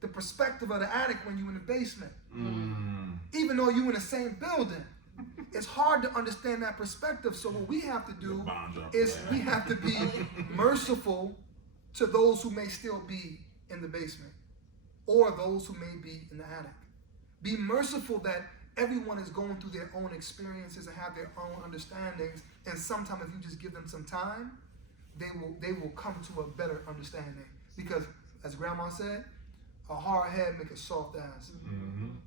the perspective of the addict when you're in the basement. Even though you're in the same building, it's hard to understand that perspective. So what we have to do is we have to be merciful to those who may still be in the basement or those who may be in the attic. Be merciful that everyone is going through their own experiences and have their own understandings. And sometimes if you just give them some time, they will come to a better understanding. Because as Grandma said, a hard head make a soft ass.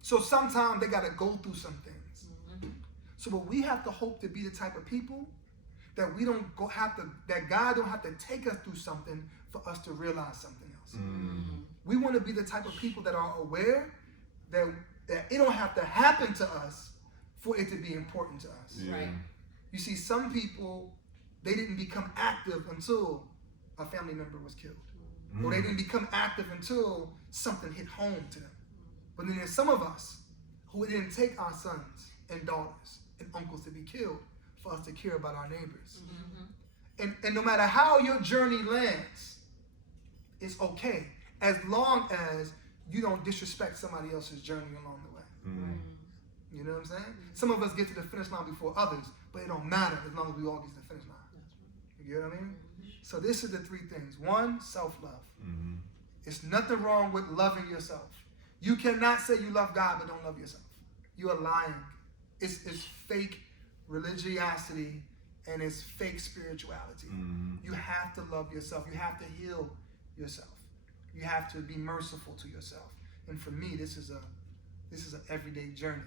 So sometimes they got to go through some things. So but we have to hope to be the type of people that we don't that God don't have to take us through something for us to realize something else. We want to be the type of people that are aware that it don't have to happen to us for it to be important to us. Yeah. Right. You see, some people, they didn't become active until a family member was killed. Or they didn't become active until something hit home to them. But then there's some of us who didn't take our sons and daughters and uncles to be killed for us to care about our neighbors. And no matter how your journey lands, it's okay. As long as you don't disrespect somebody else's journey along the way. You know what I'm saying? Some of us get to the finish line before others, but it don't matter as long as we all get to the finish line. You get what I mean? So this is the three things. One, self-love. It's nothing wrong with loving yourself. You cannot say you love God but don't love yourself. You are lying. It's fake religiosity and it's fake spirituality. You have to love yourself. You have to heal yourself. You have to be merciful to yourself. And for me, this is an everyday journey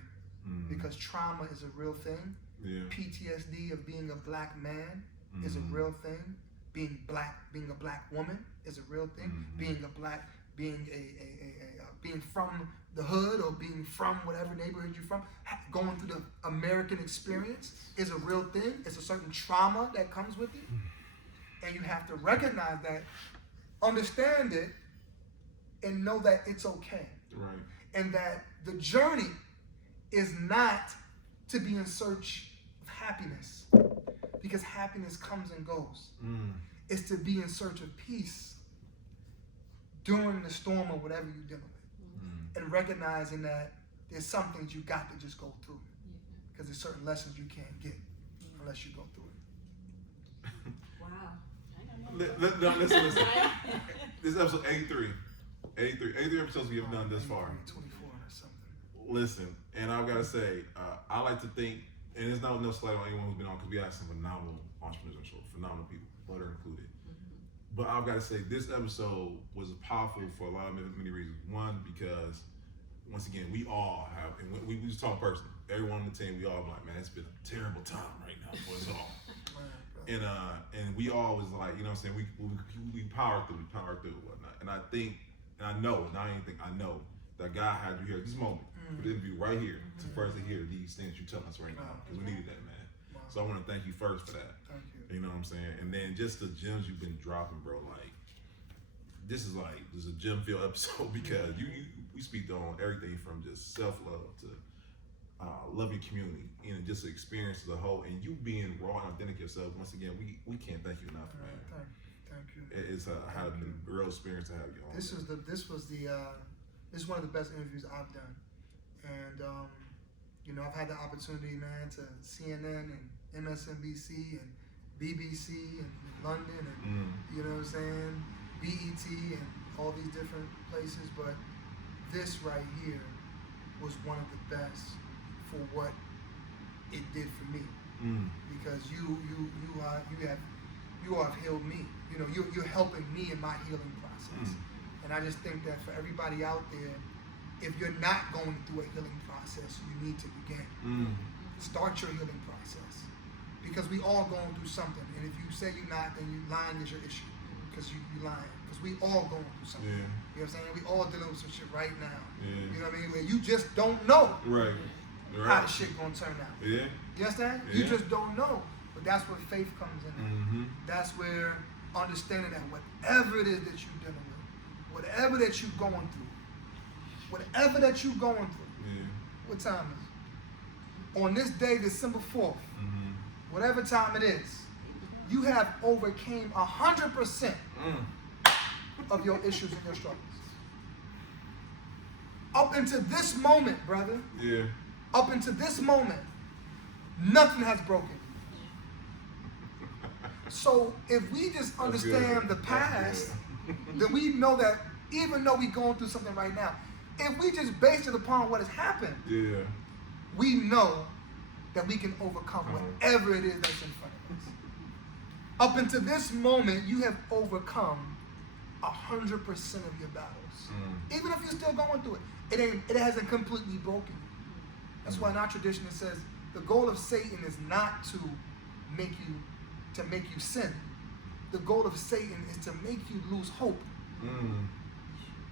because trauma is a real thing. Yeah. PTSD of being a black man is a real thing. Being a black woman is a real thing. Being from the hood or being from whatever neighborhood you're from, going through the American experience is a real thing. It's a certain trauma that comes with it. And you have to recognize that, understand it, and know that it's okay. Right. And that the journey is not to be in search of happiness, because happiness comes and goes. It's to be in search of peace during the storm or whatever you're dealing with. And recognizing that there's some things you got to just go through, because there's certain lessons you can't get unless you go through it. Wow. Listen. This is episode 83. 83 episodes we have done this far. 24 or something. Listen, and I've got to say, I like to think, and there's no slight on anyone who's been on, because we have some phenomenal entrepreneurs on the show, phenomenal people. butter included. But I've got to say, this episode was powerful for a lot of many reasons. One, because once again, we all have, and we just talk personally. Everyone on the team, we all like, man, it's been a terrible time right now for us all. And we all was like, you know what I'm saying, we power through and whatnot. And I think, and I know, not anything, I know that God had you here at this moment, for the interview right here, to first to hear these things you tell us right now, because we needed that, man. So I want to thank you first for that. Thank you. You know what I'm saying? And then just the gems you've been dropping, bro. Like, this is a gem-filled episode because we speak on everything from just self-love to love your community and just the experience as a whole. And you being raw and authentic yourself, once again, we can't thank you enough, man. Thank you. It's had been a real experience to have you on. This is one of the best interviews I've done, and you know, I've had the opportunity, man, to CNN and MSNBC and BBC and London and you know what I'm saying, BET and all these different places, but this right here was one of the best for what it did for me, because you have healed me. You know, you're helping me in my healing process, and I just think that for everybody out there, if you're not going through a healing process, you need to begin. Start your healing process, because we all going through something, and if you say you're not, then you lying is your issue, because you lying, because we all going through something. You know what I'm saying? We all dealing with some shit right now. You know what I mean? Where you just don't know how the shit gonna turn out. You understand? You just don't know. But that's where faith comes in. That's where understanding that whatever it is that you're dealing with, whatever that you're going through, what time is it? On this day, December 4th, whatever time it is, you have overcame 100% of your issues and your struggles. Up until this moment, brother. Up until this moment, nothing has broken. So if we just understand the past, then we know that even though we're going through something right now, if we just base it upon what has happened, we know that we can overcome whatever it is that's in front of us. Up until this moment, you have overcome 100% of your battles. Even if you're still going through it, it hasn't completely broken you. That's why in our tradition it says the goal of Satan is not to make you sin. The goal of Satan is to make you lose hope.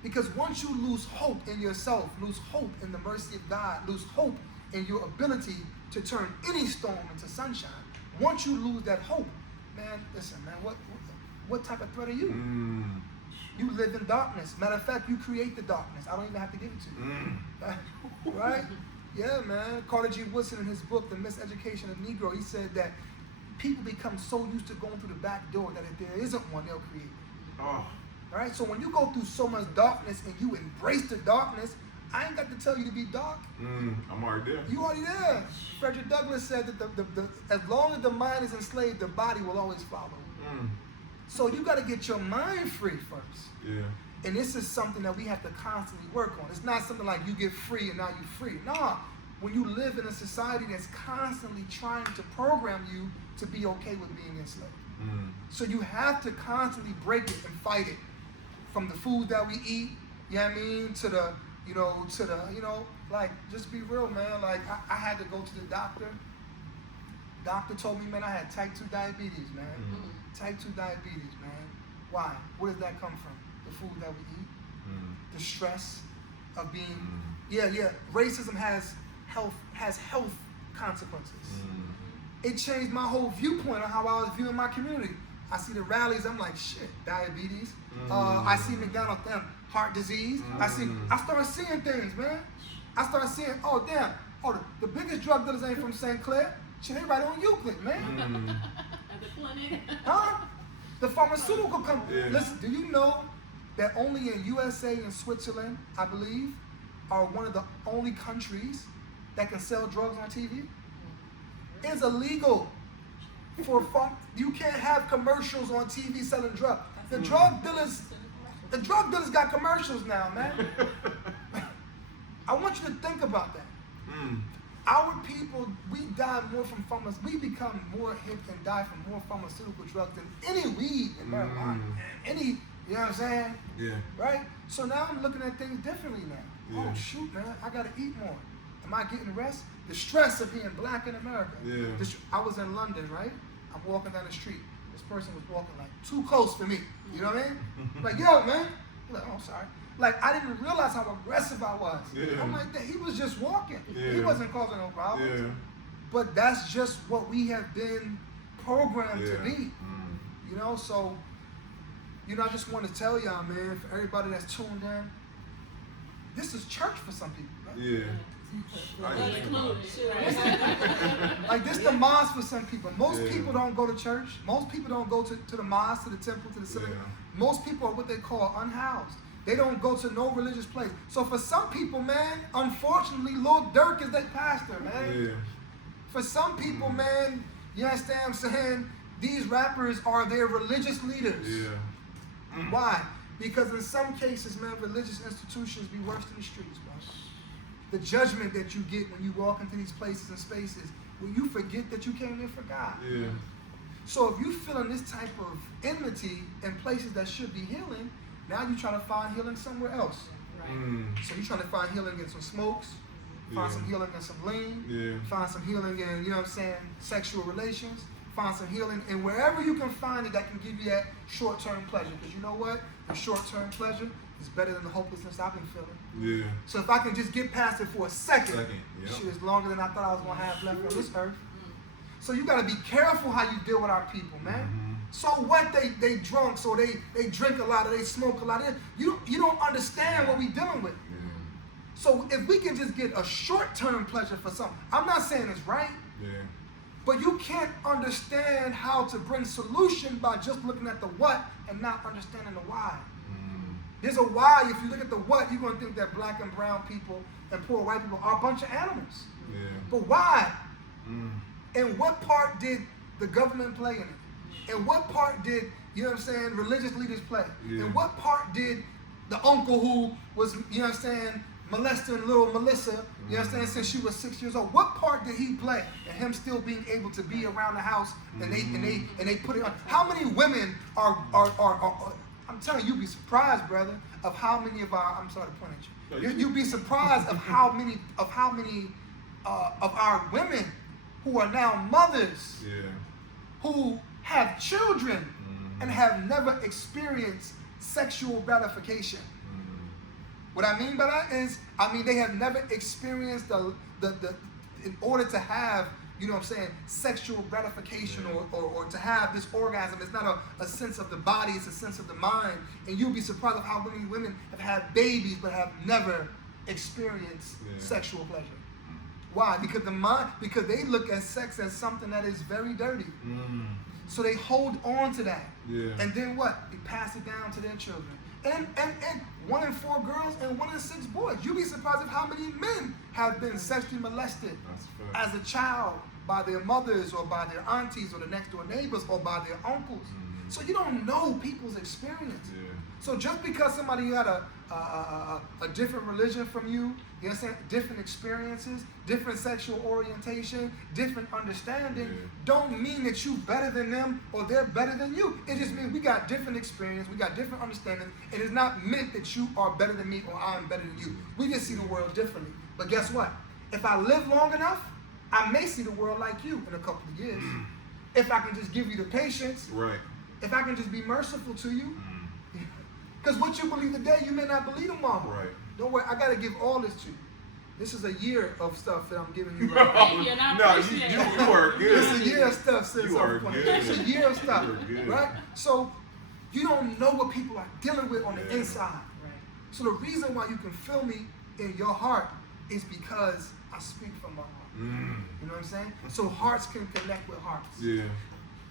Because once you lose hope in yourself, lose hope in the mercy of God, lose hope in your ability to turn any storm into sunshine, once you lose that hope, man, listen, man, what type of threat are you? You live in darkness. Matter of fact, you create the darkness. I don't even have to give it to you. Right? Yeah, man. Carter G. Woodson, in his book, The Miseducation of Negro, he said that people become so used to going through the back door that if there isn't one, they'll create it. All right? So when you go through so much darkness and you embrace the darkness, I ain't got to tell you to be dark. I'm already there. You already there. Frederick Douglass said that as long as the mind is enslaved, the body will always follow. So you got to get your mind free first. And this is something that we have to constantly work on. It's not something like you get free and now you're free. Nah, when you live in a society that's constantly trying to program you to be okay with being enslaved. So you have to constantly break it and fight it. From the food that we eat, you know what I mean, to the, like, just be real, man. Like, I had to go to the doctor. Doctor told me, man, I had type 2 diabetes, man. Type 2 diabetes, man. Why? Where does that come from? The food that we eat, the stress of being, racism has health consequences. It changed my whole viewpoint on how I was viewing my community. I see the rallies, I'm like, shit, diabetes. I see McDonald's, damn, heart disease. I started seeing things, man. I started seeing, the biggest drug dealers ain't from St. Clair. Shit, they right on Euclid, man. At the clinic. The pharmaceutical company. Listen, do you know that only in USA and Switzerland, I believe, are one of the only countries that can sell drugs on TV? It's illegal you can't have commercials on TV selling drugs. The drug dealers got commercials now, man. I want you to think about that. Our people, we die more from we become more hip and die from more pharmaceutical drugs than any weed and marijuana. Any, you know what I'm saying? Yeah. Right? So now I'm looking at things differently now. Yeah. Oh shoot, man, I gotta eat more. Am I getting rest? The stress of being black in America. Yeah. I was in London, right? I'm walking down the street. This person was walking like too close for me. You know what I mean? Like, yo, man. I'm like, oh, sorry. Like, I didn't realize how aggressive I was. Yeah. I'm like, he was just walking. Yeah. He wasn't causing no problems. Yeah. But that's just what we have been programmed to be. You know, so, you know, I just want to tell y'all, man, for everybody that's tuned in, this is church for some people, right? Yeah. Like this the mosque for some people. Most Yeah. people don't go to church. Most people don't go to the mosque, to the temple, to the synagogue. Yeah. Most people are what they call unhoused. They don't go to no religious place. So for some people, man, unfortunately, Lil Durk is their pastor, man. Yeah. For some people, man, you understand what I'm saying? These rappers are their religious leaders. Yeah. Why? Because in some cases, man, religious institutions be worse than the streets, bro. The judgment that you get when you walk into these places and spaces, when you forget that you came there for God. Yeah. So if you feeling this type of enmity in places that should be healing, now you're trying to find healing somewhere else. So you're trying to find healing in some smokes, find some healing in some lean, find some healing in, you know what I'm saying, sexual relations, find some healing in wherever you can find it that can give you that short-term pleasure. Because you know what? The short-term pleasure is better than the hopelessness I've been feeling. Yeah. So if I can just get past it for a second, Yep. shit is longer than I thought I was going to have left on this earth. So you got to be careful how you deal with our people, man. So what? They drunk, so they drink a lot, or they smoke a lot. You don't understand what we dealing with. So if we can just get a short-term pleasure for something, I'm not saying it's right, but you can't understand how to bring solution by just looking at the what and not understanding the why. There's a why. If you look at the what, you're going to think that black and brown people and poor white people are a bunch of animals. But why? And what part did the government play in it? And what part did, you know what I'm saying, religious leaders play? And what part did the uncle who was, you know what I'm saying, molesting little Melissa, you understand, since she was 6 years old, what part did he play in him still being able to be around the house and they put it on? How many women are I'm telling you, you'd be surprised, brother, of how many of our, I'm sorry to point at you. You'd be surprised of how many of our women who are now mothers, who have children and have never experienced sexual gratification. What I mean by that is, they have never experienced in order to have, you know what I'm saying, sexual gratification or to have this orgasm. It's not a sense of the body, it's a sense of the mind. And you'll be surprised of how many women have had babies but have never experienced sexual pleasure. Why? Because they look at sex as something that is very dirty. So they hold on to that. And then what? They pass it down to their children. And 1 in 4 girls and 1 in 6 boys. You'd be surprised of how many men have been sexually molested as a child by their mothers or by their aunties or the next door neighbors or by their uncles. So you don't know people's experience. So just because somebody had a different religion from you, you understand, different experiences, different sexual orientation, different understanding, don't mean that you better than them or they're better than you. It just means we got different experience, we got different understanding. It is not meant that you are better than me or I'm better than you. We just see the world differently. But guess what? If I live long enough, I may see the world like you in a couple of years. If I can just give you the patience, if I can just be merciful to you. Because what you believe today, you may not believe tomorrow. Don't worry, I got to give all this to you. This is a year of stuff that I'm giving you right now. Thank you, and I No, appreciate you it. are good. It's a year of stuff, sis. You are good. It's a year of stuff, You are good. right? So you don't know what people are dealing with on the inside. So the reason why you can feel me in your heart is because I speak from my heart. You know what I'm saying? So hearts can connect with hearts.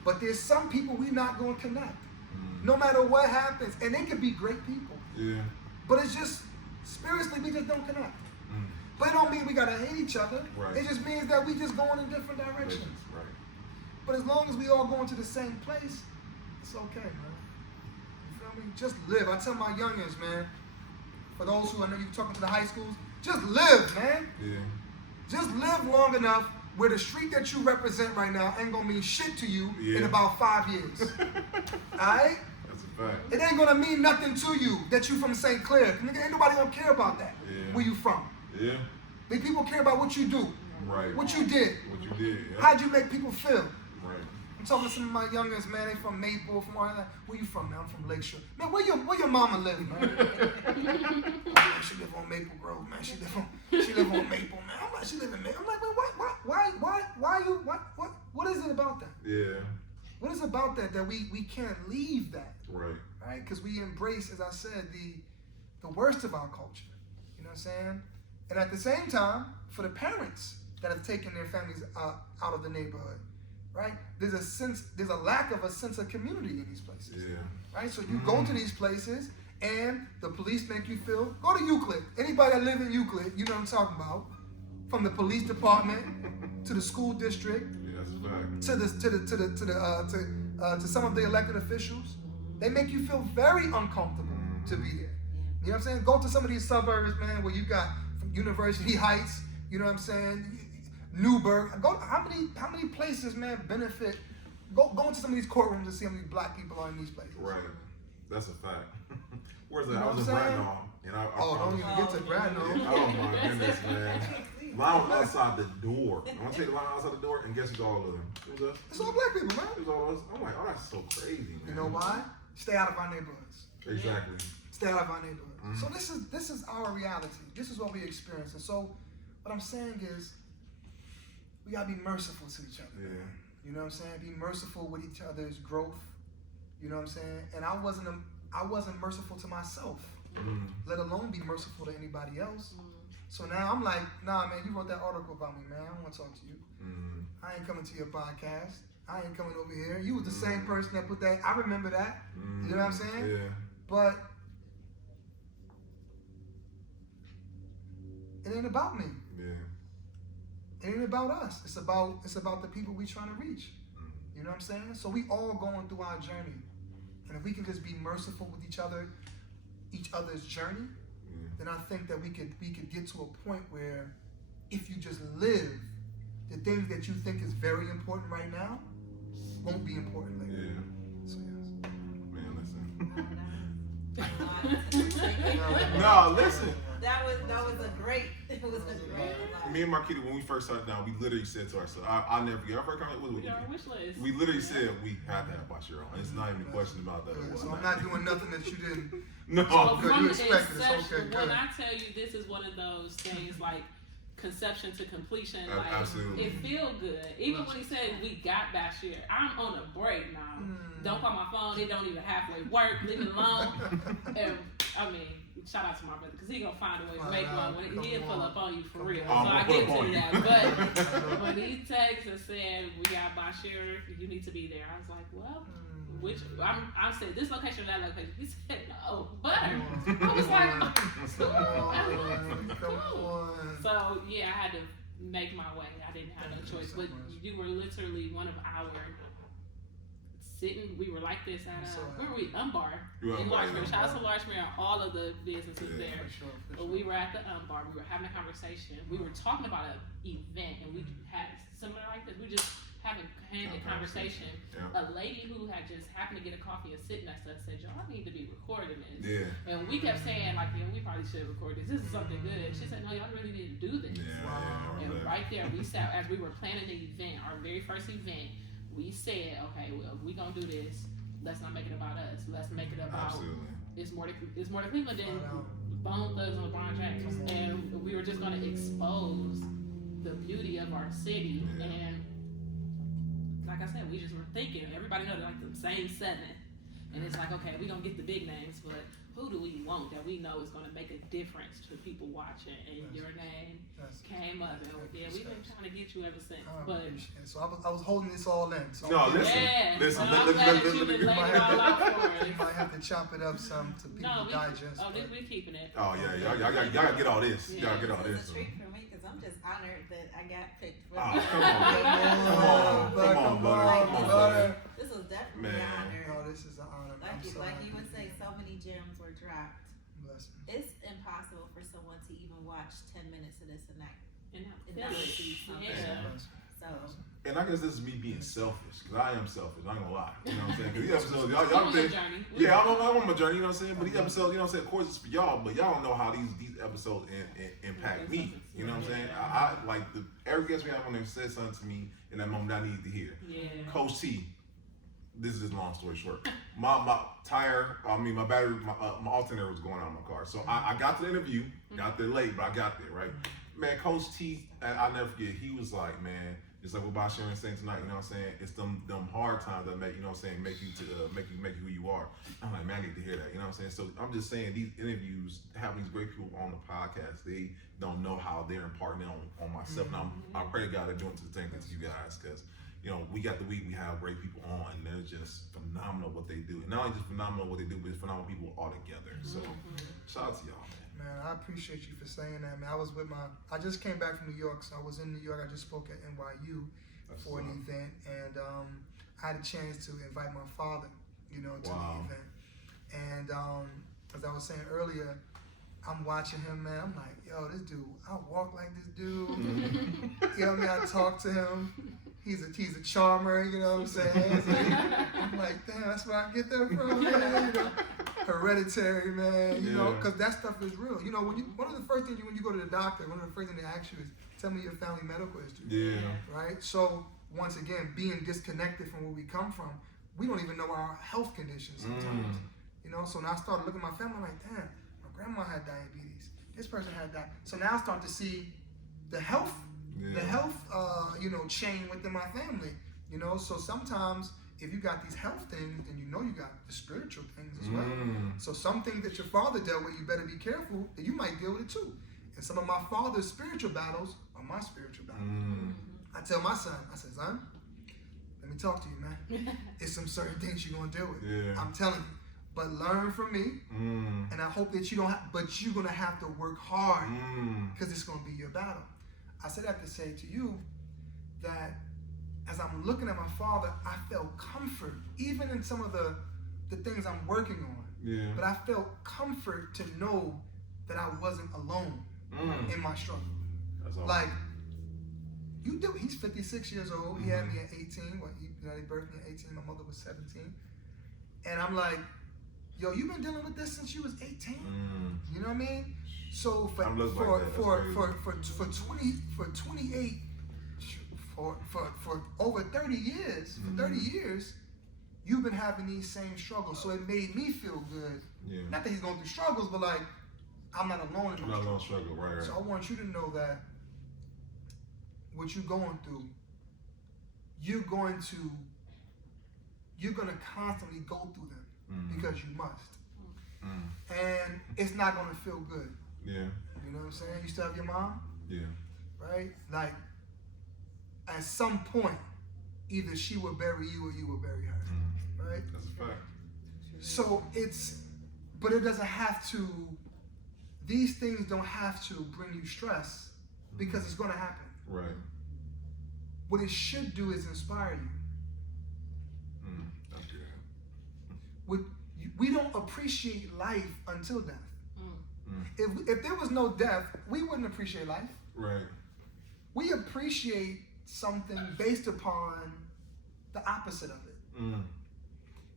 But there's some people we're not going to connect. No matter what happens. And they could be great people. But it's just, spiritually, we just don't connect. But it don't mean we got to hate each other. It just means that we just going in different directions. But as long as we all going to the same place, it's okay, man. You feel me? Just live. I tell my youngins, man, for those who I know you're talking to the high schools, just live, man. Just live long enough where the street that you represent right now ain't gonna mean shit to you in about 5 years. Alright? That's a fact. It ain't gonna mean nothing to you that you from St. Clair. Nigga, ain't nobody gonna care about that. Yeah. Where you from? Yeah. The people care about what you do. Right. What you did. What you did. Yeah. How'd you make people feel? Right. I'm talking to some of my youngest, man. They from Maple, from all that. Where you from, man? I'm from Lakeshore. Man, where your mama live, man? Oh, man, she live on Maple Grove, man. She live on Maple, man. I'm like, she live in Maple. I'm like, wait, what is it about that? Yeah. What is it about that we can't leave that? Right. Right? Because we embrace, as I said, the worst of our culture. You know what I'm saying? And at the same time, for the parents that have taken their families out of the neighborhood, right? There's a lack of a sense of community in these places. Yeah. Right? So you go to these places and the police make you feel, go to Euclid. Anybody that live in Euclid, you know what I'm talking about. From the police department to the school district, Yeah, that's a fact. to some of the elected officials, they make you feel very uncomfortable to be there. You know what I'm saying? Go to some of these suburbs, man, where you got from University Heights, you know what I'm saying? Newburgh. How many places, man, benefit? Go into some of these courtrooms and see how many black people are in these places. Right. That's a fact. Where's that? You know I was what in I'm saying? Bracknell, and I Don't even get to Bradno. Oh my goodness, man. Line was outside the door. I want to take the line outside the door, and guess who's all of them? It was us. It's all black people, man. It was all of us. I'm like, oh, that's so crazy, man. You know why? Stay out of our neighborhoods. Exactly. Stay out of our neighborhoods. So this is our reality. This is what we experience. And so what I'm saying is we gotta be merciful to each other. Yeah. You know what I'm saying? Be merciful with each other's growth. You know what I'm saying? And I wasn't merciful to myself, let alone be merciful to anybody else. So now I'm like, nah, man, you wrote that article about me, man. I don't want to talk to you. I ain't coming to your podcast. I ain't coming over here. You was the same person that put that. I remember that. You know what I'm saying? Yeah. But it ain't about me. Yeah. It ain't about us. It's about the people we trying to reach. You know what I'm saying? So we all going through our journey. And if we can just be merciful with each other's journey, then I think that we could get to a point where if you just live the things that you think is very important right now won't be important later. Yeah. So yes. Man, listen. No, listen. That was a great. It was a great. Me and Marquita, when we first started down, we literally said to ourselves, I'll never forget. Our first comment was, Our wish list. we literally said we had to have Basheer on. It's not even a question about that. So I'm not doing nothing that you didn't. No. So good. from You expected it. inception, Okay, good. when I tell you this is one of those things like conception to completion, like Absolutely. it feel good. Even when he said we got Basheer, I'm on a break now. Don't call my phone. It don't even halfway work. Leave it alone. And I mean, shout out to my brother because he gonna find a way to make one. When he'll pull up on you for real. So I get to that. But when he texted and said we got Basheer, you need to be there. I was like, well. Which I said this location or that location. He said no, butter. I was like, cool. So yeah, I had to make my way. I didn't have no choice. But you were literally one of our sitting. We were like this at where were we? Umbar in Larchmere. Shout out to Larchmere and all of the businesses there. But we were at the Umbar. We were having a conversation. We were talking about an event, and we had similar like this. We just having candid conversation. A lady who had just happened to get a coffee and sit next to us said, y'all need to be recording this. Yeah. And we kept saying, like, yeah, we probably should record this. This is something good. She said, no, y'all really need to do this. Yeah. And right there, we sat, as we were planning the event, our very first event, we said, okay, well, if we gonna do this, let's not make it about us. Let's make it about it's more to Cleveland than Bone Thugs and LeBron James. And we were just gonna expose the beauty of our city. And like I said, we just were thinking, everybody knows like the same seven. And it's like, okay, we gonna get the big names, but who do we want that we know is gonna make a difference to people watching? And your name came up, and yeah, we've been trying to get you ever since. But so I was holding this all in. So No, listen. I'm glad that you been laying it all out for us. You might have to chop it up some to people digest. We're keeping it. Oh yeah, y'all gotta get all this. Y'all gotta get all This this. is a treat for me because I'm just honored that I got picked. For Oh, this. come on, butter. This was definitely an honor. No, this is an honor. Like you would say, so many gems were dropped. Bless me. It's impossible for someone to even watch 10 minutes of this and not And And now not feel receive it. something. Yeah. So, And I guess this is me being selfish, because I am selfish. I ain't gonna lie. You know what I'm saying? Because these episodes, You y'all on think, your journey. yeah, I'm on my journey. You know what I'm saying? But these episodes, you know what I'm saying? Of course, it's for y'all, but y'all don't know how these episodes impact me. You know what I'm saying? I like every guest we have on there said something to me in that moment that I needed to hear. Yeah. Coach T. This is long story short. My battery, my alternator was going out in my car. So I got to the interview, got there late, but I got there, right? Man, Coach T, I'll never forget, he was like, man, just like what Basheer was saying tonight, you know what I'm saying? It's them hard times that make, you know what I'm saying, make you who you are. I'm like, man, I need to hear that, you know what I'm saying? So I'm just saying, these interviews, having these great people on the podcast, they don't know how they're imparting on myself. And I pray to God they're doing it to the same thing to you guys, because you know, we got the week, we have great people on, and they're just phenomenal what they do. And not only just phenomenal what they do, but it's phenomenal people all together. So, shout out to y'all, man. Man, I appreciate you for saying that, man. I just came back from New York, so I was in New York. I just spoke at NYU for an event, and I had a chance to invite my father, you know, to the event. And as I was saying earlier, I'm watching him, man. I'm like, yo, this dude, I walk like this dude. You know what I mean? I talk to him. He's a charmer, you know what I'm saying? I'm like, damn, that's where I get that from, man. You know, hereditary, man. You know, because that stuff is real. You know, one of the first things when you go to the doctor, one of the first things they ask you is, tell me your family medical history. Yeah. Right? So, once again, being disconnected from where we come from, we don't even know our health conditions sometimes. You know, so now I started looking at my family, I'm like, damn, my grandma had diabetes. This person had that. So now I start to see the health chain within my family, you know. So sometimes if you got these health things, then you know you got the spiritual things as well. So some things that your father dealt with, you better be careful that you might deal with it too. And some of my father's spiritual battles are my spiritual battles. I tell my son, I said, son, let me talk to you, man. It's some certain things you're gonna deal with. Yeah. I'm telling you. But learn from me, and I hope that you don't but you're gonna have to work hard, because it's gonna be your battle. I said that to say to you that as I'm looking at my father, I felt comfort, even in some of the things I'm working on. Yeah. But I felt comfort to know that I wasn't alone in my struggle. That's awesome. Like, he's 56 years old. He had me at 18. They birthed me at 18. My mother was 17. And I'm like, yo, you've been dealing with this since you was 18. You know what I mean? So for over 30 years, for 30 years, you've been having these same struggles. So it made me feel good. Yeah. Not that he's going through struggles, but like, I'm not alone in my struggle, right. So I want you to know that what you're going through, you're going to constantly go through them because you must. And it's not going to feel good. Yeah. You know what I'm saying? You still have your mom? Yeah. Right? Like, at some point, either she will bury you or you will bury her. Right? That's a fact. So but it doesn't have to, these things don't have to bring you stress, because it's going to happen. Right. What it should do is inspire you. That's good. We don't appreciate life until death. If there was no death, we wouldn't appreciate life. Right. We appreciate something based upon the opposite of it.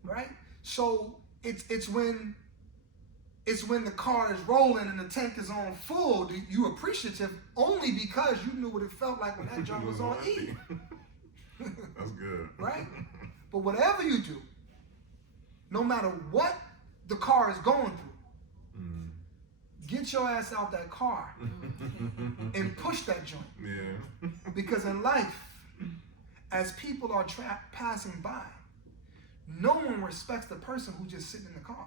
Right? So it's when the car is rolling and the tank is on full, you appreciative only because you knew what it felt like when that junk was on E. That's good. Right? But whatever you do, no matter what the car is going through, get your ass out that car and push that joint. Yeah. Because in life, as people are passing by, no one respects the person who's just sitting in the car.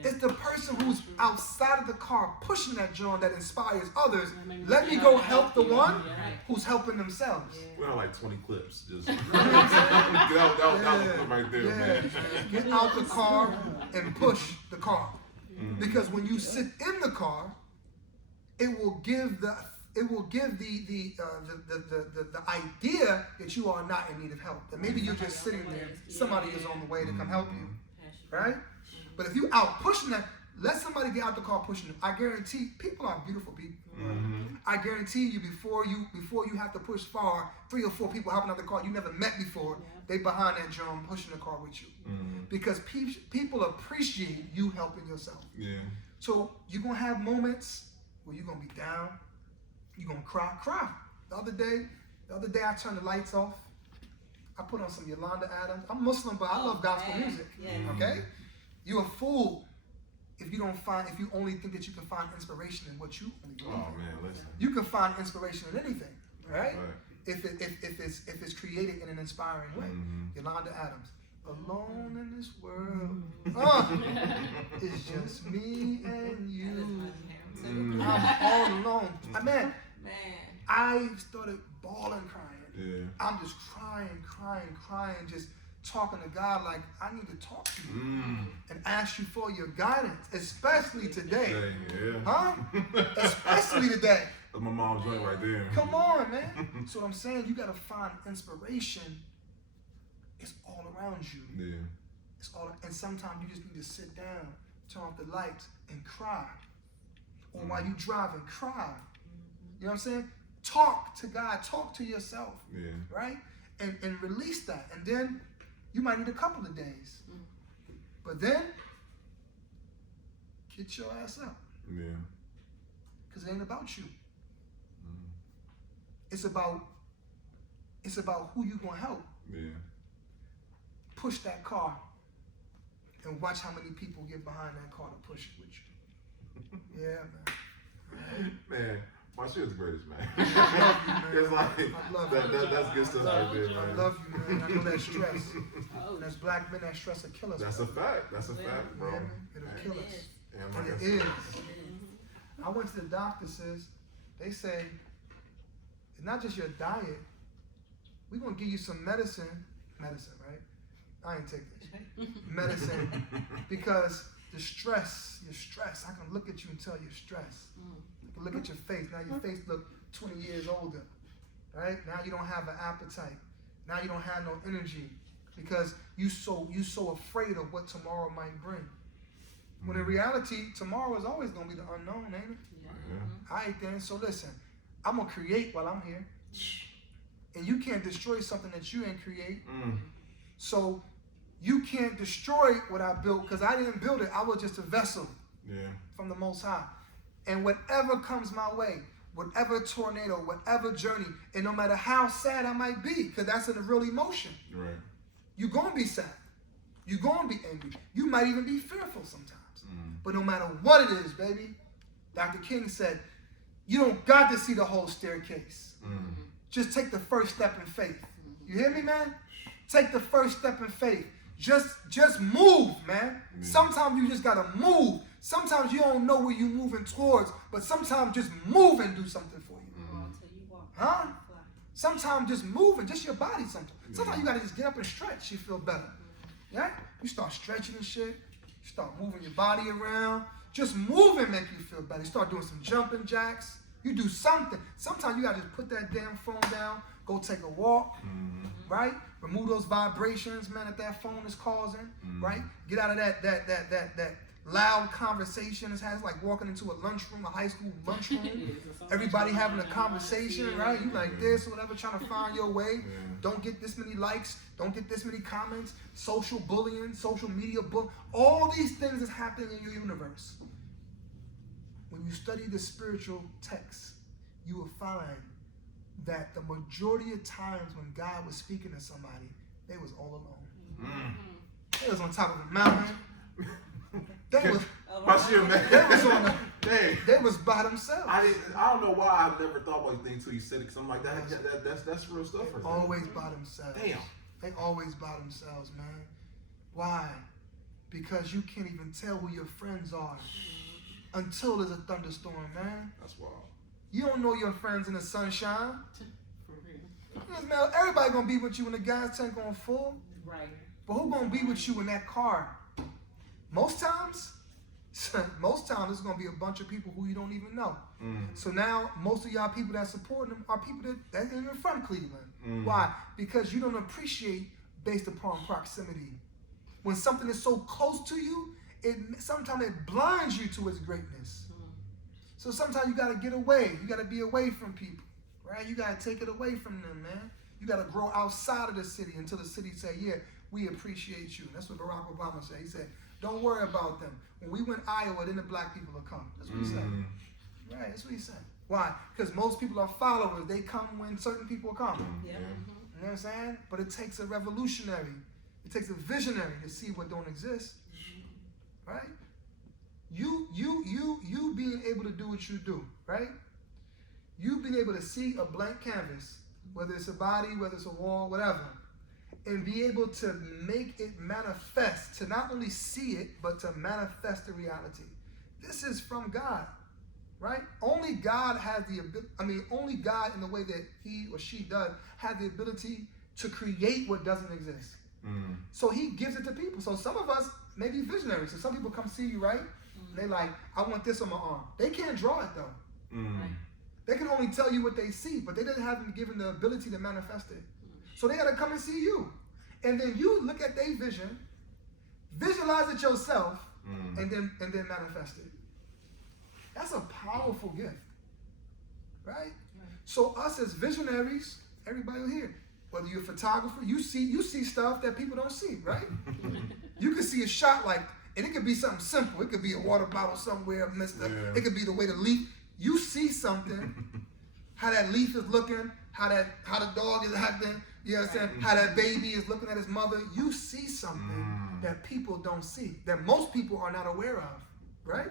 It's the person who's outside of the car pushing that joint that inspires others. Let me go help the one who's helping themselves. We have like 20 clips. Just that was the clip right there, man. Get out the car and push the car. Because when you sit in the car, it will give the idea that you are not in need of help. That maybe you're just sitting there, somebody is on the way to come help you. Right? But if you out pushing that, let somebody get out the car pushing them. I guarantee people are beautiful people. Mm-hmm. I guarantee you before you have to push far, 3 or 4 people hopping out the car you never met before, they behind that drum pushing the car with you. Mm-hmm. Because people appreciate you helping yourself. Yeah. So you're gonna have moments where you're gonna be down, you're gonna cry. The other day I turned the lights off. I put on some Yolanda Adams. I'm Muslim, but I love gospel music. Yeah. Okay? You're a fool if you only think that you can find inspiration in what you only believe Oh in. man, listen. You can find inspiration in anything, right? Right. If it's created in an inspiring way. Mm-hmm. Yolanda Adams. Alone in this world. It's just me and you. Mm. I'm all alone. Man, Man. I started bawling, crying. Yeah. I'm just crying, just talking to God like I need to talk to you and ask you for your guidance, especially today. Hey, yeah. Huh? Especially today. That's my mom's joint right there. Come on, man. So what I'm saying, you gotta find inspiration. It's all around you. Yeah. And sometimes you just need to sit down, turn off the lights, and cry. Or while you driving, cry. You know what I'm saying? Talk to God, talk to yourself, Yeah. right? And release that. And then you might need a couple of days. But then, get your ass up. Yeah. Because it ain't about you. Mm. It's about who you gonna help. Yeah. Push that car and watch how many people get behind that car to push it with you. Yeah, man. Man, Basheer's the greatest, man. I love you, man. It's like I love you. that's good stuff right there, I man. love you, man. I know that stress. Oh, And as black men, that stress will kill us. That's a bro. fact. That's a fact, bro. Yeah, man. It'll And kill it us. is. Yeah, And man. it is. I went to the doctor, they say, it's not just your diet. We're going to give you some medicine, right? I ain't take this. Medicine, because your stress, I can look at you and tell you're stressed. I can look at your face. Now your face look 20 years older, right? Now you don't have an appetite. Now you don't have no energy because you so afraid of what tomorrow might bring. When in reality, tomorrow is always gonna be the unknown, ain't it? Yeah. All right then, so listen, I'm gonna create while I'm here. And you can't destroy something that you didn't create. So you can't destroy what I built because I didn't build it. I was just a vessel Yeah. from the Most High. And whatever comes my way, whatever tornado, whatever journey, and no matter how sad I might be, because that's a real emotion, Right. you're going to be sad. You're going to be angry. You might even be fearful sometimes. But no matter what it is, baby, Dr. King said, you don't got to see the whole staircase. Just take the first step in faith. You hear me, man? Take the first step in faith. Just move, man. Sometimes you just gotta move. Sometimes you don't know where you're moving towards, but sometimes just move and do something for you. Until you walk. Huh? Fly. Sometimes just moving, just your body something. Sometimes you gotta just get up and stretch, you feel better. Yeah? You start stretching and shit. You start moving your body around. Just moving make you feel better. You start doing some jumping jacks. You do something. Sometimes you gotta just put that damn phone down, go take a walk, right? Remove those vibrations, man, that phone is causing, right? Get out of that loud conversation. It's like walking into a lunchroom, a high school lunchroom. Everybody having a conversation, right? You like this or whatever, trying to find your way. Don't get this many likes. Don't get this many comments. Social bullying, social media bullying. All these things is happening in your universe. When you study the spiritual texts, you will find that the majority of times when God was speaking to somebody, they was all alone. They was on top of a mountain. They was Basheer, man. They was on the, Dang. they was by themselves. I don't know why I never thought about these things until you said it. Cause I'm like, that's real stuff. Right there. Always by themselves. Damn. They always by themselves, man. Why? Because you can't even tell who your friends are until there's a thunderstorm, man. That's wild. You don't know your friends in the sunshine. For real. Yes, man, everybody gonna be with you when the gas tank going full. Right. But who gonna be with you in that car? Most times it's gonna be a bunch of people who you don't even know. So now most of y'all people that support them are people that ain't even from Cleveland. Why? Because you don't appreciate based upon proximity. When something is so close to you sometimes it blinds you to its greatness. So sometimes you got to get away. You got to be away from people, right? You got to take it away from them, man. You got to grow outside of the city until the city say, yeah, we appreciate you. That's what Barack Obama said. He said, don't worry about them. When we win Iowa, then the black people will come. That's what he said. Right, that's what he said. Why? Because most people are followers. They come when certain people come. Yeah. You know what I'm saying? But it takes a revolutionary. It takes a visionary to see what don't exist. Right? You being able to do what you do, right? You being able to see a blank canvas, whether it's a body, whether it's a wall, whatever, and be able to make it manifest, to not only see it, but to manifest the reality. This is from God, right? Only God has the ability, only God in the way that he or she does, has the ability to create what doesn't exist. So he gives it to people. So some of us may be visionaries. So some people come see you, right? They like, I want this on my arm. They can't draw it though. They can only tell you what they see, but they didn't have them given the ability to manifest it. So they gotta come and see you. And then you look at their vision, visualize it yourself, and then manifest it. That's a powerful gift. Right? So us as visionaries, everybody here, whether you're a photographer, you see stuff that people don't see, right? You can see a shot like, and it could be something simple. It could be a water bottle somewhere, it could be the way the leaf. You see something, how that leaf is looking, how the dog is acting, you know what I'm saying? How that baby is looking at his mother. You see something that people don't see, that most people are not aware of, right?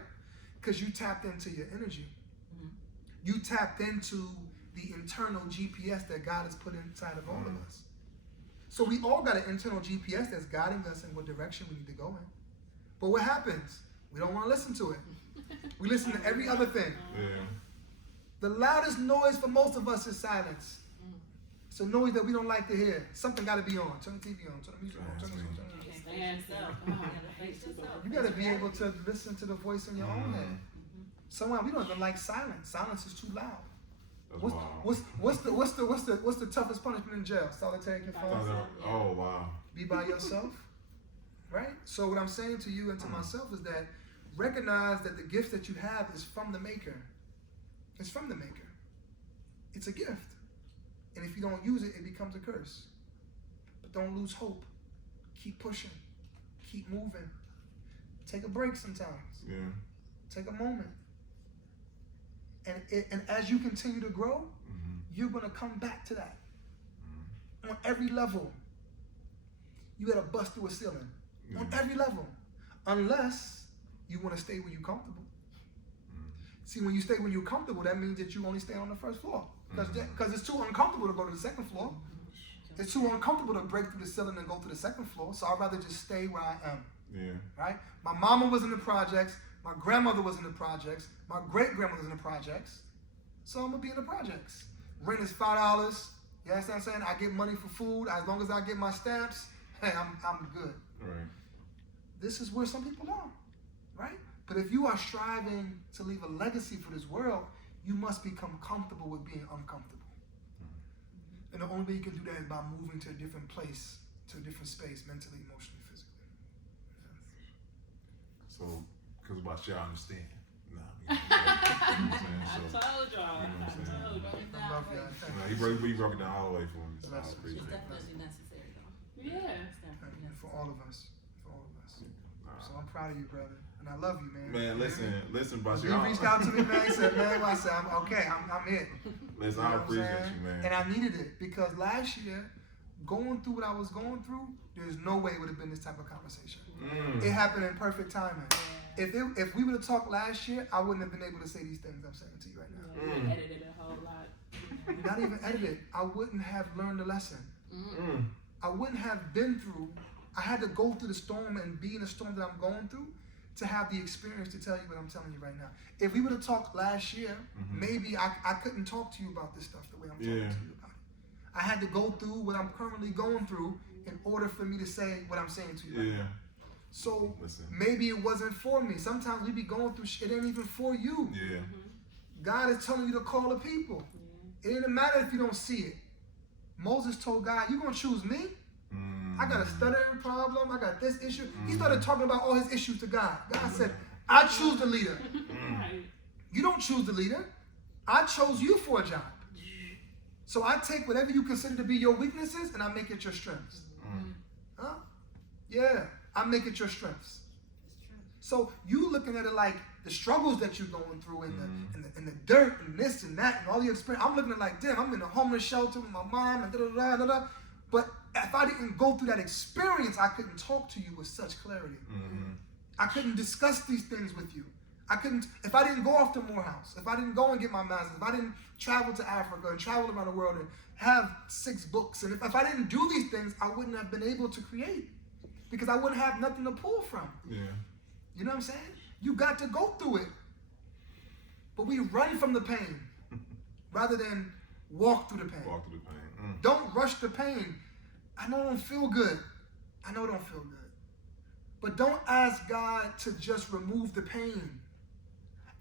Because you tapped into your energy. You tapped into the internal GPS that God has put inside of all of us. So we all got an internal GPS that's guiding us in what direction we need to go in. But what happens? We don't want to listen to it. We listen to every other thing. The loudest noise for most of us is silence. It's a noise that we don't like to hear. Something got to be on. Turn the TV on. Turn the music on. Turn this on. You got to be able to listen to the voice in your own head. Sometimes we don't even like silence. Silence is too loud. What's the toughest punishment in jail? Solitary confinement. Oh wow. Be by yourself. Right? So what I'm saying to you and to myself is that recognize that the gift that you have is from the maker. It's from the maker. It's a gift. And if you don't use it, it becomes a curse. But don't lose hope. Keep pushing. Keep moving. Take a break sometimes. Take a moment. And as you continue to grow, you're going to come back to that. On every level. You got to bust through a ceiling. On every level. Unless you want to stay where you're comfortable. See, when you stay where you're comfortable, that means that you only stay on the first floor. Because it's too uncomfortable to go to the second floor. It's too uncomfortable to break through the ceiling and go to the second floor. So I'd rather just stay where I am. Right? My mama was in the projects. My grandmother was in the projects. My great-grandmother was in the projects. So I'm going to be in the projects. Rent is $5. You understand what I'm saying? I get money for food. As long as I get my stamps, hey, I'm good. Right. This is where some people are. Right? But if you are striving to leave a legacy for this world, you must become comfortable with being uncomfortable. And the only way you can do that is by moving to a different place, to a different space, mentally, emotionally, physically. So, because about y'all understand. I told y'all. I love y'all. He broke it down all the way for me. So I appreciate It's it. definitely necessary though. Yeah. For all of us. For all of us. So I'm proud of you, brother. And I love you, man. Man, listen, Basheer. You reached out to me, man. He said, man, I said, I'm okay. I'm it. Listen, You know I what I'm appreciate saying? you, man. And I needed it because last year, going through what I was going through, there's no way it would have been this type of conversation. It happened in perfect timing. If we would have talked last year, I wouldn't have been able to say these things I'm saying to you right now. We edited a whole lot. Not even edited. I wouldn't have learned the lesson. I wouldn't have been through. I had to go through the storm and be in the storm that I'm going through to have the experience to tell you what I'm telling you right now. If we would have talked last year, maybe I couldn't talk to you about this stuff the way I'm talking to you about it. I had to go through what I'm currently going through in order for me to say what I'm saying to you right now. So maybe it wasn't for me. Sometimes we be going through shit, it ain't even for you. God is telling you to call the people. It ain't matter if you don't see it. Moses told God, you gonna choose me? I got a stuttering problem. I got this issue. He started talking about all his issues to God. God said, I choose the leader. Right. You don't choose the leader. I chose you for a job. So I take whatever you consider to be your weaknesses and I make it your strengths. Huh? Yeah, I make it your strengths. So you looking at it like the struggles that you're going through and the dirt and this and that and all your experience. I'm looking at it like, damn, I'm in a homeless shelter with my mom and da-da-da-da-da. But if I didn't go through that experience, I couldn't talk to you with such clarity. I couldn't discuss these things with you. If I didn't go off to Morehouse, if I didn't go and get my master's, if I didn't travel to Africa and travel around the world and have 6 books, and if I didn't do these things, I wouldn't have been able to create because I wouldn't have nothing to pull from. Yeah. You know what I'm saying? You got to go through it. But we run from the pain rather than walk through the pain. Walk through the pain. Don't rush the pain. I know it don't feel good. I know it don't feel good. But don't ask God to just remove the pain.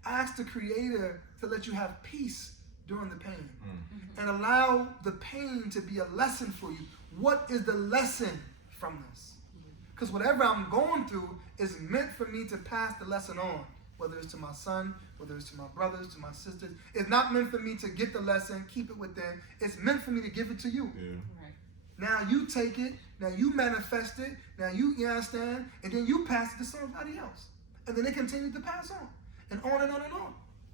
Ask the Creator to let you have peace during the pain. And allow the pain to be a lesson for you. What is the lesson from this? Because whatever I'm going through is meant for me to pass the lesson on. Whether it's to my son, whether it's to my brothers, to my sisters. It's not meant for me to get the lesson, keep it within. It's meant for me to give it to you. Yeah. Right. Now you take it, now you manifest it, now you understand, and then you pass it to somebody else. And then it continues to pass on. And on and on and on.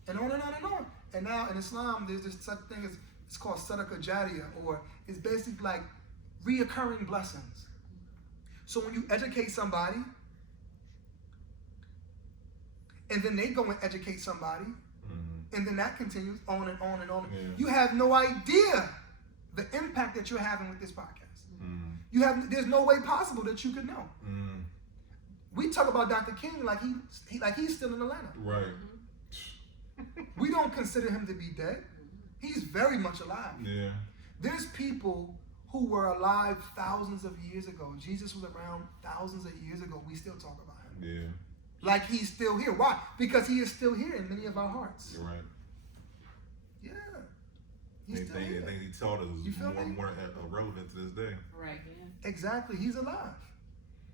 And on and on and on. And now in Islam, there's this such thing as, it's called sadaqah jariyah, or it's basically like reoccurring blessings. So when you educate somebody, and then they go and educate somebody, and then that continues on and on and on. Yeah. You have no idea the impact that you're having with this podcast. There's no way possible that you could know. We talk about Dr. King like he's still in Atlanta. Right. We don't consider him to be dead. He's very much alive. Yeah. There's people who were alive thousands of years ago. Jesus was around thousands of years ago. We still talk about him. Yeah. Like he's still here. Why? Because he is still here in many of our hearts. You're right. Yeah. He's still here. Things he taught us You is feel more me? and more relevant to this day. Right. Exactly. He's alive.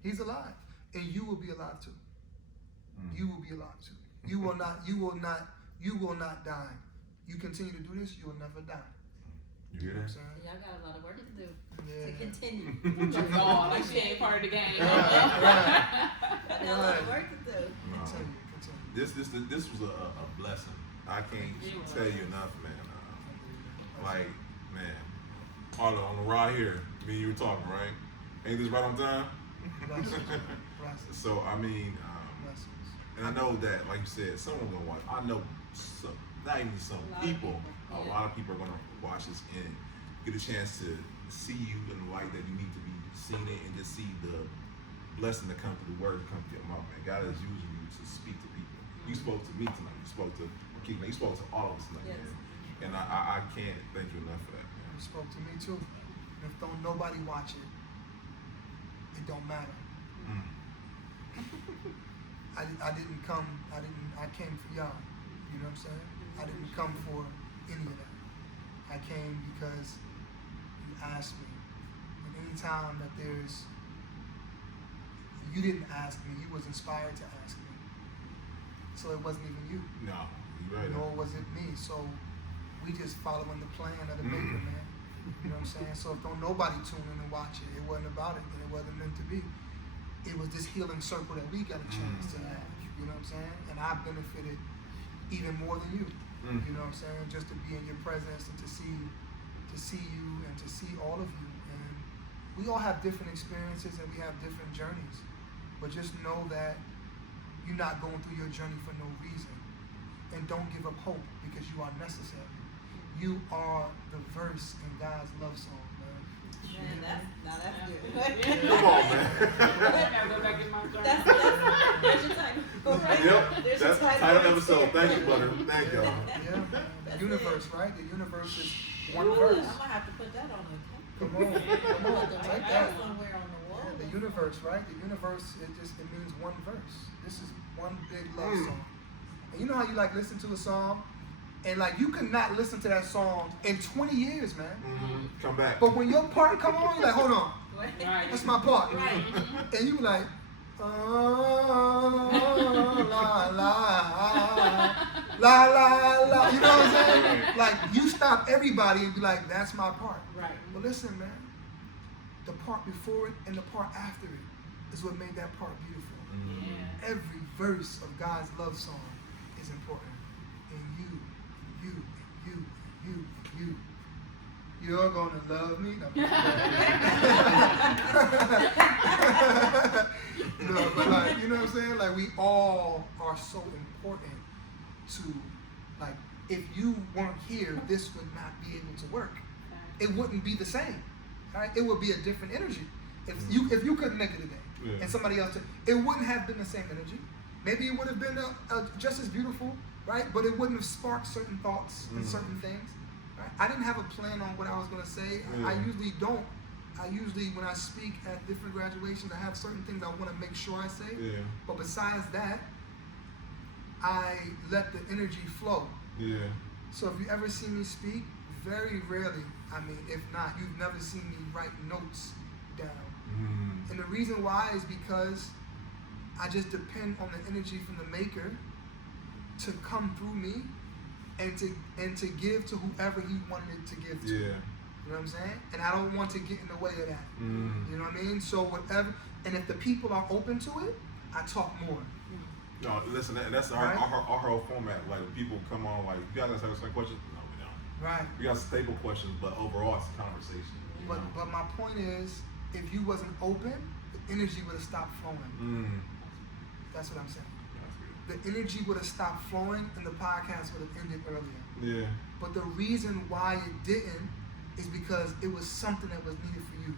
He's alive. And you will be alive too. You will be alive too. You will not die. You continue to do this, you will never die. You hear You know what I'm that? saying? Y'all got a lot of work to do Yeah. to continue. That's all. Like she ain't part of the game. Right. I got a lot of work to do. No. Continue. This was a blessing. I can't tell you enough, man. Man, Arlo, on the ride here, me and you were talking, right? Ain't this right on time? Blessings. So I mean, Blessings. and I know that, like you said, someone gonna watch. I know some, not even some people. A lot of people are gonna watch this and get a chance to see you in the light that you need to be seen in, and just see the blessing that comes through the word, come through your mouth. Man, God is using you to speak to people. You spoke to me tonight. You spoke to Keith. You spoke to all of us tonight, Yes. man. And I can't thank you enough for that, man. You spoke to me too. And if don't nobody watch it, it don't matter. I came for y'all. You know what I'm saying? I didn't come for any of that. I came because you asked me. And anytime that you didn't ask me, you was inspired to ask me. So it wasn't even you. No, you right. Nor was it me. So we just following the plan of the maker, man. You know what I'm saying? So if don't nobody tune in and watch it, it wasn't about it, and it wasn't meant to be. It was this healing circle that we got a chance to have. You know what I'm saying? And I benefited even more than you. You know what I'm saying? Just to be in your presence and to see you and to see all of you. And we all have different experiences and we have different journeys. But just know that you're not going through your journey for no reason. And don't give up hope because you are necessary. You are the verse in God's love song, man. Man, that's good. Come on, man. I gotta go back in my journal. There's your title. Right? Yep, There's that's the your title of the episode. Thank you, Butter. Thank y'all. Yeah, man. The That's universe, right? The universe is one Ooh, verse. I'm gonna have to put that on the Come on, take that. somewhere on the wall. Yeah, the universe, right? The universe, it means one verse. This is one big love song. And you know how you like listen to a song, and like you could not listen to that song in 20 years, man. Come back. But when your part come on, you're like, hold on. Right. That's my part. Right. And you like, oh, la, la, la. You know what I'm saying? Like, you stop everybody and be like, that's my part. Right. But listen, man, the part before it and the part after it is what made that part beautiful. Yeah. Every verse of God's love song is important. And you. You're gonna love me. No, no, but like, you know what I'm saying? Like, we all are so important to, like, if you weren't here, this would not be able to work. It wouldn't be the same, right? It would be a different energy. If you couldn't make it today, and somebody else did, it wouldn't have been the same energy. Maybe it would have been just as beautiful, right? But it wouldn't have sparked certain thoughts and certain things. Right? I didn't have a plan on what I was going to say. I usually don't. When I speak at different graduations, I have certain things I want to make sure I say. Yeah. But besides that, I let the energy flow. Yeah. So if you ever see me speak, very rarely, I mean, if not, you've never seen me write notes down. And the reason why is because I just depend on the energy from the maker to come through me and to give to whoever he wanted to give to. Yeah. You know what I'm saying? And I don't want to get in the way of that. You know what I mean? So whatever, and if the people are open to it, I talk more. No, listen, that's our whole format. Like, people come on, like, you guys have some questions? No, we don't. Right. We got staple questions, but overall it's a conversation. But my point is, if you wasn't open, the energy would have stopped flowing. That's what I'm saying. The energy would have stopped flowing and the podcast would have ended earlier. Yeah. But the reason why it didn't is because it was something that was needed for you.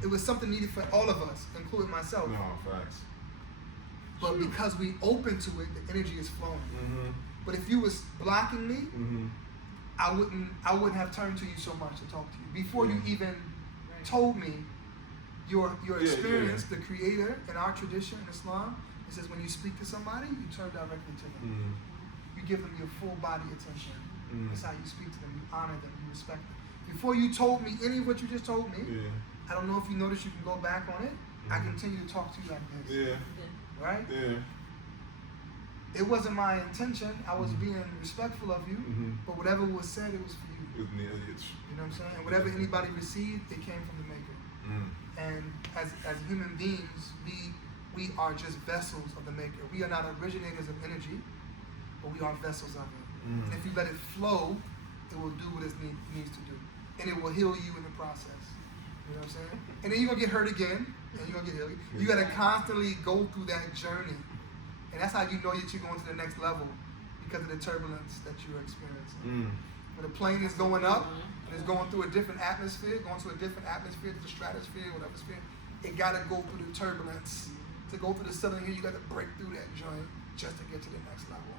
It was something needed for all of us, including myself. No, facts. But because we open to it, the energy is flowing. But if you was blocking me, I wouldn't have turned to you so much to talk to you. Before you even told me your experience, the creator in our tradition in Islam, it says when you speak to somebody, you turn directly to them. You give them your full body attention. That's how you speak to them. You honor them. You respect them. Before you told me any of what you just told me, I don't know if you noticed, you can go back on it. I continue to talk to you like this. Yeah. Right? Yeah. It wasn't my intention. I was being respectful of you, but whatever was said, it was for you. You know what I'm saying? And whatever anybody received, it came from the maker. And as human beings, we are just vessels of the maker. We are not originators of energy, but we are vessels of it. And if you let it flow, it will do what it needs to do. And it will heal you in the process. You know what I'm saying? And then you're going to get hurt again, and you're going to get healed. You got to constantly go through that journey. And that's how you know that you're going to the next level, because of the turbulence that you're experiencing. When the plane is going up, and it's going through a different atmosphere, to the stratosphere, whatever sphere, it got to go through the turbulence. To go through the southern here, you got to break through that joint just to get to the next level.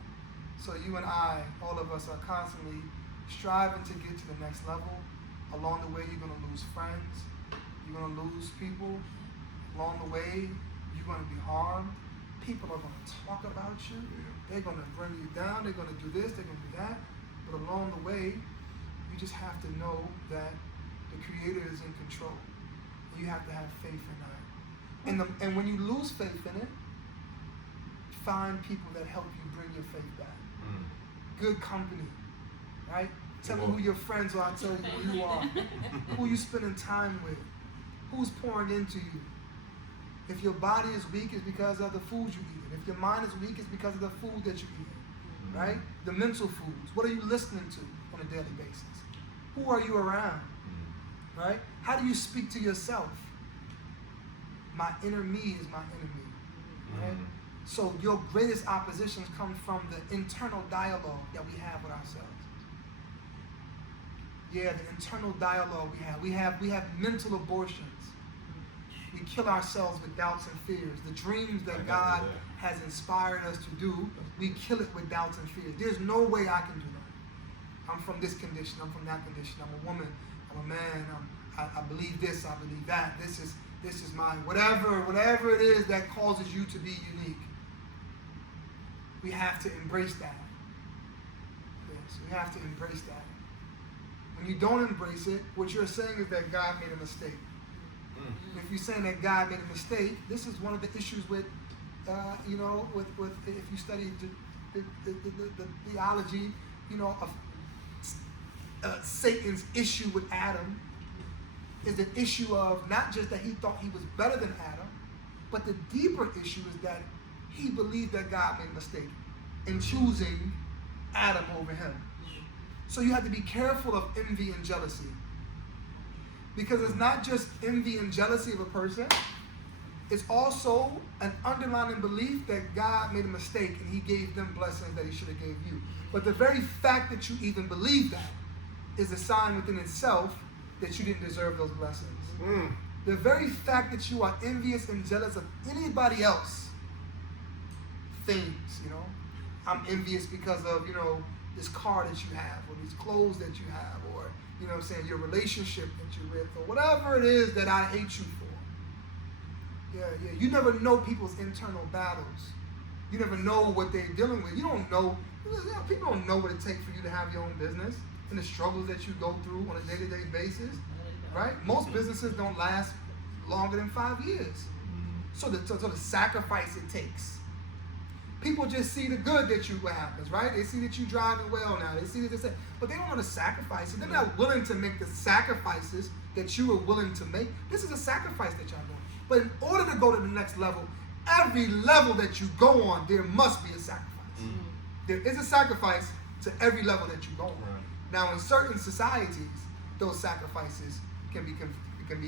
So you and I, all of us, are constantly striving to get to the next level. Along the way, you're going to lose friends. You're going to lose people. Along the way, you're going to be harmed. People are going to talk about you. They're going to bring you down. They're going to do this. They're going to do that. But along the way, you just have to know that the Creator is in control. You have to have faith in that. And when you lose faith in it, find people that help you bring your faith back. Good company, right? Tell me who your friends are, I'll tell you who you are. Who you spending time with. Who's pouring into you. If your body is weak, it's because of the food you eat. If your mind is weak, it's because of the food that you eat, right? The mental foods. What are you listening to on a daily basis? Who are you around, right? How do you speak to yourself? My inner me is my enemy, right? So your greatest oppositions come from the internal dialogue that we have with ourselves. Yeah, the internal dialogue we have. We have mental abortions. We kill ourselves with doubts and fears. The dreams that God has inspired us to do, we kill it with doubts and fears. There's no way I can do that. I'm from this condition. I'm from that condition. I'm a woman. I'm a man. I believe this. I believe that. This is mine. Whatever it is that causes you to be unique. We have to embrace that. Yes, we have to embrace that. When you don't embrace it, what you're saying is that God made a mistake. If you're saying that God made a mistake, this is one of the issues with, with if you study the theology, of Satan's issue with Adam is the issue of not just that he thought he was better than Adam, but the deeper issue is that he believed that God made a mistake in choosing Adam over him. So you have to be careful of envy and jealousy. Because it's not just envy and jealousy of a person, it's also an underlying belief that God made a mistake and he gave them blessings that he should have gave you. But the very fact that you even believe that is a sign within itself that you didn't deserve those blessings. The very fact that you are envious and jealous of anybody else, things, I'm envious because of, this car that you have, or these clothes that you have, or, your relationship that you're with, or whatever it is that I hate you for. Yeah. You never know people's internal battles. You never know what they're dealing with. You don't know, people don't know what it takes for you to have your own business and the struggles that you go through on a day-to-day basis, right? Most businesses don't last longer than 5 years. So the sacrifice it takes. People just see the good that you happens, right? They see that you're driving well now. They see that but they don't want to sacrifice it. They're not willing to make the sacrifices that you are willing to make. This is a sacrifice that y'all doing. But in order to go to the next level, every level that you go on, there must be a sacrifice. There is a sacrifice to every level that you go on. Right. Now, in certain societies, those sacrifices can be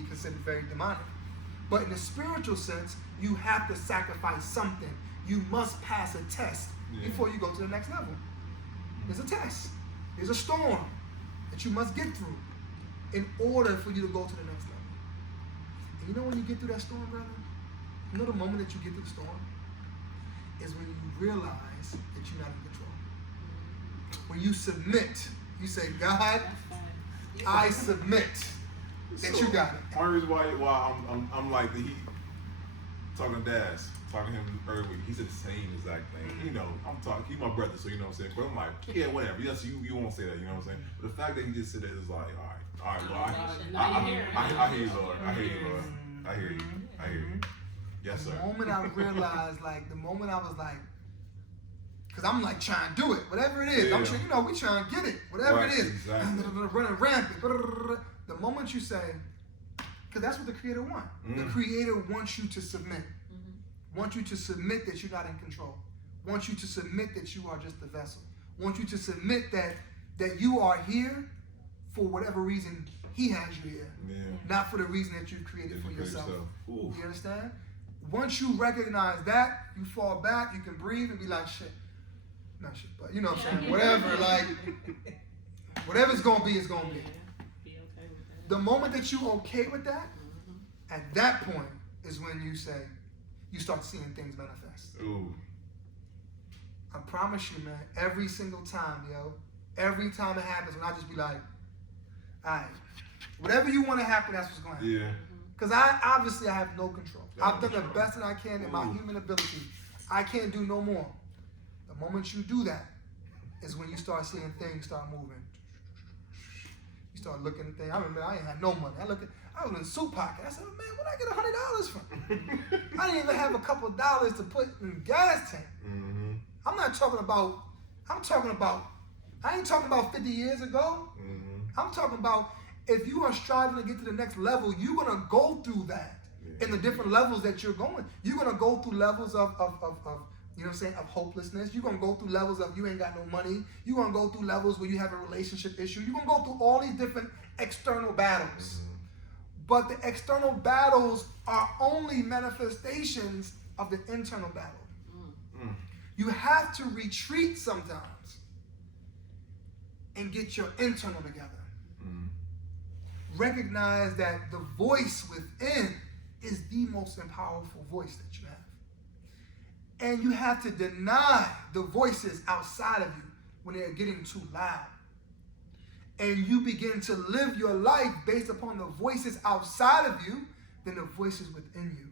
considered very demonic. But in the spiritual sense, you have to sacrifice something. You must pass a test before you go to the next level. There's a test. There's a storm that you must get through in order for you to go to the next level. And when you get through that storm, brother, the moment that you get through the storm is when you realize that you're not in control. When you submit, you say, God, I submit that you got it. One reason why I'm like the talking to Daz, talking to him earlier, he said the same exact thing. I'm talking, he's my brother, so you know what I'm saying. But I'm like, yeah, whatever. Yes, you won't say that, you know what I'm saying. But the fact that he just said that is like, all right, Lord, I hear you, Lord. I hear you, Lord. I hear you. Yes, sir. The moment I realized, I was like, because I'm like trying to do it, whatever it is. I'm sure, we trying to get it, whatever it is. Exactly. Running rampant. The moment you say, because that's what the Creator wants. The Creator wants you to submit. Wants you to submit that you're not in control. Wants you to submit that you are just a vessel. Wants you to submit that you are here for whatever reason He has you here. Not for the reason that you've created for yourself. You understand? Once you recognize that, you fall back, you can breathe and be like, shit. Not shit, but you know what I'm saying? Whatever, whatever's going to be, it's going to be. Be okay with that. The moment that you're okay with that, at that point is when you say, you start seeing things manifest. Ooh. I promise you, man, every single time, every time it happens, when I just be like, all right, whatever you want to happen, that's what's going to happen. Yeah. Because I have no control. I've done the best that I can in my human ability. I can't do no more. The moment you do that is when you start seeing things start moving. You start looking at things. I remember I ain't had no money. I was in suit pocket. I said, man, where'd I get $100 from? I didn't even have a couple of dollars to put in the gas tank. I'm talking about, I ain't talking about 50 years ago. I'm talking about if you are striving to get to the next level, you're going to go through that in the different levels that you're going. You're going to go through levels of you know what I'm saying, of hopelessness. You're going to go through levels of you ain't got no money. You're going to go through levels where you have a relationship issue. You're going to go through all these different external battles. But the external battles are only manifestations of the internal battle. You have to retreat sometimes and get your internal together. Recognize that the voice within is the most powerful voice that you have. And you have to deny the voices outside of you when they're getting too loud. And you begin to live your life based upon the voices outside of you than the voices within you.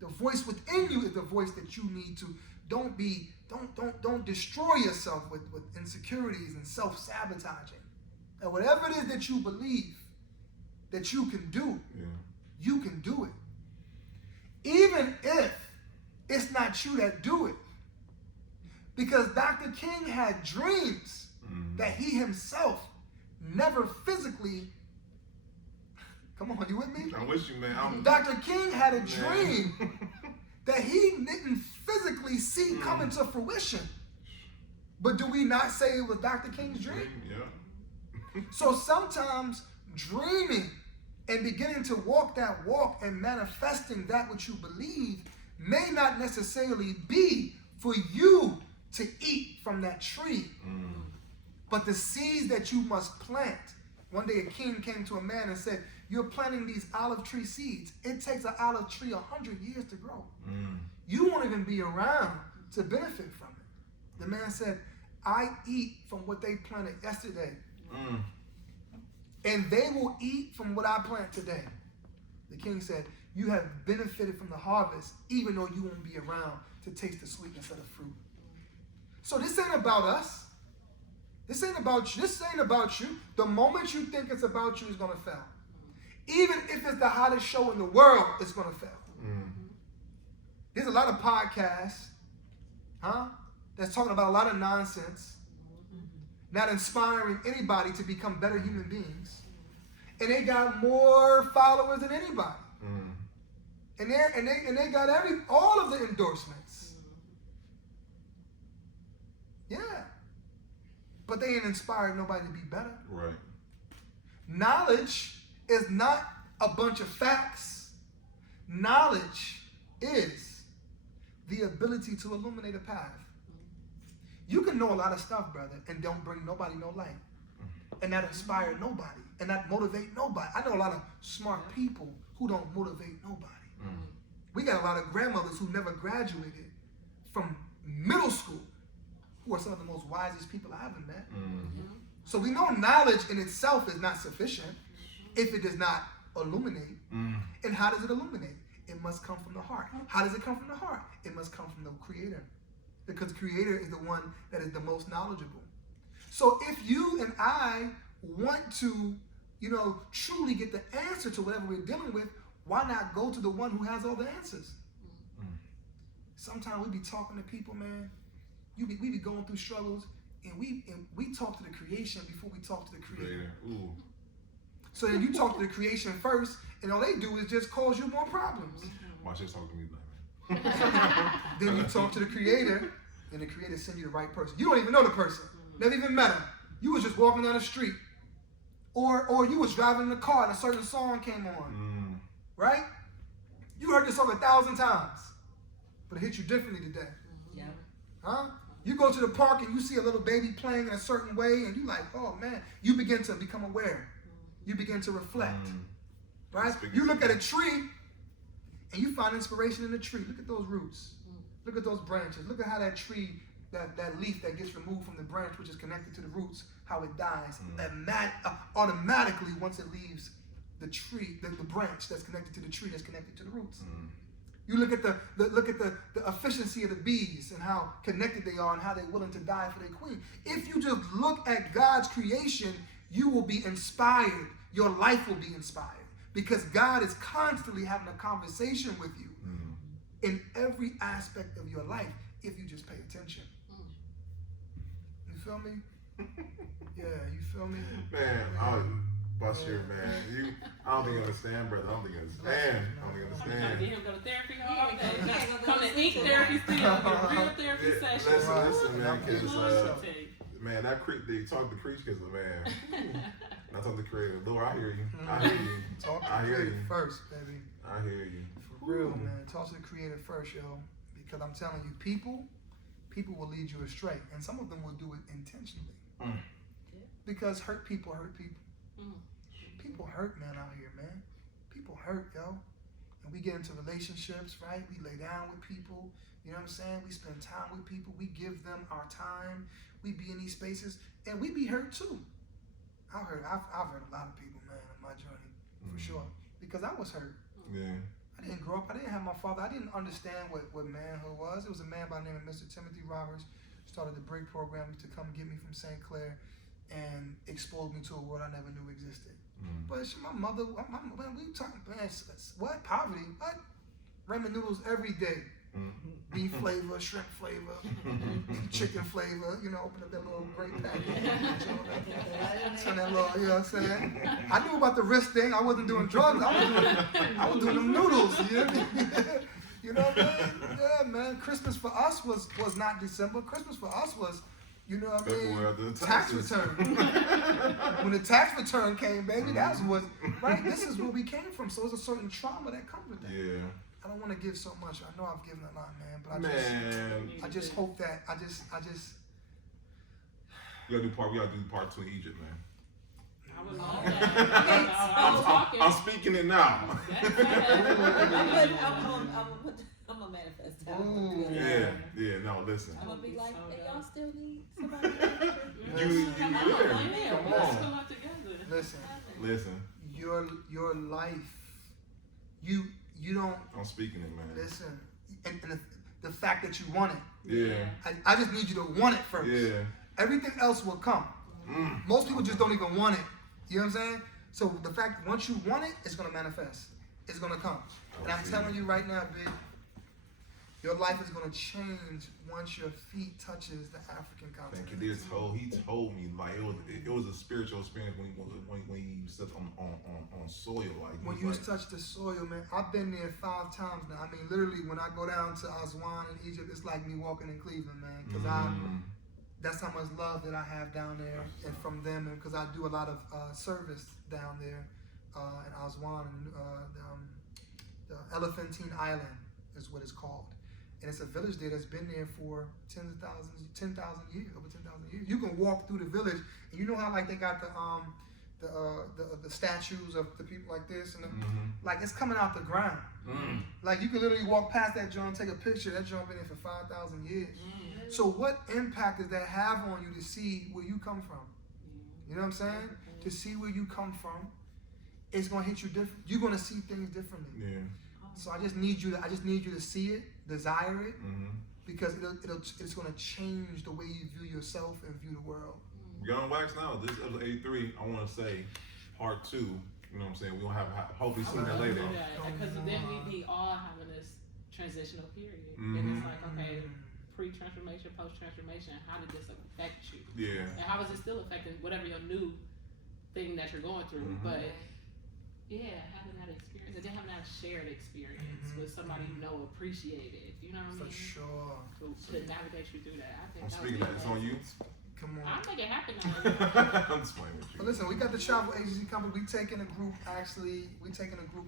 The voice within you is the voice that you need to. Don't destroy yourself with insecurities and self-sabotaging. And whatever it is that you believe that you can do, you can do it. Even if it's not you that do it. Because Dr. King had dreams that he himself never physically. Come on, you with me? I'm with you, man. Dr. King had a dream that he didn't physically see come into fruition. But do we not say it was Dr. King's dream? Yeah. So sometimes dreaming and beginning to walk that walk and manifesting that which you believe may not necessarily be for you to eat from that tree. But the seeds that you must plant. One day a king came to a man and said, you're planting these olive tree seeds. It takes an olive tree 100 years to grow. You won't even be around to benefit from it. The man said, I eat from what they planted yesterday. And they will eat from what I plant today. The king said, you have benefited from the harvest, even though you won't be around to taste the sweetness of the fruit. So this ain't about us. This ain't about you. This ain't about you. The moment you think it's about you, it's going to fail. Even if it's the hottest show in the world, it's going to fail. There's a lot of podcasts, that's talking about a lot of nonsense, not inspiring anybody to become better human beings. And they got more followers than anybody. And they got all of the endorsements. Yeah. But they ain't inspired nobody to be better. Right. Knowledge is not a bunch of facts. Knowledge is the ability to illuminate a path. You can know a lot of stuff, brother, and don't bring nobody no light. And not inspire nobody. And not motivate nobody. I know a lot of smart people who don't motivate nobody. We got a lot of grandmothers who never graduated from middle school, who are some of the most wisest people I ever met. So we know knowledge in itself is not sufficient if it does not illuminate. And how does it illuminate? It must come from the heart. How does it come from the heart? It must come from the Creator. Because the Creator is the one that is the most knowledgeable. So if you and I want to, truly get the answer to whatever we're dealing with, why not go to the one who has all the answers? Sometimes we be talking to people, man. We be going through struggles, and we talk to the creation before we talk to the Creator. Ooh. So then you talk to the creation first, and all they do is just cause you more problems. Watch this talk to me like that. Then you talk to the Creator, and the Creator send you the right person. You don't even know the person. Never even met him. You was just walking down the street. Or you was driving in the car and a certain song came on. Right? You heard this song 1,000 times. But it hit you differently today. Huh? You go to the park and you see a little baby playing in a certain way and you like, oh man. You begin to become aware. You begin to reflect. Right? You look at a tree and you find inspiration in the tree. Look at those roots. Look at those branches. Look at how that tree, that leaf that gets removed from the branch, which is connected to the roots, how it dies. Automatically, once it leaves the tree, the branch that's connected to the tree, that's connected to the roots. You look at the efficiency of the bees and how connected they are and how they're willing to die for their queen. If you just look at God's creation, you will be inspired. Your life will be inspired because God is constantly having a conversation with you in every aspect of your life if you just pay attention. You feel me? Yeah, you feel me? Man, Basheer, man, I don't think you understand, brother. I don't think you understand. I'm trying to get him to go to therapy all day. Come to ink therapy still, get real therapy session. Listen, man, because man, that they talk to preach because man, I talk to the Creator. Lord, I hear you. I hear you. Talk to the Creator first, baby. I hear you. For real, man. Talk to the Creator first, yo. Because I'm telling you, people will lead you astray, and some of them will do it intentionally. Because hurt people hurt people. People hurt, man, out here, man. People hurt, yo. And we get into relationships, right? We lay down with people. You know what I'm saying? We spend time with people. We give them our time. We be in these spaces, and we be hurt too. I've hurt a lot of people, man, on my journey, for sure. Because I was hurt. Yeah. I didn't grow up. I didn't have my father. I didn't understand what manhood was. It was a man by the name of Mr. Timothy Roberts. Started the break program to come get me from St. Clair. and exposed me to a world I never knew existed. Mm. But my mother, man, we talking, man, what poverty? What ramen noodles every day? Mm. Beef flavor, shrimp flavor, chicken flavor. You know, open up that little great package. Turn that little, you know what I'm saying? I knew about the wrist thing. I wasn't doing drugs. I was doing them noodles. You know what I mean? You know what I mean? Yeah, man. Christmas for us was not December. Christmas for us was, you know what I mean? February, the Tax taxes. return. When the tax return came, baby, that's what, right? This is where we came from. So there's a certain trauma that comes with that. Yeah. I don't want to give so much. I know I've given a lot, man, but Man. I just hope that I just. We gotta do part 2 in Egypt, man. I would love that. I'm speaking it now. I'm gonna manifest Ooh. Yeah, no, listen. I'm gonna be like, So hey, dope. y'all still need somebody? You Come there. on. Come Let's on. come out together. Listen. Your life, you don't I'm speaking it, man. listen, and the fact that you want it. Yeah. I just need you to want it first. Yeah. Everything else will come. Mm. Most people just don't even want it. You know what I'm saying? So the fact once you want it, it's gonna manifest. It's gonna come. And I'm telling you right now, big, your life is gonna change once your feet touches the African continent. Thank you. He told me like it was a spiritual experience when you stepped on soil, like When you touch the soil, man, I've been there 5 times now. I mean, literally, when I go down to Aswan in Egypt, it's like me walking in Cleveland, man, because that's how much love that I have down there, and from them, and because I do a lot of service down there in Aswan, and the Elephantine Island is what it's called. And it's a village there that's been there for 10,000 years, over 10,000 years. You can walk through the village, and you know how like they got the statues of the people like this, and like it's coming out the ground. Like you can literally walk past that joint, take a picture. That joint been there for 5,000 years. So what impact does that have on you to see where you come from? You know what I'm saying? To see where you come from, it's gonna hit you different. You're gonna see things differently. Yeah. So I just need you to see it, desire it, because it's gonna change the way you view yourself and view the world. We're on wax now. This is episode 83. I want to say part 2. You know what I'm saying? We gonna have hopefully sooner or later. Because then we be all having this transitional period, and it's like, okay, pre-transformation, post-transformation. How did this affect you? Yeah. And how is it still affecting whatever your new thing that you're going through? But yeah, having that experience, and then having that shared experience with somebody you know appreciated. You know what I mean? For sure. To navigate you through that. I think I'm that speaking would that. be It's on you. Come on. I'll make it happen now. I'm just playing with you. But listen, we got the travel agency company. We taking a group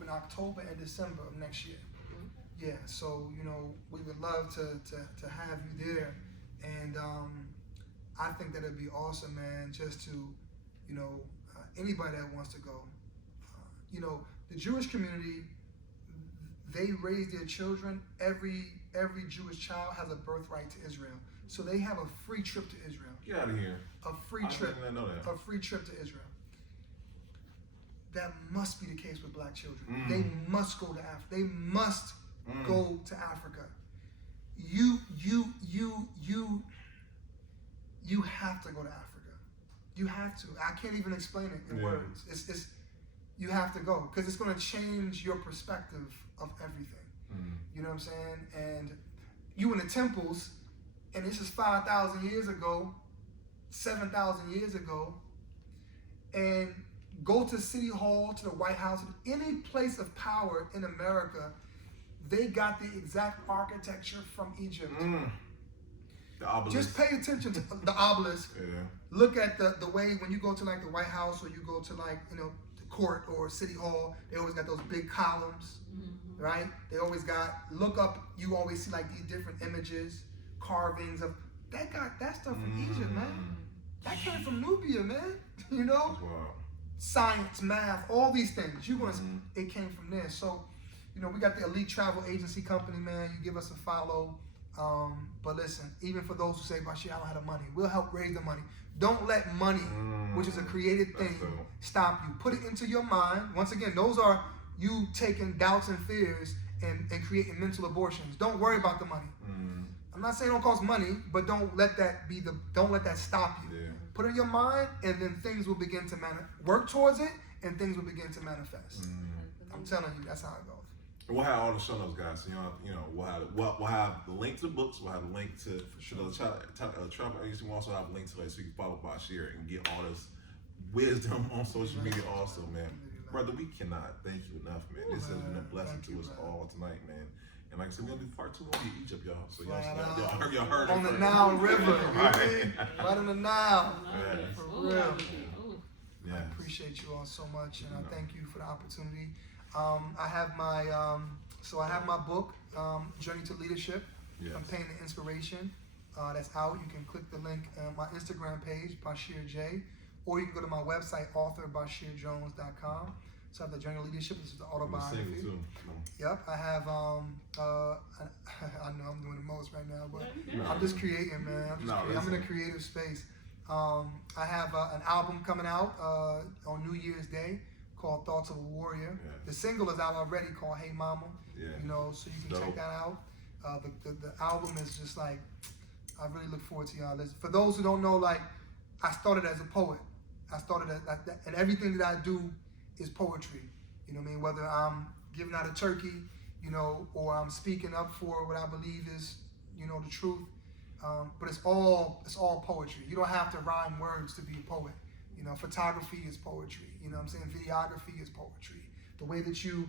in October and December of next year. Yeah, so you know we would love to have you there, and I think that it'd be awesome, man. Just to, you know, anybody that wants to go. You know, the Jewish community, they raise their children. Every Jewish child has a birthright to Israel, so they have a free trip to Israel. Get out of here. A free I trip. didn't know that. A free trip to Israel. That must be the case with black children. They must go to Africa. They must go to Africa. You have to go to Africa. You have to. I can't even explain it in words. It's you have to go because it's going to change your perspective of everything. You know what I'm saying? And you in the temples, and this is 5,000 years ago, 7,000 years ago, and go to City Hall, to the White House, any place of power in America, they got the exact architecture from Egypt. The obelisk. Just pay attention to the obelisk. Yeah. Look at the way when you go to like the White House or you go to like, you know, the court or City Hall, they always got those big columns, right? They always got, look up, you always see like these different images, carvings of, that got that stuff from Egypt, man. That came from Nubia, man. You know? Wow. Science, math, all these things. It came from there. So, you know, we got the Elite Travel Agency Company, man. You give us a follow. But listen, even for those who say, Basheer, I don't have the money, we'll help raise the money. Don't let money, which is a created thing, stop you. Put it into your mind. Once again, those are you taking doubts and fears and creating mental abortions. Don't worry about the money. I'm not saying it don't cost money, but don't let that stop you. Yeah. Put it in your mind, and then things will begin to work towards it, and things will begin to manifest. I'm telling you, that's how it goes. We'll have all the show notes, guys. So we'll have the link to the books. We'll have the link to the travel agency. We'll also have a link to it so you can follow Basheer and get all this wisdom on social media. Also, man, brother, we cannot thank you enough, man. This has been a blessing to us all tonight, man. And like I said, we're gonna do part 2 on Egypt, y'all. So y'all heard on it the first. Nile River, Right. right on the Nile. Yes. For real. Yes. I appreciate you all so much, and I thank you for the opportunity. I have my book, Journey to Leadership. Yes. I'm Pain and Inspiration. That's out. You can click the link on my Instagram page, Basheer J, or you can go to my website, author.BasheerJones.com. So I have the Journey to Leadership. This is the autobiography. Too. Yep, I have. I know I'm doing the most right now, but I'm just creating, man. I'm in a creative space. I have an album coming out on New Year's Day called Thoughts of a Warrior. Yeah. The single is out already called Hey Mama. Yeah. So you can check that out. The album is just like, I really look forward to y'all. For those who don't know, like, I started as a poet. And everything that I do is poetry. You know what I mean? Whether I'm giving out a turkey, or I'm speaking up for what I believe is, the truth. But it's all poetry. You don't have to rhyme words to be a poet. Photography is poetry. What I'm saying? Videography is poetry. The way that you,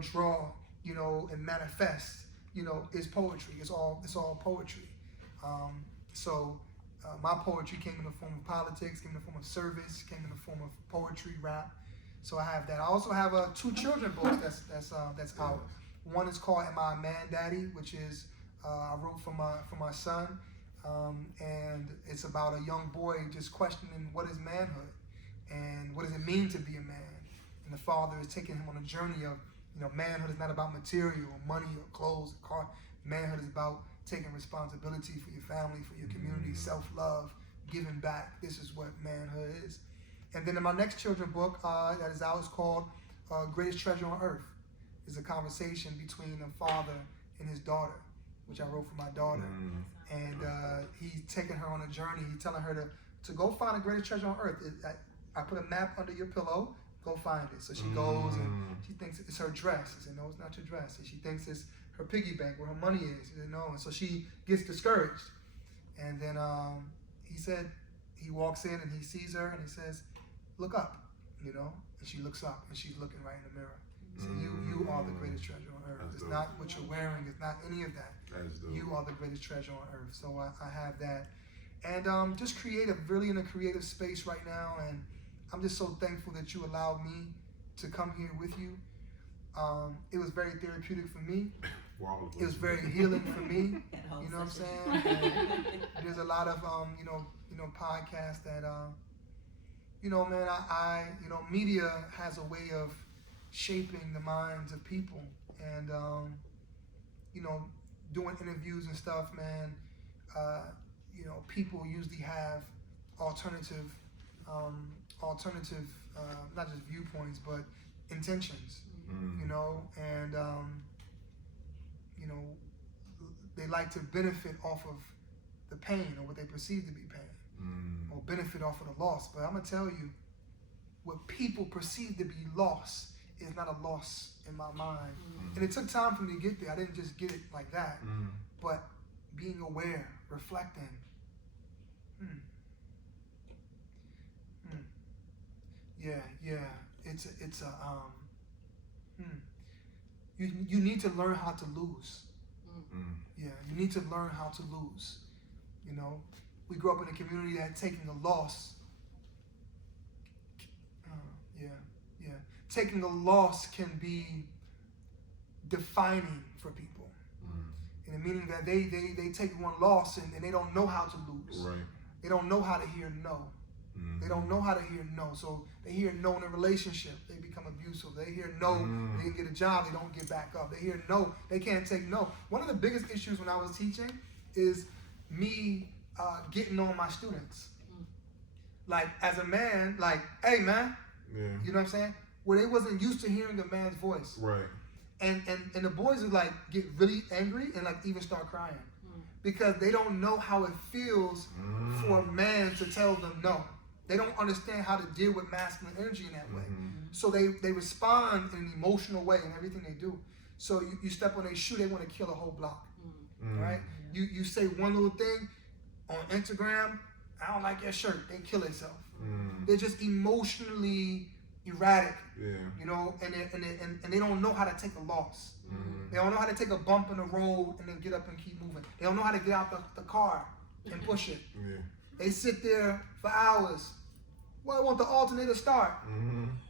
draw, and manifest, is poetry. It's all poetry. My poetry came in the form of politics, came in the form of service, came in the form of poetry, rap. So I have that. I also have 2 children books that's out. One is called Am I a Man, Daddy, which is I wrote for my son, and it's about a young boy just questioning what is manhood and what does it mean to be a man. And the father is taking him on a journey of, manhood is not about material or money or clothes or car. Manhood is about taking responsibility for your family, for your community, self-love, giving back. This is what manhood is. And then in my next children's book that is out is called Greatest Treasure on Earth. It's a conversation between a father and his daughter, which I wrote for my daughter. And he's taking her on a journey. He's telling her to go find the greatest treasure on earth. I put a map under your pillow, go find it. So she goes and she thinks it's her dress. I said, no, it's not your dress. And she thinks it's her piggy bank where her money is. She said, no. And so she gets discouraged. And then he said, he walks in and he sees her and he says, look up, and she looks up and she's looking right in the mirror. So you are the greatest treasure on earth. That's it's dope. not what you're wearing. It's not any of that. You are the greatest treasure on earth. So I have that. And just really in a creative space right now. And I'm just so thankful that you allowed me to come here with you. It was very therapeutic for me. It was very healing for me. You know what I'm saying? And there's a lot of podcasts that man, I media has a way of shaping the minds of people, and doing interviews and stuff, man. People usually have alternative, not just viewpoints, but intentions. And they like to benefit off of the pain or what they perceive to be pain, or benefit off of the loss. But I'm gonna tell you, what people perceive to be loss is not a loss in my mind. And it took time for me to get there. I didn't just get it like that. But being aware, reflecting. Yeah. It's a you need to learn how to lose. Yeah, you need to learn how to lose. We grew up in a community that taking a loss. Taking a loss can be defining for people. In the meaning that they take one loss and they don't know how to lose. Right. They don't know how to hear no. They don't know how to hear no. So they hear no in a relationship, they become abusive. They hear no, they can get a job, they don't get back up. They hear no, they can't take no. One of the biggest issues when I was teaching is me getting on my students. Like, as a man, like, hey man, you know what I'm saying? Where they wasn't used to hearing a man's voice. Right. And the boys would like get really angry and like even start crying. because they don't know how it feels for a man to tell them no. They don't understand how to deal with masculine energy in that way. So they respond in an emotional way in everything they do. So you step on their shoe, they want to kill a whole block, right? You say one little thing on Instagram, I don't like your shirt, they kill themselves. They're just emotionally erratic, you know, and they don't know how to take a loss. They don't know how to take a bump in the road and then get up and keep moving. They don't know how to get out the car and push it. They sit there for hours. Well, I want the alternator start,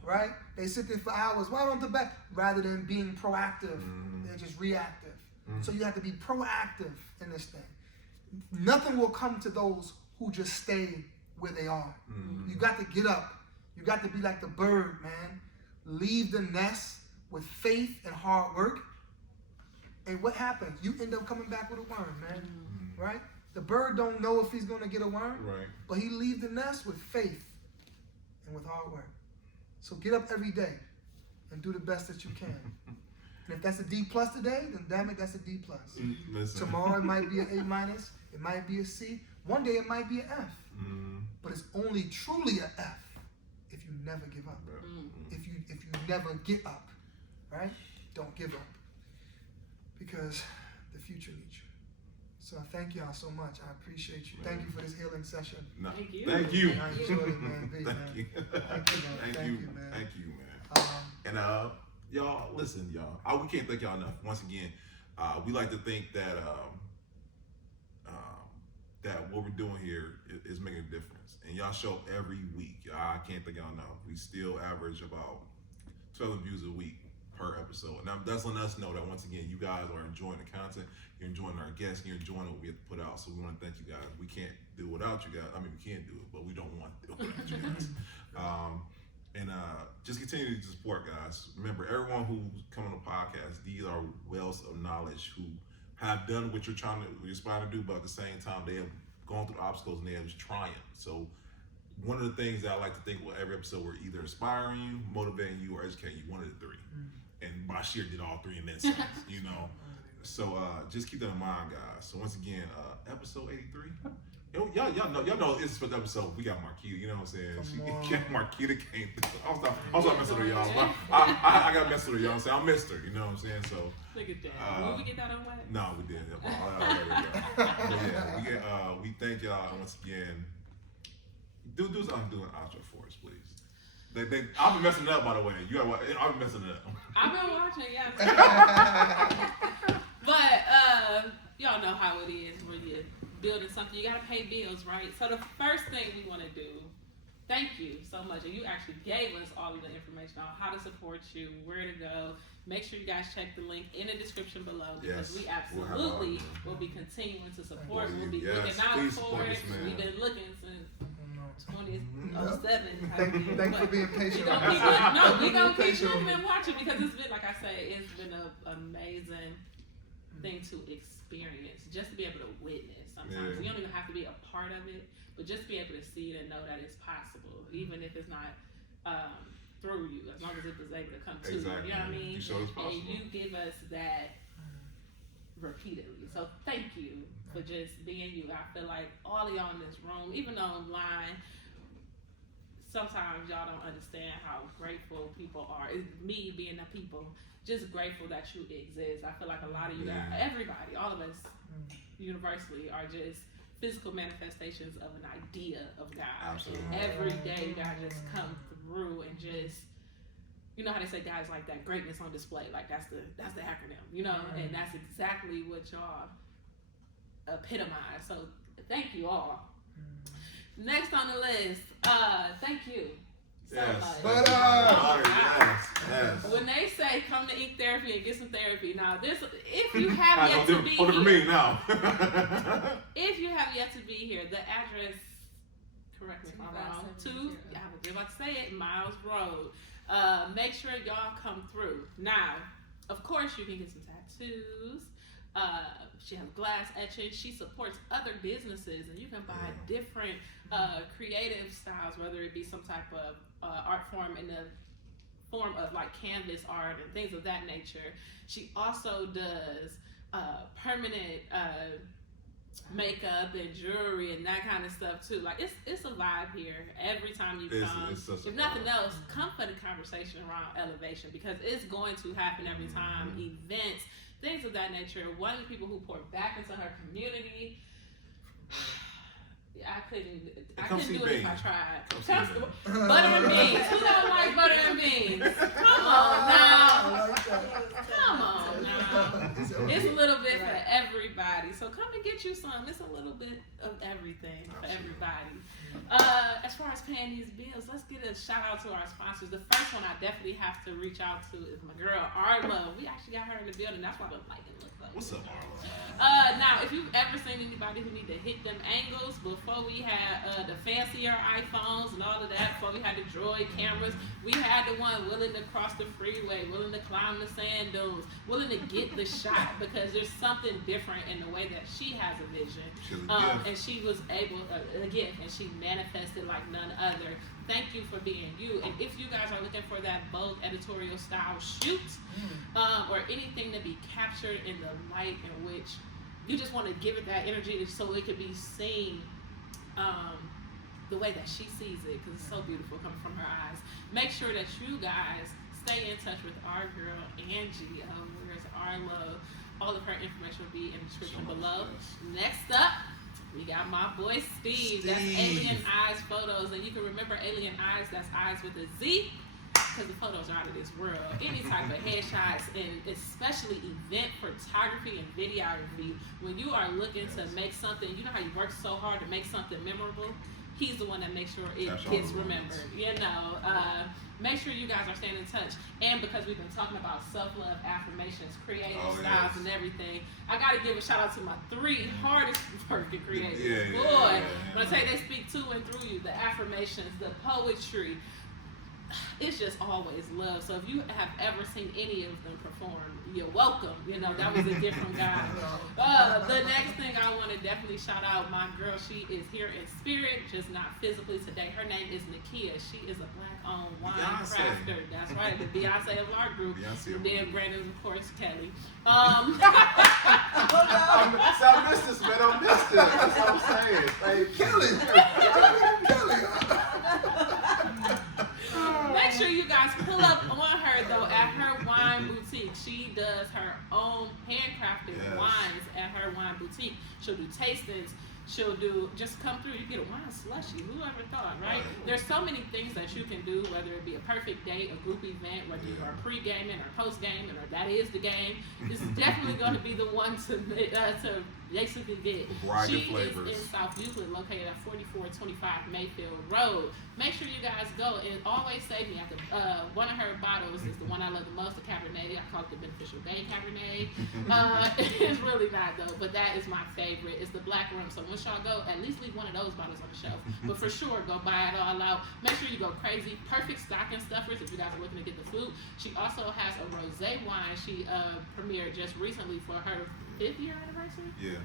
right? They sit there for hours. Why don't the back? Rather than being proactive, they're just reactive. So you have to be proactive in this thing. Nothing will come to those who just stay where they are. You got to get up. You got to be like the bird, man. Leave the nest with faith and hard work. And what happens? You end up coming back with a worm, man. Right? The bird don't know if he's going to get a worm, but he leaves the nest with faith and with hard work. So get up every day and do the best that you can. And if that's a D plus today, then damn it, that's a D plus. Tomorrow it might be an A minus, it might be a C. One day it might be an F. But it's only truly an F if you never give up. If you never get up, right? Don't give up. Because the future needs you. So I thank y'all so much. I appreciate you. Thank you for this healing session. Thank you. Thank you. I enjoyed it, man. Big, man. Thank you. Thank you, man. Thank you, man. Thank you, man. And y'all, listen, y'all. We can't thank y'all enough. Once again, we like to think that that what we're doing here is making a difference. And y'all show up every week. I can't thank y'all enough. We still average about 12 views a week per episode. And that's letting us know that once again, you guys are enjoying the content, you're enjoying our guests, and you're enjoying what we have to put out. So we want to thank you guys. We can't do it without you guys. I mean, we can do it, but we don't want to do it without you guys. Just continue to support, guys. Remember, everyone who's coming on the podcast, these are wells of knowledge who have done what you're aspiring to do, but at the same time, they have gone through obstacles and they have triumphed. So one of the things that I like to think with every episode, we're either inspiring you, motivating you, or educating you, one of the three. And Basheer did all three and then some, you know. So just keep that in mind, guys. So once again, episode 83. Y'all know it's for the episode. We got Marquita, you know what I'm saying? Marquita came through. I was messing with y'all. I got messing with y'all. I'm saying I missed her, you know what I'm saying? So look at that. Will we get that on wax? No, we didn't. But yeah, we thank y'all once again. Do something, do an outro for us, please. I've been messing it up, by the way. I've been messing it up. I've been watching, yeah. But y'all know how it is when you're building something. You gotta pay bills, right? So the first thing we want to do, thank you so much, and you actually gave us all of the information on how to support you, where to go. Make sure you guys check the link in the description below, because we absolutely will be continuing to support. We'll be looking out for it. We've been looking since 2007. Thanks for being patient. We're gonna keep looking and watching, because it's been, like I say, it's been an amazing thing to experience, just to be able to witness. Sometimes you don't even have to be a part of it, but just be able to see it and know that it's possible, even if it's not through you, as long as it was able to come to you. You know what I mean? You show it's possible. And you give us that repeatedly. So thank you for just being you. I feel like all of y'all in this room, even online, sometimes y'all don't understand how grateful people are. It's me being the people, just grateful that you exist. I feel like a lot of you guys, everybody, all of us universally, are just physical manifestations of an idea of God. Absolutely. And every day God just come through and just, you know how they say God is like that greatness on display, like that's the acronym, you know, and that's exactly what y'all epitomize. So thank you all. Next on the list, thank you so much. Yes. When they say come to Ink Therapy and get some therapy, now this, if you have yet to be here, for me now. if you have yet to be here, the address, correct me if I'm wrong, I was about to say it, Miles Road. Make sure y'all come through. Now, of course, you can get some tattoos. She has glass etching. She supports other businesses, and you can buy different creative styles, whether it be some type of art form in the form of like canvas art and things of that nature. She also does permanent makeup and jewelry and that kind of stuff too. Like it's a vibe here every time you come. It's such a if nothing vibe. else, come for the conversation around elevation because it's going to happen every time. Events, things of that nature. One of the people who poured back into her community. I couldn't do it if I tried. Butter and beans. Who don't like butter and beans? Come on now. Come on now. It's a little bit for everybody. So come and get you some. It's a little bit of everything for everybody. As far as paying these bills, let's get a shout out to our sponsors. The first one I definitely have to reach out to is my girl Arlo. We actually got her in the building. That's why the lighting looks like. What's up, Arlo? Now, if you've ever seen anybody who need to hit them angles, before we had the fancier iPhones and all of that, before we had the Droid cameras, we had the one willing to cross the freeway, willing to climb the sand dunes, willing to get the shot because there's something different in the way that she has a vision. And she was able, a gift, and she manifested like none other. Thank you for being you. And if you guys are looking for that bold editorial style shoot, or anything to be captured in the light in which you just want to give it that energy so it could be seen the way that she sees it, because it's so beautiful coming from her eyes. Make sure that you guys stay in touch with our girl Angie. Where's Arlo? All of her information will be in the description below. Next up, we got my boy Steve. That's Alien Eyes Photos. And you can remember Alien Eyes, that's eyes with a Z, because the photos are out of this world. Any type of headshots, and especially event photography and videography. When you are looking to make something, you know how you work so hard to make something memorable? He's the one that makes sure it gets remembered. You know, make sure you guys are staying in touch. And because we've been talking about self-love, affirmations, creative styles, and everything, I got to give a shout out to my 3 hardest working creatives. Boy, when I say they speak to and through you, the affirmations, the poetry, it's just always love. So if you have ever seen any of them perform, you're welcome. You know, that was a different guy. The next thing I want to definitely shout out, my girl, she is here in spirit, just not physically today. Her name is Nakia. She is a black-owned wine crafter. That's right, the Beyonce of our group. And then Brandon, of course, Kelly. I missed this, man. I missed it. That's what I'm saying. Like, Kelly. Make sure you guys pull up on her though at her wine boutique. She does her own handcrafted wines at her wine boutique. She'll do tastings. She'll do, just come through, you get a wine slushy. Who ever thought, right? There's so many things that you can do, whether it be a perfect date, a group event, whether you are pre-gaming or post-gaming, or that is the game. This is definitely going to be the one to basically get. She is in South Euclid, located at 4425 Mayfield Road. Make sure you guys go, and always save me. After one of her bottles is the one I love the most, the Cabernet. I call it the Beneficial Bay Cabernet. It's really not though, but that is my favorite. It's the black rum. So once y'all go, at least leave one of those bottles on the shelf. But for sure, go buy it all out. Make sure you go crazy. Perfect stocking stuffers if you guys are looking to get the food. She also has a rosé wine she premiered just recently for her 5th year anniversary. Yeah.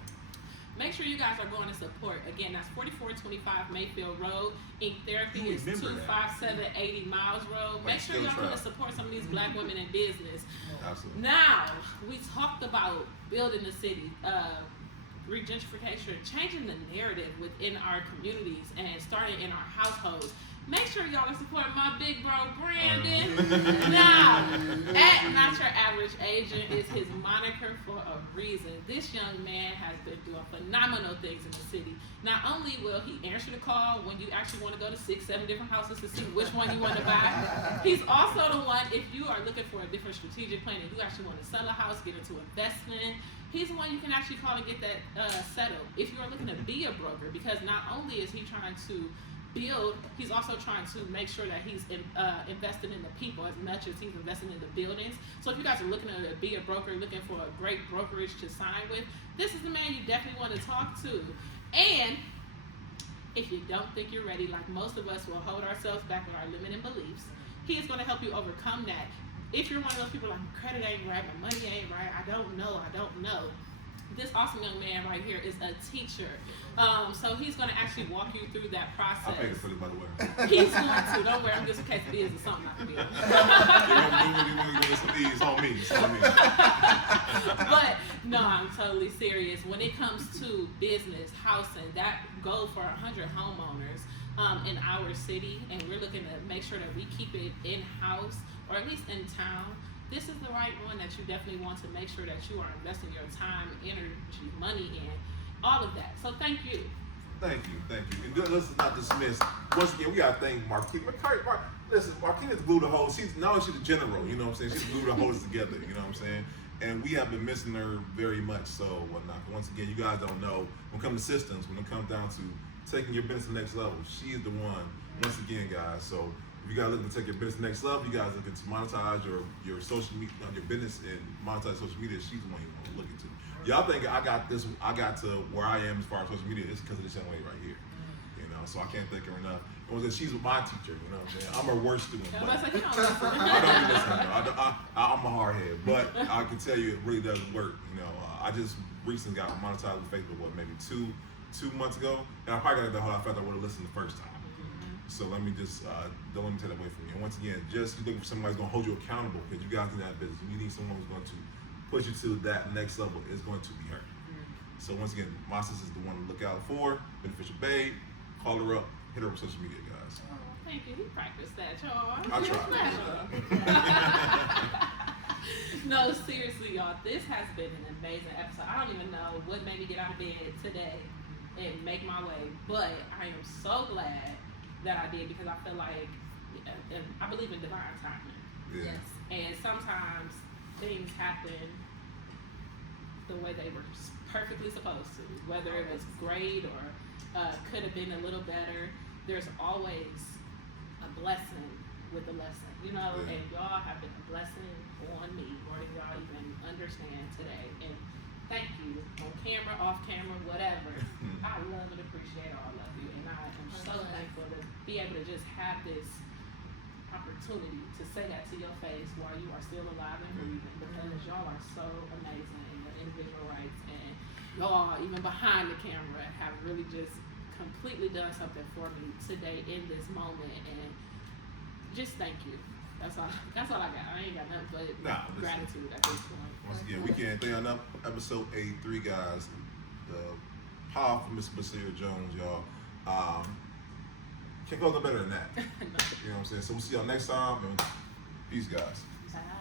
Make sure you guys are going to support. Again, that's 4425 Mayfield Road. Ink Therapy is 25780 Miles Road. Make sure y'all going to support some of these black women in business. Absolutely. Now, we talked about building the city, regentrification, changing the narrative within our communities and starting in our households. Make sure y'all are supporting my big bro Brandon. Now, at Not Your Average Agent is his moniker for a reason. This young man has been doing phenomenal things in the city. Not only will he answer the call when you actually want to go to 6, 7 different houses to see which one you want to buy, he's also the one, if you are looking for a different strategic plan and you actually want to sell a house, get into investment, he's the one you can actually call and get that settled. If you are looking to be a broker, because not only is he trying to build, he's also trying to make sure that he's invested in the people as much as he's investing in the buildings. So if you guys are looking to be a broker, looking for a great brokerage to sign with, this is the man you definitely want to talk to. And if you don't think you're ready, like most of us will hold ourselves back with our limiting beliefs, he is going to help you overcome that. If you're one of those people like, my credit ain't right, my money ain't right, I don't know, this awesome young man right here is a teacher. So he's going to actually walk you through that I process. paid for this, by the way. He's going to. Don't worry, I'm just in case it is or something I can do. It's on me. It's on me. But no, I'm totally serious. When it comes to business, housing, that goal for 100 homeowners in our city, and we're looking to make sure that we keep it in-house or at least in town. This is the right one that you definitely want to make sure that you are investing your time, energy, money in, all of that. So thank you. Thank you. And let's not dismiss. Once again, we gotta thank Marquita. Listen, Marquita's glued the whole. She's the general. You know what I'm saying? She's glued the whole together. You know what I'm saying? And we have been missing her very much. So whatnot. Once again, you guys don't know when it comes to systems, when it comes down to taking your business to the next level, she is the one. Once again, guys. So if you guys looking to take your business to the next level, you guys looking to monetize your social media, your business, and monetize social media, she's the one you want to look into. Y'all think I got to where I am as far as social media, it's because of this young lady right here. You know, so I can't thank her enough. It was that she's my teacher, you know what I'm saying? I'm her worst student. I But was like, you don't listen. I don't listen. I'm a hard head, but I can tell you it really does work. You know, I just recently got monetized with Facebook, maybe two months ago, and I probably got the whole. I felt I would have listened the first time. So let me just don't let me take that away from you. And once again, just looking for somebody who's gonna hold you accountable, because you guys in that business, you need someone who's going to push you to that next level. Is going to be her. So once again, my sister's the one to look out for. Beneficial Babe, call her up, hit her on social media, guys. Oh, thank you. He practiced that, y'all. I tried. No, seriously, y'all. This has been an amazing episode. I don't even know what made me get out of bed today and make my way, but I am so glad that I did, because I feel like I believe in divine timing. Yeah. Yes. And sometimes things happen the way they were perfectly supposed to, whether it was great or could have been a little better. There's always a blessing with the lesson, you know. Yeah. And y'all have been a blessing on me more than y'all even understand today. And thank you, on camera, off camera, whatever. I love and appreciate all of you, and I am so thankful to be able to just have this opportunity to say that to your face while you are still alive and breathing, because y'all are so amazing in your individual rights, and y'all, even behind the camera, have really just completely done something for me today in this moment, and just thank you. That's all I got. I ain't got nothing but gratitude at this point. Once again, we can't thank enough. Episode 83, guys. The powerful Mr. Basheer Jones, y'all. Can't go no better than that. You know what I'm saying? So we'll see y'all next time, and peace, guys. Bye.